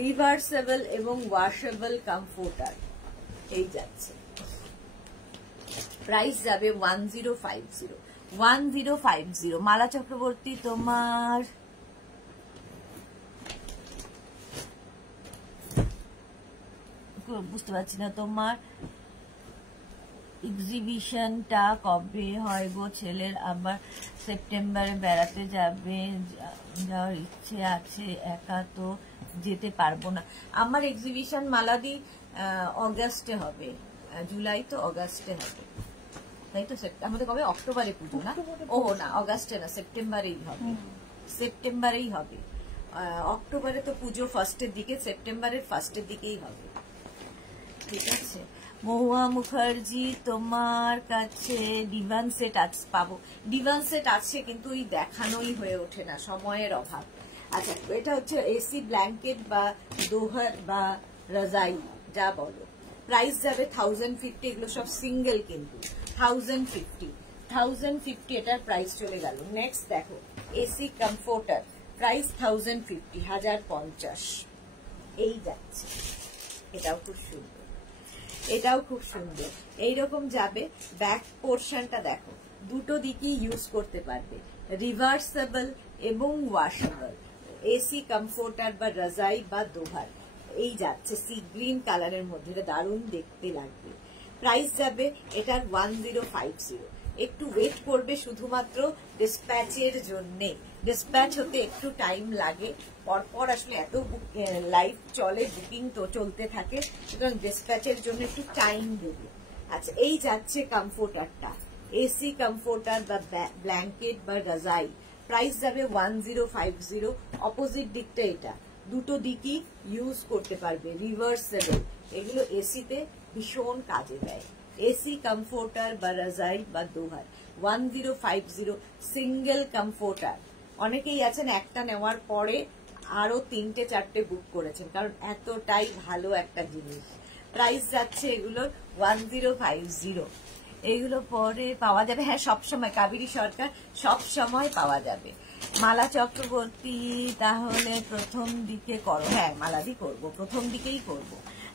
রিভার্সেবল এবং ওয়াশেবল কমফোর্টার, এই যাচ্ছে। প্রাইস যাবে 1050। মালা চক্রবর্তী, তোমার বুঝতে পারছি না, তোমার এক্সিবিশনটা কবে হয় গো? ছেলের আবার সেপ্টেম্বরে বেড়াতে যাওয়ার ইচ্ছে আছে, একা তো যেতে পারবো না। আমার এক্সিবিশন মালাদি অগাস্টে হবে, জুলাই তো অগাস্টে হবে, তাই তো? আমাদের কবে? অক্টোবরে পুজো না? ও না, অগাস্টে না, সেপ্টেম্বরেই হবে। অক্টোবরে তো পুজো ফার্স্টের দিকে, সেপ্টেম্বরের ফার্স্টের দিকেই হবে। ঠিক আছে। মহুয়া মুখার্জি, তোমার কাছে ডিভান সেট পাবো? ডিভান সেট আছে, কিন্তু ওই দেখানোই হয়ে ওঠে না, সময়ের অভাব। আচ্ছা, এটা হচ্ছে এসি ব্ল্যাঙ্কেট বা দোহার বা রাজাই, যা বলো। প্রাইস যাবে 1050, এগুলো সব সিঙ্গেল কিন্তু 1050 এটার প্রাইস চলে গেল। নেক্সট দেখো, এসি কমফোর্টার, প্রাইস 1050, এই যাচ্ছে। এটাও খুব সুন্দর, এইরকম যাবে। ব্যাক পোর্শনটা দেখো, দুটো দিকেই ইউজ করতে পারবে, রিভার্সেবল এবং ওয়াশেবল। এসি কমফোর্টার বা রাজাই বা দোহার, এই যাচ্ছে সি গ্রিন কালারের মধ্যে, দারুণ দেখতে লাগবে। প্রাইস যাবে এটার 1050। একটু ওয়েট করবে শুধুমাত্র ডিসপ্যাচের জন্য, ডিসপ্যাচ হতে একটু টাইম লাগে, পরপর আসলে এত লাইভ চলে, বুকিং তো চলতে থাকে, সুতরাং ডিসপ্যাচের জন্য একটু টাইম দেবে। আচ্ছা, এই যাচ্ছে কমফোর্টারটা, এসি কমফোর্টার বা ব্ল্যাঙ্কেট বা রাজাই, প্রাইস যাবে 1050। অপোজিট দিকটা এটা, দুটো দিকই ইউজ করতে পারবে, রিভার্সেবল, এগুলো এসিতে ভীষণ কাজে দেয়। এসি কমফোর্টার বা রাজাই বা দোহার 1050, সিঙ্গেল কমফোর্টার। অনেকেই আছেন একটা নেওয়ার পরে আরো 3-4টে বুক করেছেন, কারণ এতটাই ভালো একটা জিনিস। প্রাইস যাচ্ছে এগুলোর 1050। এগুলো পরে পাওয়া যাবে, হ্যাঁ সবসময়, কাবেরী সরকার সবসময় পাওয়া যাবে। মালা চক্রবর্তী, তাহলে প্রথম দিকে করো। হ্যাঁ মালাদি করবো, প্রথম দিকেই করব।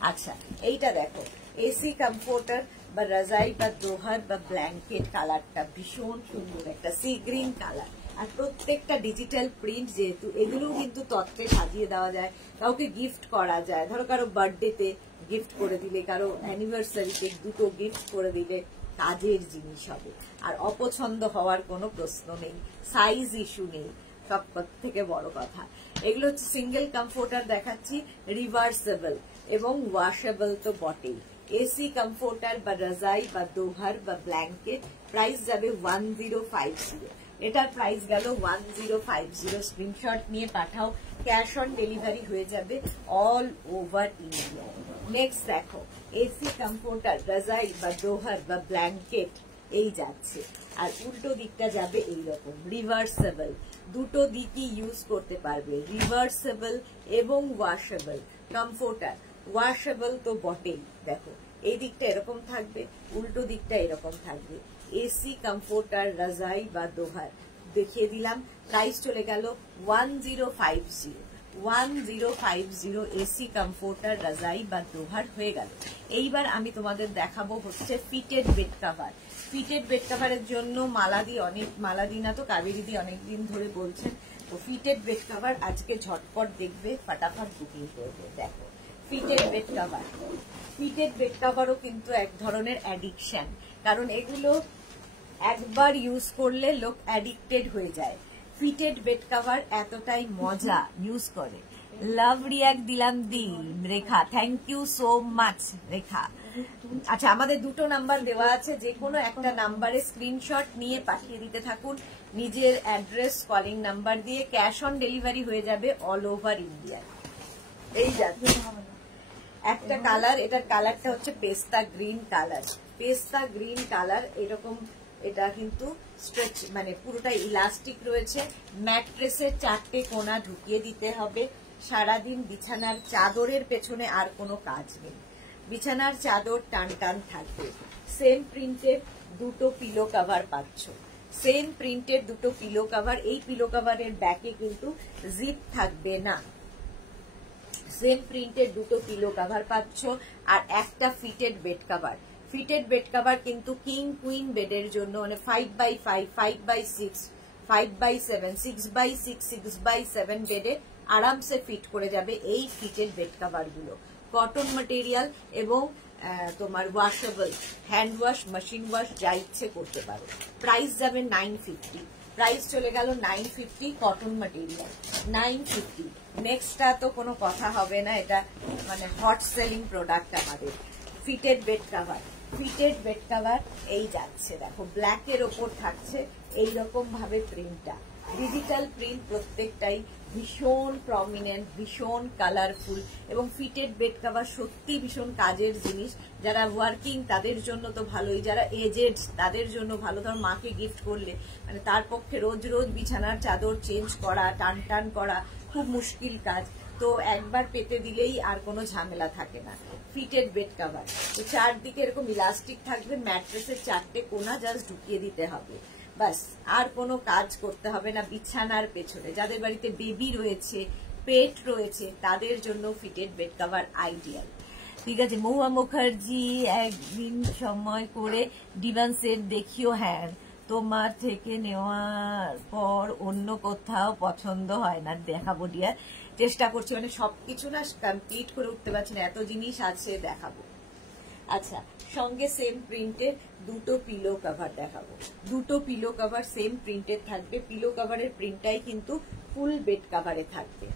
আচ্ছা, এইটা দেখো, এসি কমফোর্টার বা রাজাই বা দোহার বা ব্ল্যাঙ্কেট, কালারটা ভীষণ সুন্দর, একটা সি গ্রিন কালার। আর প্রত্যেকটা ডিজিটাল প্রিন্ট, যেহেতু এগুলো কিন্তু তত্ত্বে সাজিয়ে দেওয়া যায়, কাউকে গিফট করা যায়, ধরো কারো বার্থডেতে গিফট করে দিলে, কারো অ্যানিভার্সারিতে দুটো গিফট করে দিলে কাজের জিনিস হবে, আর অপছন্দ হওয়ার কোনো প্রশ্ন নেই, সাইজ ইস্যু নেই, সব থেকে বড় কথা। এগুলো হচ্ছে সিঙ্গেল কমফোর্টার দেখাচ্ছি, রিভার্সেবল এবং ওয়াশেবল তো বটেই। এসি কমফোর্টার বা রাজাই বা দোহার বা ব্ল্যাঙ্কেট, প্রাইস যাবে 1050। এটার প্রাইস গেল 1050। স্ক্রিনশট নিয়ে পাঠাও, ক্যাশ অন ডেলিভারি হয়ে যাবে অল ওভার ইন্ডিয়া। নেক্সট দেখো, এসি কমফোর্টার, রাজাই বা দোহার বা ব্ল্যাঙ্কেট, এই যাচ্ছে। আর উল্টো দিকটা যাবে এইরকম, রিভার্সেবল, দুটো দিকই ইউজ করতে পারবে, রিভার্সেবল এবং ওয়াশেবল কমফোর্টার। ওয়াশেবল তো বটেই, দেখো এই দিকটা এরকম থাকবে, উল্টো দিকটা এরকম থাকবে। এসি কমফোর্টার, রাজাই বা দোহার দেখিয়ে দিলাম। প্রাইস চলে গেল 1050। এসি কমফোর্টার, রাজাই বা দোহার হয়ে গেল। এইবার আমি তোমাদের দেখাবো হচ্ছে fitted bed cover. Fitted bed কাভারের জন্য মালাদি না তো কাবেরীদি অনেকদিন ধরে বলছেন, তো ফিটেড বেড কাভার আজকে ঝটপট দেখবে, ফাটাফাট বুকিং করবে। দেখো ফিটেড বেড কাভারও কিন্তু এক ধরনের অ্যাডিকশন, কারণ এগুলো একবার ইউজ করলে লোক অ্যাডিক্টেড হয়ে যায়। ফিটেড বেড কভার এতটাই মজা, ইউজ করে। লাভ রিয়াক্ট দিলাম দি রেখা, থ্যাংক ইউ সো মাচ রেখা। আচ্ছা, আমাদের দুটো নাম্বার দেওয়া আছে, যে কোনো একটা নাম্বারে স্ক্রিনশট নিয়ে পাঠিয়ে দিতে থাকুন নিজের অ্যাড্রেস কলিং নাম্বার দিয়ে। ক্যাশ অন ডেলিভারি হয়ে যাবে অল ওভার ইন্ডিয়ায়। এই যাচ্ছে একটা কালার, এটার কালারটা হচ্ছে পেস্তা গ্রিন কালার। পেস্তা গ্রিন কালার এরকম, এটা কিন্তু স্ট্রেচ মানে পুরোটা ইলাস্টিক রয়েছে। ম্যাট্রেসের 4টে কোণা ঢুকিয়ে দিতে হবে। সারাদিন বিছানার চাদরের পেছনে আর কোনো কাজ নেই, বিছানার চাদর টান টান থাকবে। সেম প্রিন্টের দুটো পিলো কভার পাচ্ছ, সেম প্রিন্টের দুটো পিলো কভার। এই পিলো কভারের ব্যাকে কিন্তু জিপ থাকবে না। সেম প্রিন্টের দুটো পিলো কভার পাচ্ছ আর একটা fitted bed cover. Fitted bed cover কিন্তু কিং কুইন বেডের জন্য, মানে 5x5, 5x6, 5x7, 6x6, 6x7 বেডে আরামসে ফিট করে যাবে এই ফিটেড বেড কভার গুলো। কটন ম্যাটেরিয়াল এবং তোমার washable, hand wash, machine wash যা ইচ্ছে করতে পারো। প্রাইস যাবে 950, প্রাইস চলে গেল 950, কটন ম্যাটেরিয়াল 950। নেক্সটটা তো কোনো কথা হবে না, এটা মানে হট সেলিং প্রোডাক্ট আমাদের। Fitted bed cover, fitted bed cover এই যাচ্ছে, দেখো ব্ল্যাকের ওপর থাকছে এইরকম ভাবে প্রিন্টটা, ডিজিটাল প্রিন্ট প্রত্যেকটাই ভীষণ প্রমিনেন্ট, ভীষণ কালারফুল। এবং ফিটেড বেড কভার সত্যি ভীষণ কাজের জিনিস। যারা ওয়ার্কিং তাদের জন্য তো ভালোই, যারা এজেড তাদের জন্য ভালো। ধর মাকে গিফট করলে মানে তার পক্ষে রোজ রোজ বিছানার চাদর চেঞ্জ করা, টান টান করা খুব মুশকিল কাজ, তো একবার পেতে দিলেই আর কোনো ঝামেলা থাকে না। ফিটেড বেড কভার, তো চারদিকে এরকম ইলাস্টিক থাকবে, ম্যাট্রেসের 4টে কোণা জাস্ট ঢুকিয়ে দিতে হবে, বাস আর কোনো কাজ করতে হবে না বিছানার পেছনে। যাদের বাড়িতে বেবি রয়েছে, পেট রয়েছে, তাদের জন্য ফিটেড বেড কভার আইডিয়াল। ঠিক আছে, মহুয়া মুখার্জি একদিন সময় করে ডিভান সেট দেখিও। হ্যাঁ, তোমার থেকে নেওয়ার পর অন্য কোথাও পছন্দ হয় না, দেখাবো ডিয়ার, চেষ্টা করছি, মানে সবকিছু না কমপ্লিট করে উঠতে পারছি না, এত জিনিস আছে, দেখাবো। আচ্ছা, সঙ্গে সেম প্রিন্টের দুটো পিলো কভার দেখাবো। দুটো পিলো কভার সেম প্রিন্টের থাকবে। পিলো কভারের প্রিন্টটাই কিন্তু ফুল বেড কভারে থাকবে।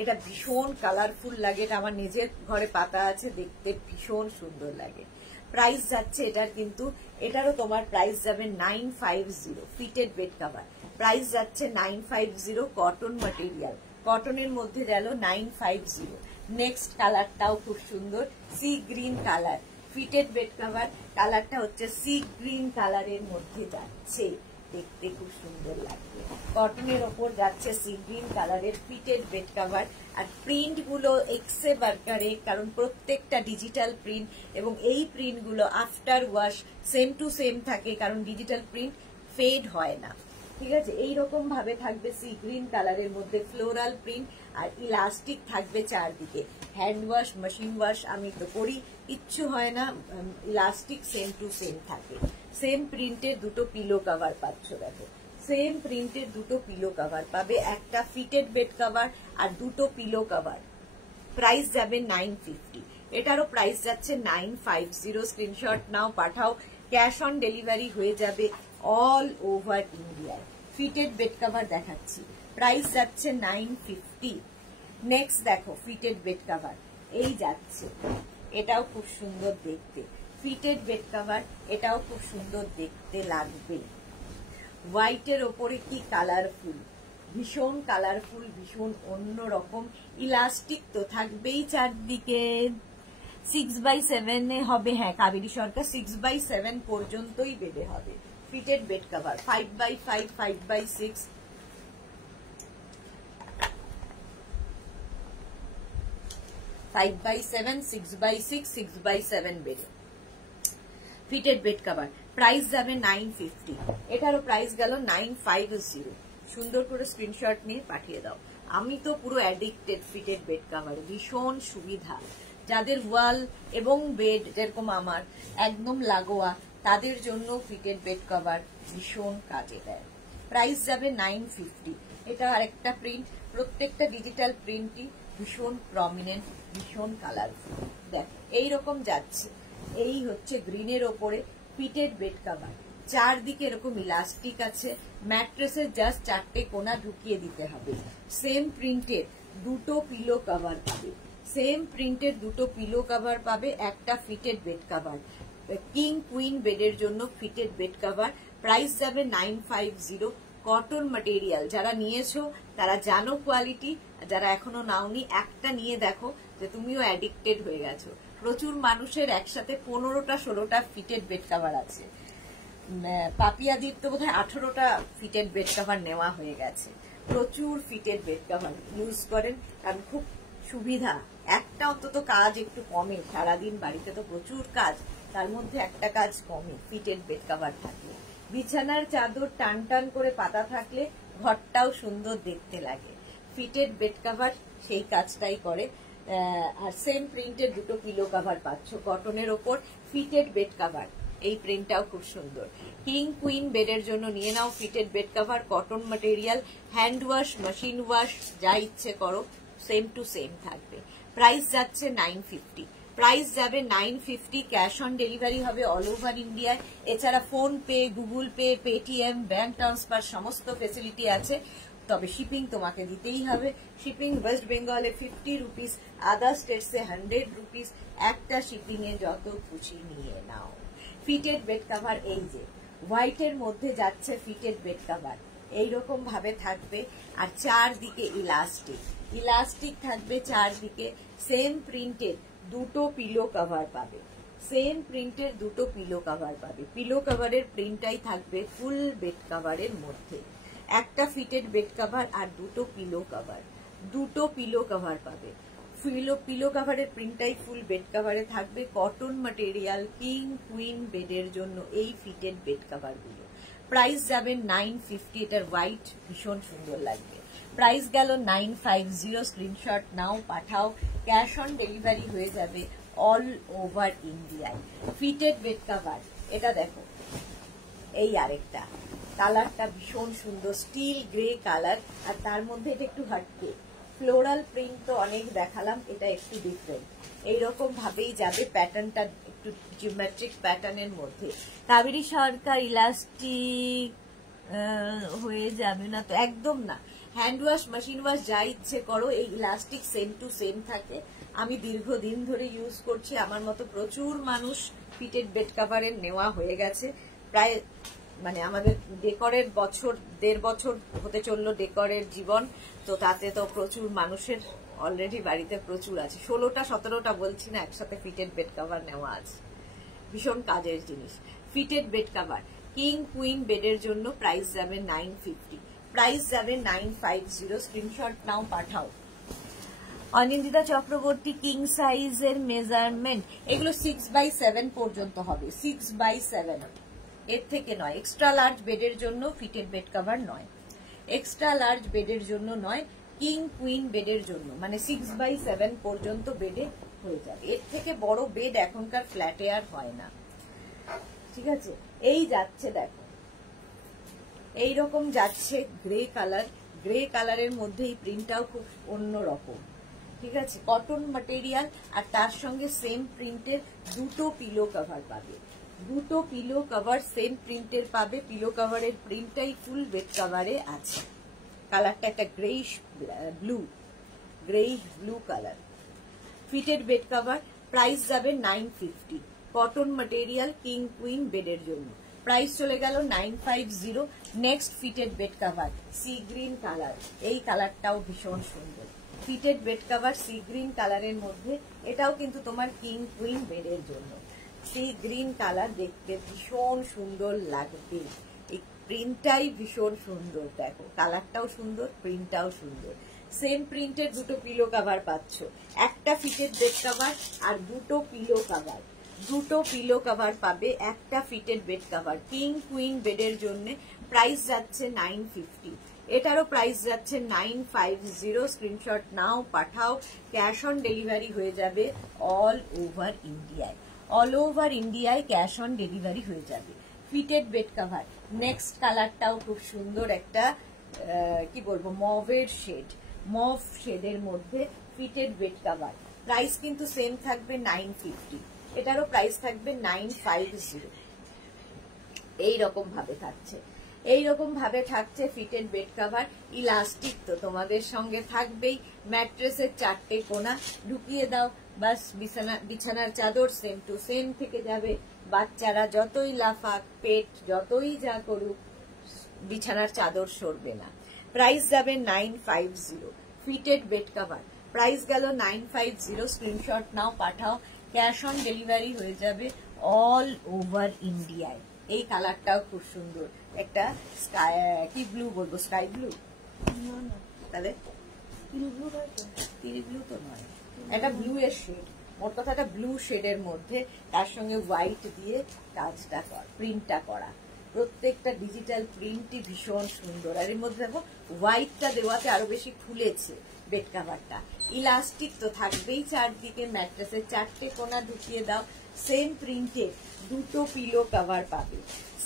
এটা ভীষণ কালারফুল লাগে, এটা আমার নিজের ঘরে পাতা আছে, দেখতে ভীষণ সুন্দর লাগে। প্রাইস যাচ্ছে এটার কিন্তু, এটারও তোমার প্রাইস যাবে 950। ফিটেড বেড কভার প্রাইস যাচ্ছে 950, কটন ম্যাটেরিয়াল, কটনের মধ্যে গেল 950। নেক্সট কালারটাও খুব সুন্দর, sea green colour. Fitted bed cover কালারটা হচ্ছে সি গ্রিন কালারের মধ্যে যাচ্ছে, দেখতে খুব সুন্দর লাগবে। কটনের ওপর যাচ্ছে সি গ্রিন কালারের ফিটেড বেড কভার। আর প্রিন্ট গুলো এক্সে বার্কারে, কারণ প্রত্যেকটা ডিজিটাল প্রিন্ট, এবং এই প্রিন্ট গুলো after wash same to same থাকে, কারণ ডিজিটাল প্রিন্ট ফেড হয় না। ঠিক আছে, এইরকম ভাবে থাকবে সি গ্রিন কালারের মধ্যে ফ্লোরাল প্রিন্ট, আর ইলাস্টিক থাকবে চারদিকে। হ্যান্ড ওয়াশ, মেশিন ওয়াশ আমি তো করি, কিচ্ছু হয় না, ইলাস্টিক সেম টু সেম থাকে। সেম প্রিন্টের দুটো পিলো কভার পাচ্ছ, দেখো সেম প্রিন্টের দুটো পিলো কভার পাবে, একটা ফিটেড বেড কভার আর দুটো পিলো কভার। প্রাইস যাবে 950, এটারও প্রাইস যাচ্ছে 950। স্ক্রিনশট নাও, পাঠাও, ক্যাশ অন ডেলিভারি হয়ে যাবে অল ওভার ইন্ডিয়ায়। ফিটেড বেড কভার দেখাচ্ছি, প্রাইস যাচ্ছে 950। নেক্সট দেখো ফিটেড বেড কভার এই যাচ্ছে, এটাও খুব সুন্দর দেখতে। ফিটেড বেড কভার এটাও খুব সুন্দর দেখতে লাগবে। হোয়াইটের ওপরে কি কালারফুল, ভীষণ কালারফুল, ভীষণ অন্যরকম। ইলাস্টিক তো থাকবেই চারদিকে। 6x7 হবে, হ্যাঁ কাবেরী সরকার, 6x7 পর্যন্তই বেডে হবে fitted bed cover. 5x5, 5x6, 5x7, 6x6, 6x7 বেডে ফিটেড বেড কভার। প্রাইস যাবে 950, এটারও প্রাইস গেল 950। সুন্দর করে স্ক্রিনশট নিয়ে পাঠিয়ে দাও। আমি তো পুরো অ্যাডিক্টেড ফিটেড বেড কভার, ভীষণ সুবিধা। যাদের ওয়াল এবং বেড যেরকম আমার একদম লাগোয়া, তাদের জন্য ফিটেড বেড কভার ভীষণ কাজে দেয়। প্রাইস যাবে 950। এটা আরেকটা প্রিন্ট, প্রত্যেকটা ডিজিটাল প্রিন্টই ভীষণ প্রমিনেন্ট, ভীষণ কালারফুল। দেখ এইরকম যাচ্ছে, এই হচ্ছে গ্রিনের ওপরে ফিটেড বেড কভার। চারদিকে এরকম ইলাস্টিক আছে, ম্যাট্রেসের জাস্ট 4টে কোনা ঢুকিয়ে দিতে হবে। সেম প্রিন্টের দুটো পিলো কভার পাবে, সেম প্রিন্টের দুটো পিলো কভার পাবে, একটা fitted bed cover, king queen বেডের জন্য ফিটেড বেড কভার। প্রাইস যাবে 950, কটন ম্যাটেরিয়াল। যারা নিয়েছো তারা জানো কোয়ালিটি, যারা এখনো নাওনি একটা নিয়ে দেখো যে তুমিও অ্যাডিক্টেড হয়ে গেছো। প্রচুর মানুষের একসাথে 15টা 16টা ফিটেড বেড কভার আছে। পাপিয়াদির তো বোধহয় 18টা ফিটেড বেড কভার নেওয়া হয়ে গেছে। প্রচুর ফিটেড বেড কভার ইউজ করেন, কারণ খুব সুবিধা। একটা অন্তত কাজ একটু কমে, সারাদিন বাড়িতে তো প্রচুর কাজ, তার মধ্যে একটা কাজ কমে ফিটেড বেড কভার থাকলে। বিছানার চাদর টান টান করে পাতা থাকলে ঘরটাও সুন্দর দেখতে লাগে। ফিটেড বেড কভার সেই কাজটাই করে। আর সেম প্রিন্টের দুটো পিলো কভার পাচ্ছ কটনের ওপর, ফিটেড বেড কভার। এই প্রিন্টটাও খুব সুন্দর। কিং কুইন বেডের জন্য নিয়ে নাও fitted bed cover, cotton material, hand wash, machine wash, যা ইচ্ছে করো সেম টু সেম থাকবে। প্রাইস যাচ্ছে 950, প্রাইস যাবে 950। ক্যাশ অন ডেলিভারি হবে অল ওভার ইন্ডিয়ায়। এছাড়া PhonePe, Google Pay, Paytm, bank transfer সমস্ত ফেসিলিটি আছে, তবে শিপিং তোমাকে দিতেই হবে। শিপিং ওয়েস্ট বেঙ্গলে 50 রুপিস, আদার স্টেটসে 100 রুপিস। একটা শিপিং এ যত খুশি নিয়ে নাও। ফিটেড বেড কভার, এই যে হোয়াইটের মধ্যে যাচ্ছে ফিটেড বেড কভার, এইরকম ভাবে থাকবে। আর চারদিকে ইলাস্টিক, ইলাস্টিক থাকবে চারদিকে। সেম প্রিন্টের দুটো পিলো কভার পাবে, সেম প্রিন্টের দুটো পিলো কভার পাবে। পিলো কভারের প্রিন্টটাই থাকবে ফুল বেড কভারের মধ্যে। একটা ফিটেড বেড কভার আর দুটো পিলো কভার, দুটো পিলো কভার পাবে। পিলো কভারের প্রিন্টটাই ফুল বেড কভারে থাকবে। কটন ম্যাটেরিয়াল, কিং কুইন বেডের জন্য এই ফিটেড বেড কভার গুলো। প্রাইস যাবে 950, এটার হোয়াইট ভীষণ সুন্দর লাগবে। প্রাইস গেল 950, স্ক্রিনশট নাও, পাঠাও। ক্যাশ অন ডেলিভারি হয়ে যাবে অল ওভার ইন্ডিয়ায়। ফিটেড বেড কভার, এটা দেখো, এই আরেকটা কালারটা ভীষণ সুন্দর, স্টিল গ্রে কালার, আর তার মধ্যে এটা একটু হাটকে। ফ্লোরাল প্রিন্ট তো অনেক দেখালাম, এটা একটু ডিফারেন্ট। এইরকম ভাবেই যাবে, প্যাটার্নটা একটু জিওমেট্রিক প্যাটার্নের মধ্যে। কাবেরী সরকার ইলাস্টিক হয়ে যাবে না তো? একদম না, হ্যান্ড ওয়াশ, মেশিন ওয়াশ যা ইচ্ছে করো, এই ইলাস্টিক সেম টু সেম থাকে। আমি দীর্ঘদিন ধরে ইউজ করছি, আমার মতো প্রচুর মানুষ ফিটেড বেড কভারের নেওয়া হয়ে গেছে। প্রায় মানে আমাদের ডেকরের বছর, 1.5 বছর হতে চললো ডেকরের জীবন, তো তাতে তো প্রচুর মানুষের অলরেডি বাড়িতে প্রচুর আছে। 16টা 17টা বলছি না, একসাথে ফিটেড বেড কভার নেওয়া আছে। ভীষণ কাজের জিনিস fitted bed cover. King queen বেডের জন্য প্রাইস যাবে 950, প্রাইস যাবে 950। স্ক্রিনশট নাও, পাঠাও। অনিন্দিতা চক্রবর্তী, কিং সাইজের মেজারমেন্ট এগুলো 6x7 পর্যন্ত হবে, 6x7, এর থেকে নয়। এক্সট্রা লার্জ বেডের জন্য ফিটেড বেড কভার নয়, এক্সট্রা লার্জ বেডের জন্য নয়, কিং কুইন বেডের জন্য, মানে 6x7 পর্যন্ত বেডে হয়ে যাবে। এর থেকে বড় বেড এখনকার ফ্ল্যাটে আর হয় না, ঠিক আছে। এই যাচ্ছে দেখো, এইরকম যাচ্ছে গ্রে কালার, গ্রে কালারের মধ্যে এই প্রিন্টটাও খুব অন্যরকম, ঠিক আছে। কটন ম্যাটেরিয়াল, আর তার সঙ্গে সেম প্রিন্টের দুটো পিলো কভার পাবে, দুটো পিলো কভার সেম প্রিন্টের পাবে। পিলো কভারের প্রিন্টটাই ফুল বেড কভারে আছে। কালারটা একটা greyish blue, greyish blue colour. Fitted bed cover, price যাবে 950। কটন ম্যাটেরিয়াল, কিং কুইন বেডের জন্য প্রাইস চলে গেল 950। Next fitted bed cover, sea green colour, এই কালারটাও ভীষণ সুন্দর। Fitted bed cover sea green কালারের মধ্যে, এটাও কিন্তু তোমার কিং কুইন বেডের জন্য। সি গ্রিন কালার দেখতে ভীষণ সুন্দর লাগবে, এই প্রিন্টটাই ভীষণ সুন্দর। দেখো কালারটাও সুন্দর, প্রিন্টটাও সুন্দর। সেম প্রিন্টের দুটো পিলো কভার পাচ্ছ, একটা ফিটেড বেড কভার আর দুটো পিলো কভার, দুটো পিলো কভার পাবে, একটা fitted bed cover. King queen বেডের জন্য প্রাইস যাচ্ছে 950, এটারও প্রাইস যাচ্ছে 950। স্ক্রিনশট নাও, পাঠাও। ক্যাশ অন ডেলিভারি হয়ে যাবে অল ওভার ইন্ডিয়ায়, অল ওভার ইন্ডিয়ায় ক্যাশ অন ডেলিভারি হয়ে যাবে। ফিটেড বেড কভার, নেক্সট কালারটাও খুব সুন্দর, একটা কি বলবো, মভের শেড, মভ শেডের মধ্যে ফিটেড বেড কভার। প্রাইস কিন্তু সেম থাকবে 950, এটারও প্রাইস থাকবে 950। এইরকম ভাবে থাকছে, এইরকম ভাবে থাকছে ফিটেড বেড কভার। ইলাস্টিক তো তোমাদের সঙ্গে থাকবেই। ম্যাট্রেসের 4টে কোনা ঢুকিয়ে দাও, বাস বিছানার চাদর সেম টু সেম থেকে যাবে। বাচ্চারা যতই লাফাক, পেট যতই যা করুক, বিছানার চাদর সরবে না। প্রাইস যাবে 950। ফিটেড বেড কভার প্রাইস গেল 950। স্ক্রিনশট নাও, পাঠাও। ক্যাশ অন ডেলিভারি হয়ে যাবে অল ওভার ইন্ডিয়ায়। এই কালারটাও খুব সুন্দর, একটা স্কাই, কি ব্লু বলবো, স্কাই ব্লু, তাহলে তিল ব্লু তো নয়, একটা ব্লু এর শেড, মোট কথা একটা ব্লু শেডের মধ্যে তার সঙ্গে হোয়াইট দিয়ে কাজটা করা, প্রিন্টটা করা। প্রত্যেকটা ডিজিটাল প্রিন্টই ভীষণ সুন্দর। আর এর মধ্যে দেখো হোয়াইটটা দেওয়াতে আরো বেশি খুলেছে বেড কাভারটা। ইলাস্টিক তো থাকবেই চারদিকে। ম্যাট্রেসের 4টে কোনা ঢুকিয়ে দাও। সেম প্রিন্টের 2টো পিলো কভার পাবে,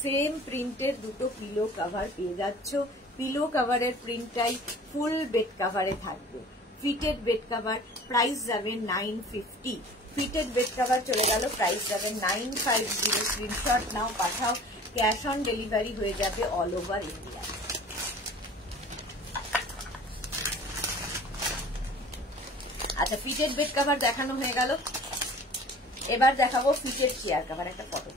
সেম প্রিন্টের 2টো পিলো কভার পেয়ে যাচ্ছ। পিলো কভারের প্রিন্টটাই ফুল বেড কভারে থাকবে। ফিটেড বেড কভার প্রাইস যাবে 950। ফিটেড বেড কভার চলে গেল, প্রাইস যাবে 950। স্ক্রিনশট নাও, পাঠাও। ক্যাশ অন ডেলিভারি হয়ে যাবে অল ওভার ইন্ডিয়া। আচ্ছা, ফিটেড বেড কভার দেখানো হয়ে গেল, এবার দেখাবো ফিটেড চেয়ার কভার। একটা ফটো,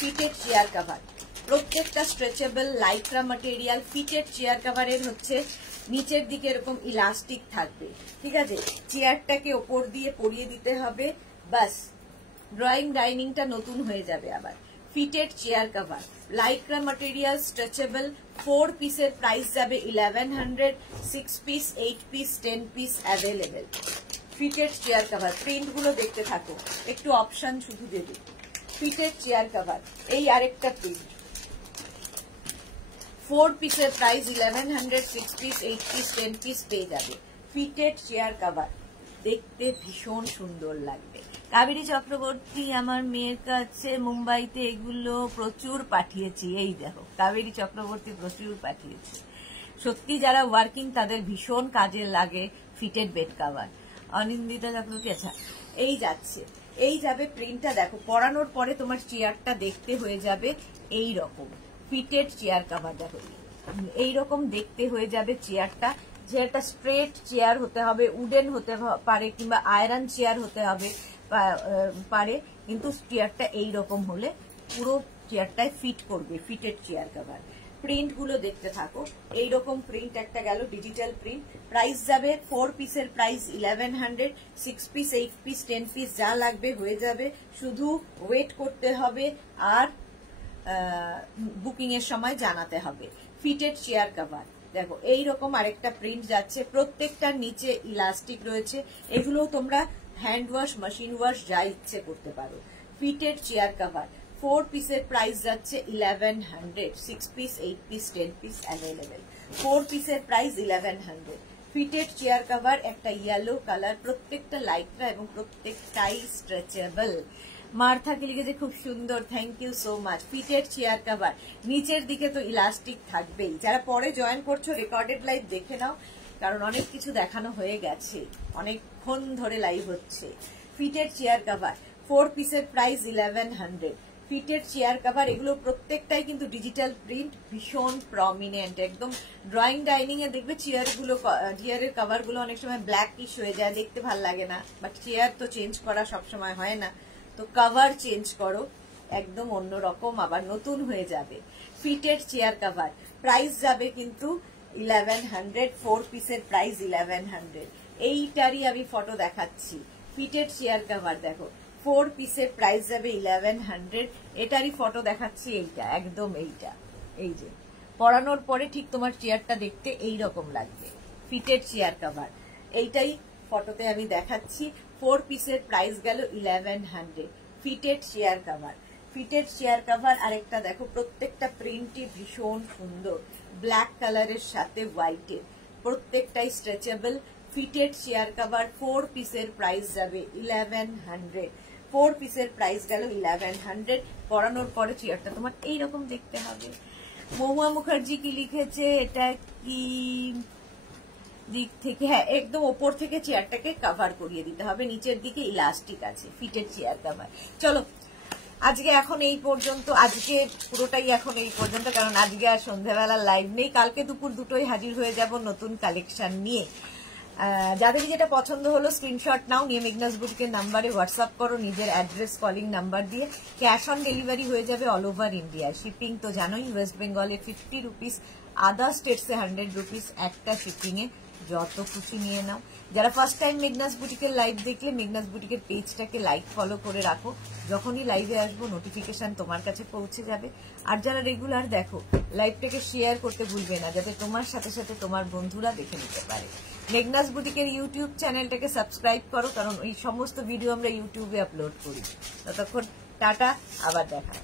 ফিটেড চেয়ার কভার প্রত্যেকটা stretchable Lycra material. Fitted chair কভারের হচ্ছে নিচের দিকে এরকম ইলাস্টিক থাকবে, ঠিক আছে। চেয়ারটাকে ওপর দিয়ে পরিয়ে দিতে হবে, বাস ড্রয়িং ডাইনিংটা নতুন হয়ে যাবে আবার। Fitted chair cover Lycra material, stretchable, 4 পিসের প্রাইস যাবে 1100। 6 piece, 8 piece, 10 piece available. Fitted chair cover print গুলো দেখতে থাকো, একটু অপশন শুধু দেবে। ফিটেড চেয়ার কভার, এই আরেকটা প্রিন্ট, 4 পিসের প্রাইস 1100। 6 পিস, 8 পিস, 10 পিস পেয়ে যাবে। ফিটেড চেয়ার কভার দেখতে ভীষণ সুন্দর লাগবে। কাবেরী চক্রবর্তী আমার মেয়ের কাছে মুম্বাইতে এগুলো প্রচুর পাঠিয়েছি। এই দেখো, কাবেরী চক্রবর্তী প্রচুর পাঠিয়েছে। সত্যি যারা ওয়ার্কিং তাদের ভীষণ কাজে লাগে fitted bed cover. Anindita Chakraborty, আচ্ছা এই যাচ্ছে, এই যাবে প্রিন্টটা দেখো। পরানোর পরে তোমার চেয়ারটা দেখতে হয়ে যাবে এই রকম। ফিটেড চেয়ার কভার দেখো, এইরকম দেখতে হয়ে যাবে চেয়ারটা। চেয়ারটা স্ট্রেট চেয়ার হতে হবে, উডেন হতে পারে কিংবা আয়রন চেয়ার হতে হবে পারে, কিন্তু চেয়ারটা এইরকম হলে পুরো চেয়ারটায় ফিট করবে। ফিটেড চেয়ার কভার প্রিন্ট গুলো দেখতে থাকো। এইরকম প্রিন্ট একটা গেল, ডিজিটাল প্রিন্ট। প্রাইস যাবে 4 পিসের প্রাইস 1100। 6 পিস, 8 পিস, 10 পিস যা লাগবে হয়ে যাবে। শুধু ওয়েট করতে হবে আর বুকিং এর সময় জানাতে হবে। ফিটেড চেয়ার কভার দেখো, এইরকম আরেকটা প্রিন্ট যাচ্ছে। প্রত্যেকটার নিচে ইলাস্টিক রয়েছে। এগুলো তোমরা হ্যান্ড ওয়াশ, মেশিন ওয়াশ যা ইচ্ছে করতে পারো। ফিটেড চেয়ার কভার 4 পিসের প্রাইস যাচ্ছে 1100। 6 পিস, 8 পিস, 10 পিস অ্যাভেলেবেল। 4 পিসের প্রাইস 1100। ফিটেড চেয়ার কভার একটা ইয়েলো কালার, প্রত্যেকটা লাইক্রা এবং প্রত্যেকটাই স্ট্রেচেবল। মার্থাকে লিখেছে খুব সুন্দর, thank you so much. Fitted chair cover নিচের দিকে তো ইলাস্টিক থাকবেই। যারা পরে জয়েন করছো রেকর্ডেড লাইভ দেখে নাও, কারণ অনেক কিছু দেখানো হয়ে গেছে, অনেকক্ষণ ধরে লাইভ হচ্ছে। ফিটেড চেয়ার কভার 4 পিসের প্রাইস 1100। ফিটেড চেয়ার কভার এগুলো প্রত্যেকটাই কিন্তু ডিজিটাল প্রিন্ট, ভীষণ প্রমিনেন্ট একদম। ড্রয়িং ডাইনিং এ দেখবে চেয়ারের কভার গুলো অনেক সময় ব্ল্যাকিশ হয়ে যায়, দেখতে ভাল লাগে না। বাট চেয়ার তো চেঞ্জ করা সবসময় হয় না, তো কভার চেঞ্জ করো, একদম অন্যরকম আবার নতুন হয়ে যাবে। ফিটেড চেয়ার কভার প্রাইস যাবে কিন্তু 1100। 4 পিসের প্রাইস 1100। এইটারই আমি ফটো দেখাচ্ছি। ফিটেড চেয়ার কভার দেখো, 4 পিসের প্রাইস যাবে 1100। এটারই ফটো দেখাচ্ছি, এইটা একদম এইটা, এই যে পরানোর পরে ঠিক তোমার চেয়ারটা দেখতে এইরকম লাগবে। ফিটেড চেয়ার কভার এইটাই ফটোতে আমি দেখাচ্ছি। 4 পিসের প্রাইস গেল 1100। Fitted chair cover, fitted chair cover আরেকটা দেখো, প্রত্যেকটা প্রিন্টই ভীষণ সুন্দর, ব্ল্যাক কালারের সাথে হোয়াইটের, প্রত্যেকটাই স্ট্রেচেবল। ফিটেড চেয়ার কভার 4 পিসের প্রাইস যাবে 1100। 4 পিসের প্রাইস গেল 1100। পরানোর পরে চেয়ারটা তোমার এইরকম দেখতে হবে। মহুয়া মুখার্জি কি লিখেছে, এটা কি দিক থেকে, হ্যাঁ একদম ওপর থেকে চেয়ারটাকে কভার করিয়ে দিতে হবে, নিচের দিকে ইলাস্টিক আছে। Fitted chair cover. চলো আজকে এখন এই পর্যন্ত, আজকে পুরোটাই এখন এই পর্যন্ত, কারণ আজকে আর সন্ধ্যাবেলা লাইভ নেই। কালকে দুপুর 2টোয় হাজির হয়ে যাব নতুন কালেকশন নিয়ে। যাদেরই যেটা পছন্দ হলো স্ক্রিনশট নাও, নিয়ে মেঘনাস বুটিকের নাম্বারে হোয়াটসঅ্যাপ করো নিজের অ্যাড্রেস কলিং নাম্বার দিয়ে। ক্যাশ অন ডেলিভারি হয়ে যাবে অল ওভার ইন্ডিয়া। শিপিং তো জানোই, ওয়েস্ট বেঙ্গলে 50 রুপিস, আদার স্টেটসে 100 রুপিস, একটা শিপিংয়ে যত খুশি নিয়ে নাও। যারা ফার্স্ট টাইম মেঘনাস বুটিকের লাইভ দেখলে মেঘনাস বুটিকের পেজটাকে লাইক ফলো করে রাখো, যখনই লাইভে আসবো নোটিফিকেশন তোমার কাছে পৌঁছে যাবে। আর যারা রেগুলার দেখো লাইভটাকে শেয়ার করতে ভুলবে না, যাতে তোমার সাথে সাথে তোমার বন্ধুরা দেখে নিতে পারে। মেঘনাস বুটিকের ইউটিউব চ্যানেলটাকে সাবস্ক্রাইব করো, কারণ এই সমস্ত ভিডিও আমরা ইউটিউবে আপলোড করি। ততক্ষণ টাটা, আবার দেখা।